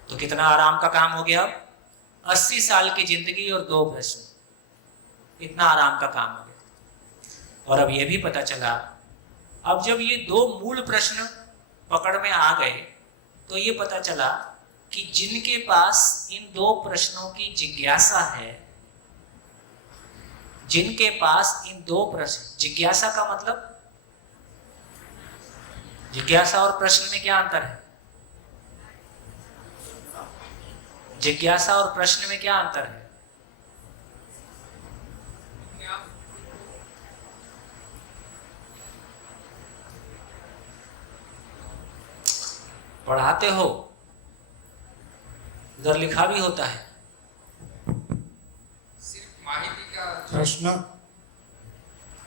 तो कितना आराम का काम हो गया? 80 साल की जिंदगी और 2 प्रश्न, इतना आराम का काम हो गया। और अब यह भी पता चला, अब जब ये 2 मूल प्रश्न पकड़ में आ गए, तो ये पता चला कि जिनके पास इन 2 प्रश्नों की जिज्ञासा है, जिनके पास इन 2 प्रश्न, जिज्ञासा का मतलब, जिज्ञासा और प्रश्न में क्या अंतर है? जिज्ञासा और प्रश्न में क्या अंतर है? पढ़ाते हो, उधर लिखा भी होता है। सिर्फ माहिती का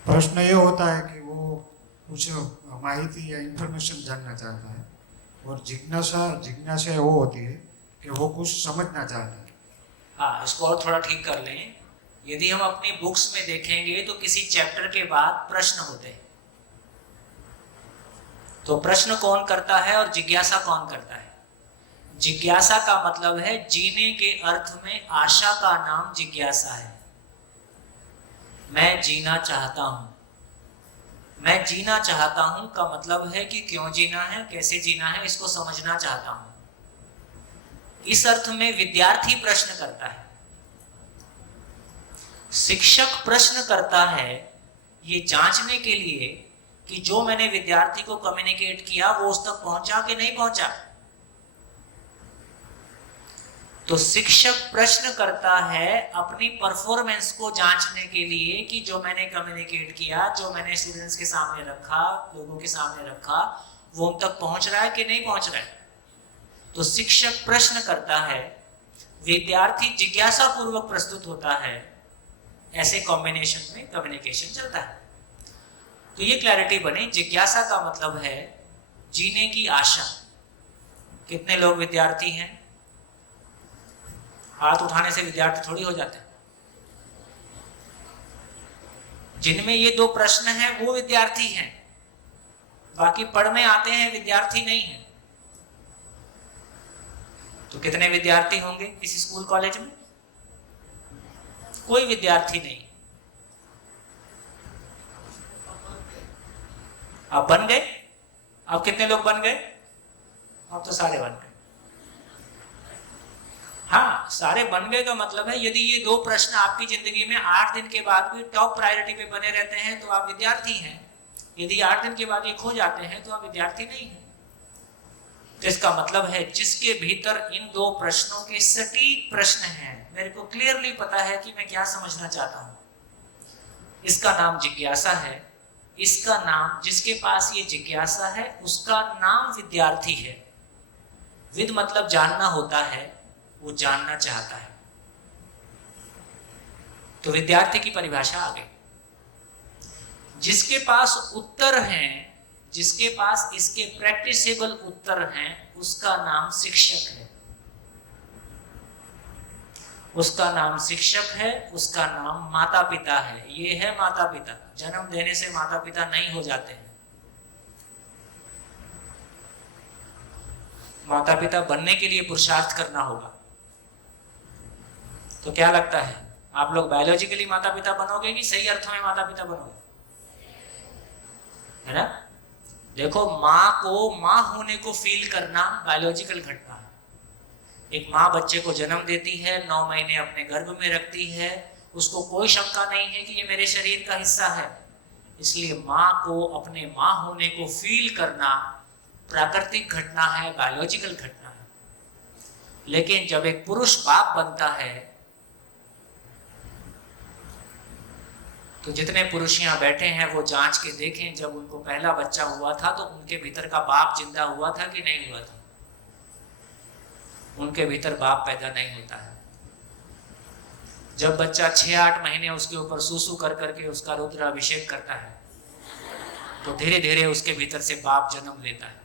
प्रश्न ये होता है कि वो कुछ माहिती या इंफॉर्मेशन जानना चाहता है, और जिज्ञासा वो होती है कि वो कुछ समझना चाहता है। हाँ, इसको और थोड़ा ठीक कर लें। यदि हम अपनी बुक्स में देखेंगे तो किसी चैप्टर के बाद प्रश्न होते हैं। तो प्रश्न कौन करता है और जिज्ञासा कौन करता है? जिज्ञासा का मतलब है जीने के अर्थ में आशा का नाम जिज्ञासा है। मैं जीना चाहता हूं। मैं जीना चाहता हूं का मतलब है कि क्यों जीना है, कैसे जीना है, इसको समझना चाहता हूं। इस अर्थ में विद्यार्थी प्रश्न करता है, शिक्षक प्रश्न करता है ये जांचने के लिए कि जो मैंने विद्यार्थी को कम्युनिकेट किया वो उस तक पहुंचा कि नहीं पहुंचा। तो शिक्षक प्रश्न करता है अपनी परफॉर्मेंस को जांचने के लिए कि जो मैंने कम्युनिकेट किया, जो मैंने स्टूडेंट्स के सामने रखा, लोगों के सामने रखा, वो उन तक पहुंच रहा है कि नहीं पहुंच रहा है। तो शिक्षक प्रश्न करता है, विद्यार्थी जिज्ञासा पूर्वक प्रस्तुत होता है, ऐसे कॉम्बिनेशन में कम्युनिकेशन चलता है। तो ये क्लैरिटी बनी, जिज्ञासा का मतलब है जीने की आशा। कितने लोग विद्यार्थी हैं? हाथ उठाने से विद्यार्थी थोड़ी हो जाते हैं। जिनमें ये दो प्रश्न हैं वो विद्यार्थी हैं, बाकी पढ़ने आते हैं विद्यार्थी नहीं है। तो कितने विद्यार्थी होंगे किसी स्कूल कॉलेज में? कोई विद्यार्थी नहीं। अब बन गए? अब कितने लोग बन गए? अब तो सारे बन गए। हाँ, सारे बन गए का मतलब है यदि ये दो प्रश्न आपकी जिंदगी में 8 दिन के बाद भी टॉप प्रायोरिटी पे बने रहते हैं तो आप विद्यार्थी हैं। यदि 8 दिन के बाद ये खो जाते हैं तो आप विद्यार्थी नहीं हैं। तो इसका मतलब है जिसके भीतर इन दो प्रश्नों के सटीक प्रश्न हैं, मेरे को क्लियरली पता है कि मैं क्या समझना चाहता हूं, इसका नाम जिज्ञासा है। इसका नाम, जिसके पास ये जिज्ञासा है उसका नाम विद्यार्थी है। विद मतलब जानना होता है, वो जानना चाहता है। तो विद्यार्थी की परिभाषा आ गई। जिसके पास उत्तर हैं, जिसके पास इसके प्रैक्टिसेबल उत्तर हैं, उसका नाम शिक्षक है। उसका नाम शिक्षक है, उसका नाम माता पिता है। ये है माता पिता। जन्म देने से माता पिता नहीं हो जाते हैं। माता पिता बनने के लिए पुरुषार्थ करना होगा। तो क्या लगता है, आप लोग बायोलॉजिकली माता पिता बनोगे कि सही अर्थों में माता पिता बनोगे? है ना? देखो, माँ को माँ होने को फील करना बायोलॉजिकल घटना है। एक माँ बच्चे को जन्म देती है, 9 महीने अपने गर्भ में रखती है, उसको कोई शंका नहीं है कि ये मेरे शरीर का हिस्सा है। इसलिए माँ को अपने माँ होने को फील करना प्राकृतिक घटना है, बायोलॉजिकल घटना है। लेकिन जब एक पुरुष बाप बनता है, तो जितने पुरुष यहाँ बैठे हैं वो जांच के देखें, जब उनको पहला बच्चा हुआ था तो उनके भीतर का बाप जिंदा हुआ था कि नहीं हुआ था? उनके भीतर बाप पैदा नहीं होता है। जब बच्चा 6-8 महीने उसके ऊपर सूसू कर करके उसका रुद्राभिषेक करता है, तो धीरे धीरे उसके भीतर से बाप जन्म लेता है।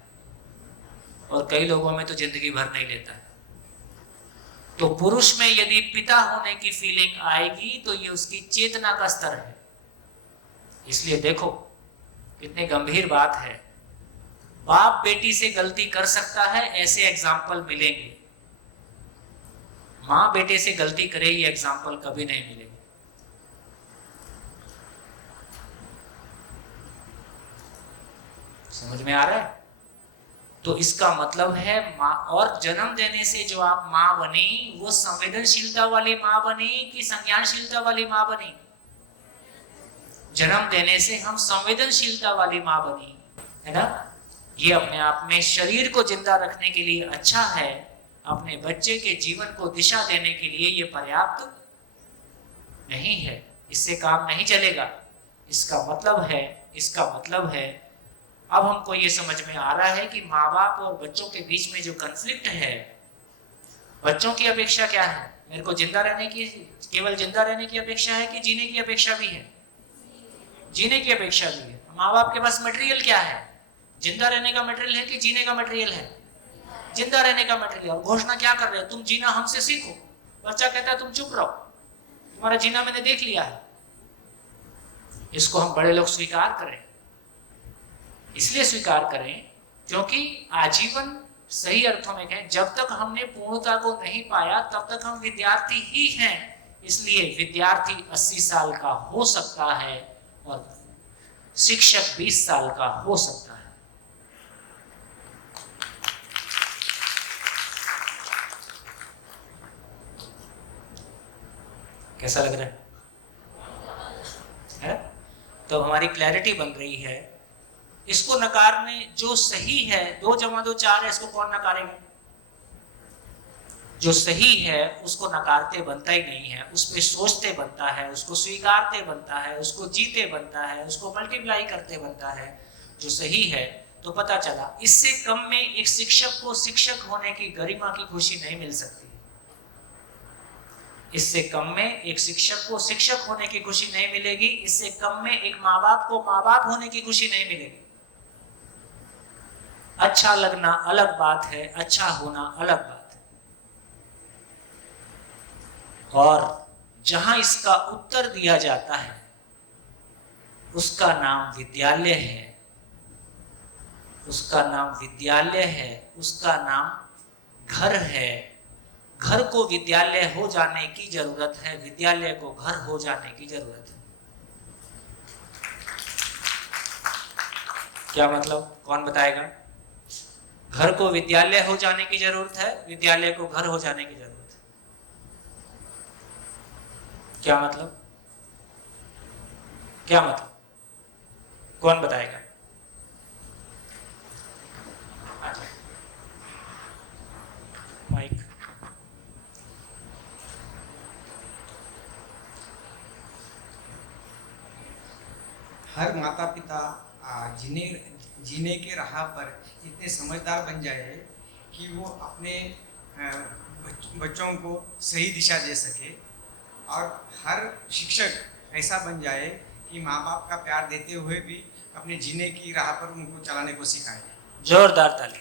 और कई लोगों में तो जिंदगी भर नहीं लेता है। तो पुरुष में यदि पिता होने की फीलिंग आएगी तो ये उसकी चेतना का स्तर है। इसलिए देखो कितनी गंभीर बात है। बाप बेटी से गलती कर सकता है, ऐसे एग्जाम्पल मिलेंगे। माँ बेटे से गलती करे ये एग्जाम्पल कभी नहीं मिलेंगे। समझ में आ रहा है? तो इसका मतलब है माँ, और जन्म देने से जो आप माँ बनी वो संवेदनशीलता वाली माँ बनी कि संज्ञानशीलता वाली माँ बनी? जन्म देने से हम संवेदनशीलता वाली माँ बनी, है ना? ये अपने आप में शरीर को जिंदा रखने के लिए अच्छा है, अपने बच्चे के जीवन को दिशा देने के लिए ये पर्याप्त नहीं है, इससे काम नहीं चलेगा। इसका मतलब है अब हमको ये समझ में आ रहा है कि माँ बाप और बच्चों के बीच में जो कन्फ्लिक्ट है, बच्चों की अपेक्षा क्या है? मेरे को जिंदा रहने की, केवल जिंदा रहने की अपेक्षा है कि जीने की अपेक्षा भी है? जीने की अपेक्षा भी है। माँ बाप के पास मटेरियल क्या है? जिंदा रहने का मटेरियल है कि जीने का मटेरियल है? जिंदा रहने का मटेरियल। और घोषणा क्या कर रहे हो? तुम जीना हमसे सीखो। बच्चा कहता है तुम चुप रहो, तुम्हारा जीना मैंने देख लिया है। इसको हम बड़े लोग स्वीकार करें, इसलिए स्वीकार करें क्योंकि आजीवन सही अर्थों में कहें, जब तक हमने पूर्णता को नहीं पाया तब तक हम विद्यार्थी ही हैं। इसलिए विद्यार्थी 80 साल का हो सकता है और शिक्षक 20 साल का हो सकता है। कैसा लग रहा है? तो हमारी क्लैरिटी बन रही है। इसको नकारने, जो सही है 2 + 2 4 है, इसको कौन नकारेगा? जो सही है उसको नकारते बनता ही नहीं है, उस पे सोचते बनता है, उसको स्वीकारते बनता है, उसको जीते बनता है, उसको मल्टीप्लाई करते बनता है। जो सही है, तो पता चला इससे कम में एक शिक्षक को शिक्षक होने की गरिमा की खुशी नहीं मिल सकती। इससे कम में एक शिक्षक को शिक्षक होने की खुशी नहीं मिलेगी। इससे कम में एक माँ बाप को माँ बाप होने की खुशी नहीं मिलेगी। अच्छा लगना अलग बात है, अच्छा होना अलग बात है। और जहां इसका उत्तर दिया जाता है उसका नाम विद्यालय है, उसका नाम विद्यालय है, उसका नाम घर है। घर को विद्यालय हो जाने की जरूरत है, विद्यालय को घर हो जाने की जरूरत है। क्या मतलब, कौन बताएगा? घर को विद्यालय हो जाने की जरूरत है, विद्यालय को घर हो जाने की जरूरत है। क्या मतलब, क्या मतलब, कौन बताएगा? माइक। हर माता पिता जीने के राह पर इतने समझदार बन जाए कि वो अपने बच्चों को सही दिशा दे सके, और हर शिक्षक ऐसा बन जाए कि माँ बाप का प्यार देते हुए भी अपने जीने की राह पर उनको चलाने को सिखाए। जोरदार ताली।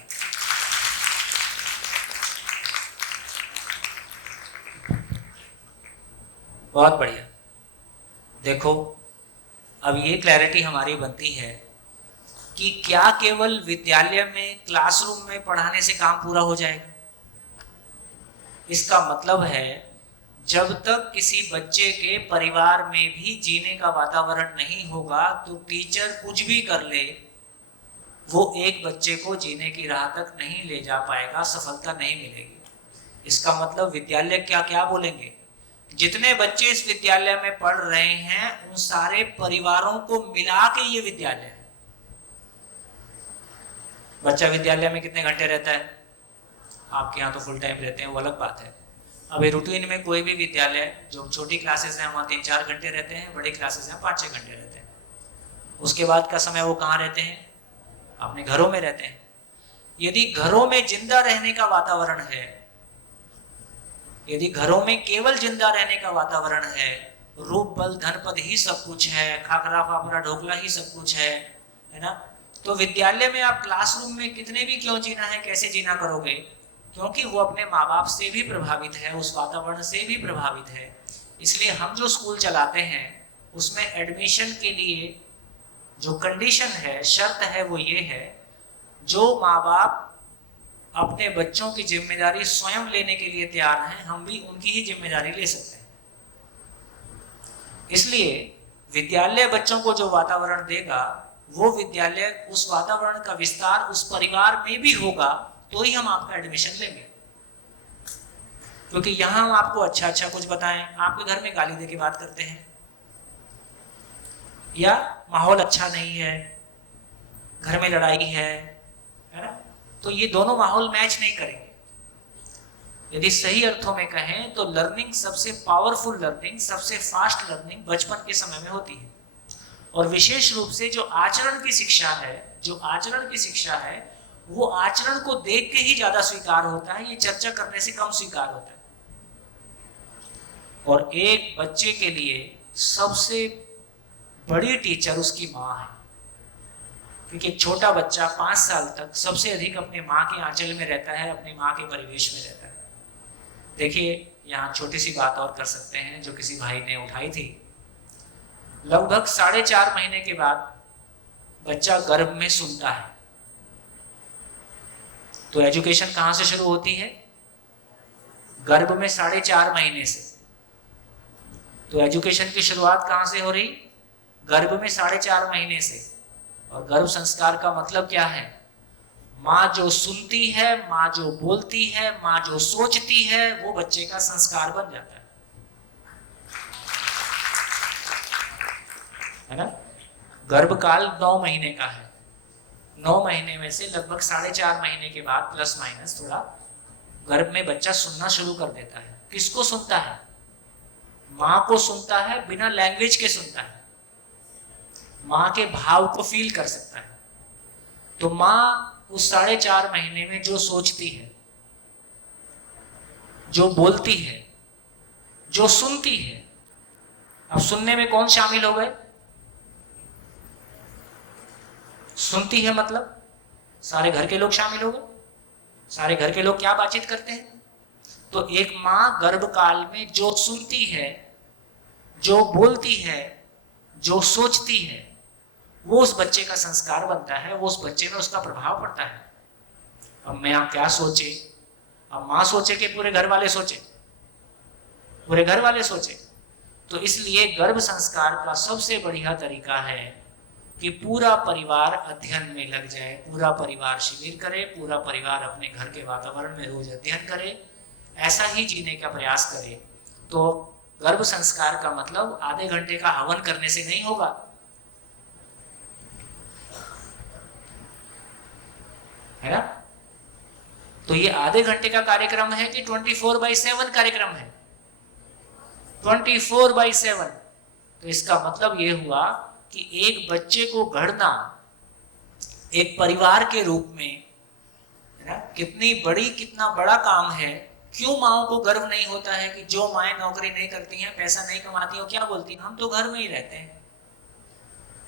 बहुत बढ़िया। देखो, अब ये क्लैरिटी हमारी बनती है कि क्या केवल विद्यालय में क्लासरूम में पढ़ाने से काम पूरा हो जाएगा? इसका मतलब है जब तक किसी बच्चे के परिवार में भी जीने का वातावरण नहीं होगा तो टीचर कुछ भी कर ले, वो एक बच्चे को जीने की राह तक नहीं ले जा पाएगा, सफलता नहीं मिलेगी। इसका मतलब विद्यालय क्या क्या बोलेंगे? जितने बच्चे इस विद्यालय में पढ़ रहे हैं उन सारे परिवारों को मिला के ये विद्यालय है। बच्चा विद्यालय में कितने घंटे रहता है? आपके यहाँ तो फुल टाइम रहते हैं, वो अलग बात है। अभी रूटीन में कोई भी विद्यालय, जो छोटी क्लासेस हैं वहाँ 3-4 घंटे रहते हैं, बड़ी क्लासेस हैं 5-6 घंटे रहते हैं। उसके बाद का समय वो कहाँ रहते हैं? अपने घरों में रहते हैं। यदि घरों में जिंदा रहने का वातावरण है, यदि घरों में केवल जिंदा रहने का वातावरण है, रूप बल धन पद ही सब कुछ है, खाखरा फाफरा ढोकला ही सब कुछ है ना, तो विद्यालय में आप क्लासरूम में कितने भी क्यों जीना है, कैसे जीना करोगे? क्योंकि वो अपने माँ बाप से भी प्रभावित है, उस वातावरण से भी प्रभावित है। इसलिए हम जो स्कूल चलाते हैं उसमें एडमिशन के लिए जो कंडीशन है, शर्त है, वो ये है, जो माँ बाप अपने बच्चों की जिम्मेदारी स्वयं लेने के लिए तैयार हैं, हम भी उनकी ही जिम्मेदारी ले सकते हैं। इसलिए विद्यालय बच्चों को जो वातावरण देगा, वो विद्यालय उस वातावरण का विस्तार उस परिवार में भी होगा, तो ही हम आपका एडमिशन लेंगे। क्योंकि यहाँ हम आपको अच्छा अच्छा कुछ बताएं, आपके घर में गाली दे के बात करते हैं, या माहौल अच्छा नहीं है, घर में लड़ाई है ना, तो ये दोनों माहौल मैच नहीं करेंगे। यदि सही अर्थों में कहें तो लर्निंग, सबसे पावरफुल लर्निंग, सबसे फास्ट लर्निंग बचपन के समय में होती है। और विशेष रूप से जो आचरण की शिक्षा है, जो आचरण की शिक्षा है, वो आचरण को देख के ही ज्यादा स्वीकार होता है, ये चर्चा करने से कम स्वीकार होता है। और एक बच्चे के लिए सबसे बड़ी टीचर उसकी माँ है, क्योंकि एक छोटा बच्चा 5 साल तक सबसे अधिक अपने माँ के आंचल में रहता है, अपनी माँ के परिवेश में रहता है। देखिए, यहाँ छोटी सी बात और कर सकते हैं जो किसी भाई ने उठाई थी। लगभग 4.5 महीने के बाद बच्चा गर्भ में सुनता है। तो एजुकेशन कहाँ से शुरू होती है? गर्भ में 4.5 महीने से। तो एजुकेशन की शुरुआत कहाँ से हो रही? गर्भ में 4.5 महीने से। और गर्भ संस्कार का मतलब क्या है? माँ जो सुनती है, माँ जो बोलती है, माँ जो सोचती है, वो बच्चे का संस्कार बन जाता है ना? गर्भकाल 9 महीने का है। 9 महीने में से लगभग 4.5 महीने के बाद प्लस माइनस थोड़ा गर्भ में बच्चा सुनना शुरू कर देता है। किसको सुनता है? माँ को सुनता है, बिना लैंग्वेज के सुनता है, माँ के भाव को फील कर सकता है। तो माँ उस 4.5 महीने में जो सोचती है, जो बोलती है, जो सुनती है, अब सुनने में कौन शामिल हो गए? सुनती है मतलब सारे घर के लोग शामिल हो गए। सारे घर के लोग क्या बातचीत करते हैं? तो एक माँ गर्भकाल में जो सुनती है, जो बोलती है, जो सोचती है, वो उस बच्चे का संस्कार बनता है, वो उस बच्चे में उसका प्रभाव पड़ता है। अब मैं क्या सोचे? अब माँ सोचे कि पूरे घर वाले सोचे? पूरे घर वाले सोचे। तो इसलिए गर्भ संस्कार का सबसे बढ़िया तरीका है कि पूरा परिवार अध्ययन में लग जाए, पूरा परिवार शिविर करे, पूरा परिवार अपने घर के वातावरण में रोज अध्ययन करे, ऐसा ही जीने का प्रयास करे। तो गर्भ संस्कार का मतलब आधे घंटे का हवन करने से नहीं होगा। है ना? तो ये आधे घंटे का कार्यक्रम है कि 24/7 कार्यक्रम है? 24/7। तो इसका मतलब ये हुआ कि एक बच्चे को गढ़ना एक परिवार के रूप में, है ना, कितना बड़ा काम है। क्यों माओ को गर्व नहीं होता है कि जो माएँ नौकरी नहीं करती हैं, पैसा नहीं कमाती हैं, क्या बोलती हैं? हम तो घर में ही रहते हैं।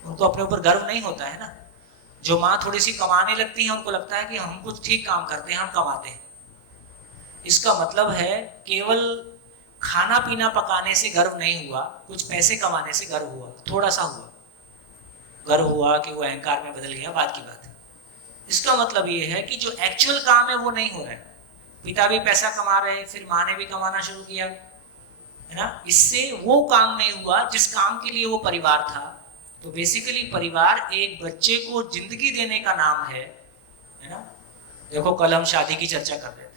उनको अपने ऊपर गर्व नहीं होता है ना। जो माँ थोड़ी सी कमाने लगती है, उनको लगता है कि हम कुछ ठीक काम करते हैं, हम कमाते हैं। इसका मतलब है केवल खाना पीना पकाने से गर्व नहीं हुआ, कुछ पैसे कमाने से गर्व हुआ, थोड़ा सा हुआ गर्व हुआ कि वो अहंकार में बदल गया, बात की बात है। इसका मतलब ये है कि जो एक्चुअल काम है वो नहीं हो रहा है। पिता भी पैसा कमा रहे, फिर माँ ने भी कमाना शुरू किया, है ना। इससे वो काम नहीं हुआ जिस काम के लिए वो परिवार था। तो बेसिकली परिवार एक बच्चे को जिंदगी देने का नाम है ना। देखो कल हम शादी की चर्चा कर रहे थे,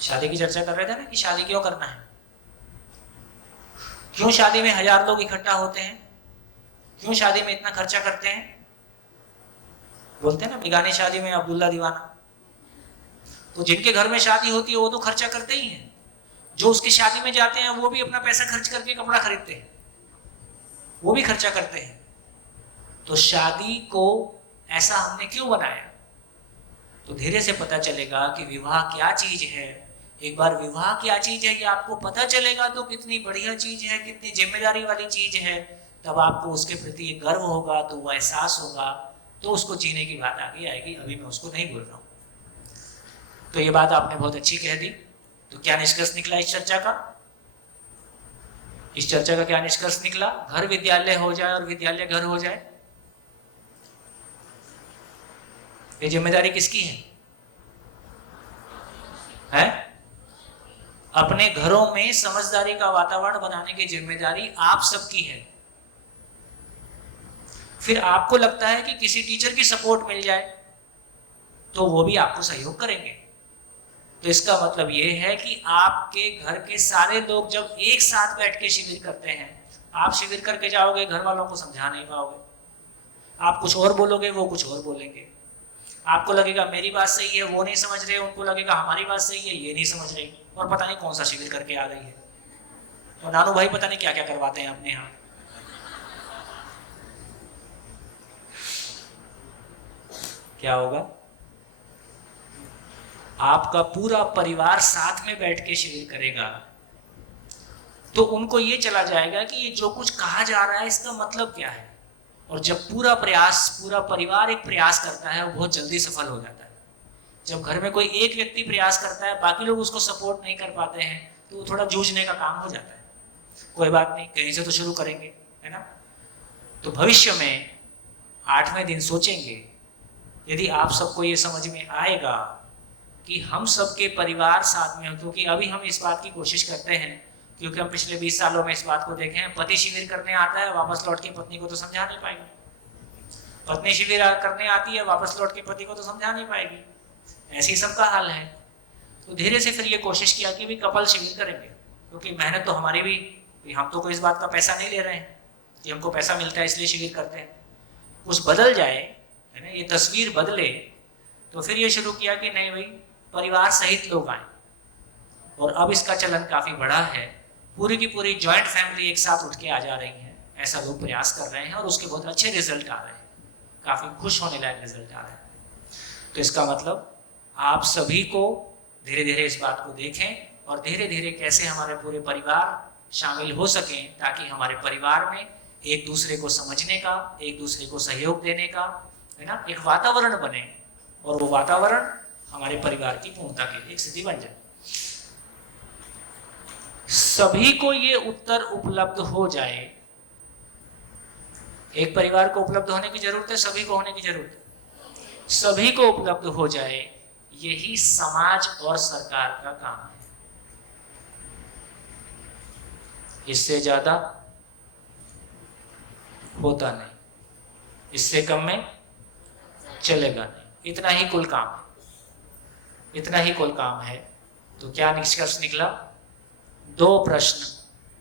शादी की चर्चा कर रहे थे ना कि शादी क्यों करना है, क्यों शादी में 1000 लोग इकट्ठा होते हैं, क्यों शादी में इतना खर्चा करते हैं। बोलते हैं ना बेगानी शादी में अब्दुल्ला दीवाना। तो जिनके घर में शादी होती है वो तो खर्चा करते ही हैं, जो उसकी शादी में जाते हैं वो भी अपना पैसा खर्च करके कपड़ा खरीदते हैं, वो भी खर्चा करते हैं। तो शादी को ऐसा हमने क्यों बनाया, तो धीरे से पता चलेगा कि विवाह क्या चीज है। एक बार विवाह क्या चीज है ये आपको पता चलेगा तो कितनी बढ़िया चीज है, कितनी जिम्मेदारी वाली चीज है, तब आपको उसके प्रति एक गर्व होगा, तो वो एहसास होगा, तो उसको जीने की बात आगे आएगी। अभी मैं उसको नहीं बोल रहा हूँ। तो ये बात आपने बहुत अच्छी कह दी। तो क्या निष्कर्ष निकला इस चर्चा का? इस चर्चा का क्या निष्कर्ष निकला? घर विद्यालय हो जाए और विद्यालय घर हो जाए, ये जिम्मेदारी किसकी है? अपने घरों में समझदारी का वातावरण बनाने की जिम्मेदारी आप सबकी है। फिर आपको लगता है कि किसी टीचर की सपोर्ट मिल जाए तो वो भी आपको सहयोग करेंगे। तो इसका मतलब ये है कि आपके घर के सारे लोग जब एक साथ बैठ के शिविर करते हैं, आप शिविर करके जाओगे, घर वालों को समझा नहीं पाओगे, आप कुछ और बोलोगे, वो कुछ और बोलेंगे। आपको लगेगा मेरी बात सही है, वो नहीं समझ रहे, उनको लगेगा हमारी बात सही है, ये नहीं समझ रहे, और पता नहीं कौन सा शिविर करके आ गई है। और नानू भाई पता नहीं क्या क्या करवाते हैं अपने यहाँ। क्या होगा? आपका पूरा परिवार साथ में बैठ के शिविर करेगा तो उनको ये चला जाएगा कि ये जो कुछ कहा जा रहा है इसका मतलब क्या है। और जब पूरा परिवार एक प्रयास करता है वो बहुत जल्दी सफल हो जाता है। जब घर में कोई एक व्यक्ति प्रयास करता है, बाकी लोग उसको सपोर्ट नहीं कर पाते हैं, तो वो थोड़ा जूझने का काम हो जाता है। कोई बात नहीं, कहीं से तो शुरू करेंगे, है ना। तो भविष्य में 8वें दिन सोचेंगे यदि आप सबको ये समझ में आएगा कि हम सबके परिवार साथ में हो, क्योंकि अभी हम इस बात की कोशिश करते हैं, क्योंकि हम पिछले 20 सालों में इस बात को देखे हैं, पति शिविर करने आता है, वापस लौट के पत्नी को तो समझा नहीं पाएगा। पत्नी शिविर करने आती है, वापस लौट के पति को तो समझा नहीं पाएगी। ऐसे ही सबका हाल है। तो धीरे से फिर ये कोशिश किया कि भी कपल शिविर करेंगे, क्योंकि मेहनत तो हमारी भी, हम तो कोई इस बात का पैसा नहीं ले रहे हैं कि हमको पैसा मिलता है इसलिए शिविर करते हैं। कुछ बदल जाए, है ना, ये तस्वीर बदले, तो फिर ये शुरू किया कि नहीं भाई परिवार सहित लोग आए। और अब इसका चलन काफ़ी बड़ा है, पूरी की पूरी जॉइंट फैमिली एक साथ उठ के आ जा रही है, ऐसा लोग प्रयास कर रहे हैं और उसके बहुत अच्छे रिजल्ट आ रहे हैं, काफ़ी खुश होने लायक रिजल्ट आ रहे हैं। तो इसका मतलब आप सभी को धीरे धीरे इस बात को देखें और धीरे धीरे कैसे हमारे पूरे परिवार शामिल हो सकें, ताकि हमारे परिवार में एक दूसरे को समझने का, एक दूसरे को सहयोग देने का, है ना, एक वातावरण बने और वो वातावरण हमारे परिवार की पूर्णता के लिए एक स्थिति बन जाए। सभी को ये उत्तर उपलब्ध हो जाए, एक परिवार को उपलब्ध होने की जरूरत है, सभी को होने की जरूरत है, सभी को उपलब्ध हो जाए, यही समाज और सरकार का काम है। इससे ज्यादा होता नहीं, इससे कम में चलेगा नहीं। इतना ही कुल काम है, इतना ही कुल काम है। तो क्या निष्कर्ष निकला? 2 प्रश्न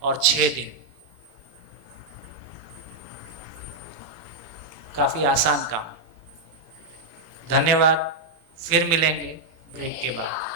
और 6 दिन, काफी आसान काम। धन्यवाद, फिर मिलेंगे ब्रेक के बाद।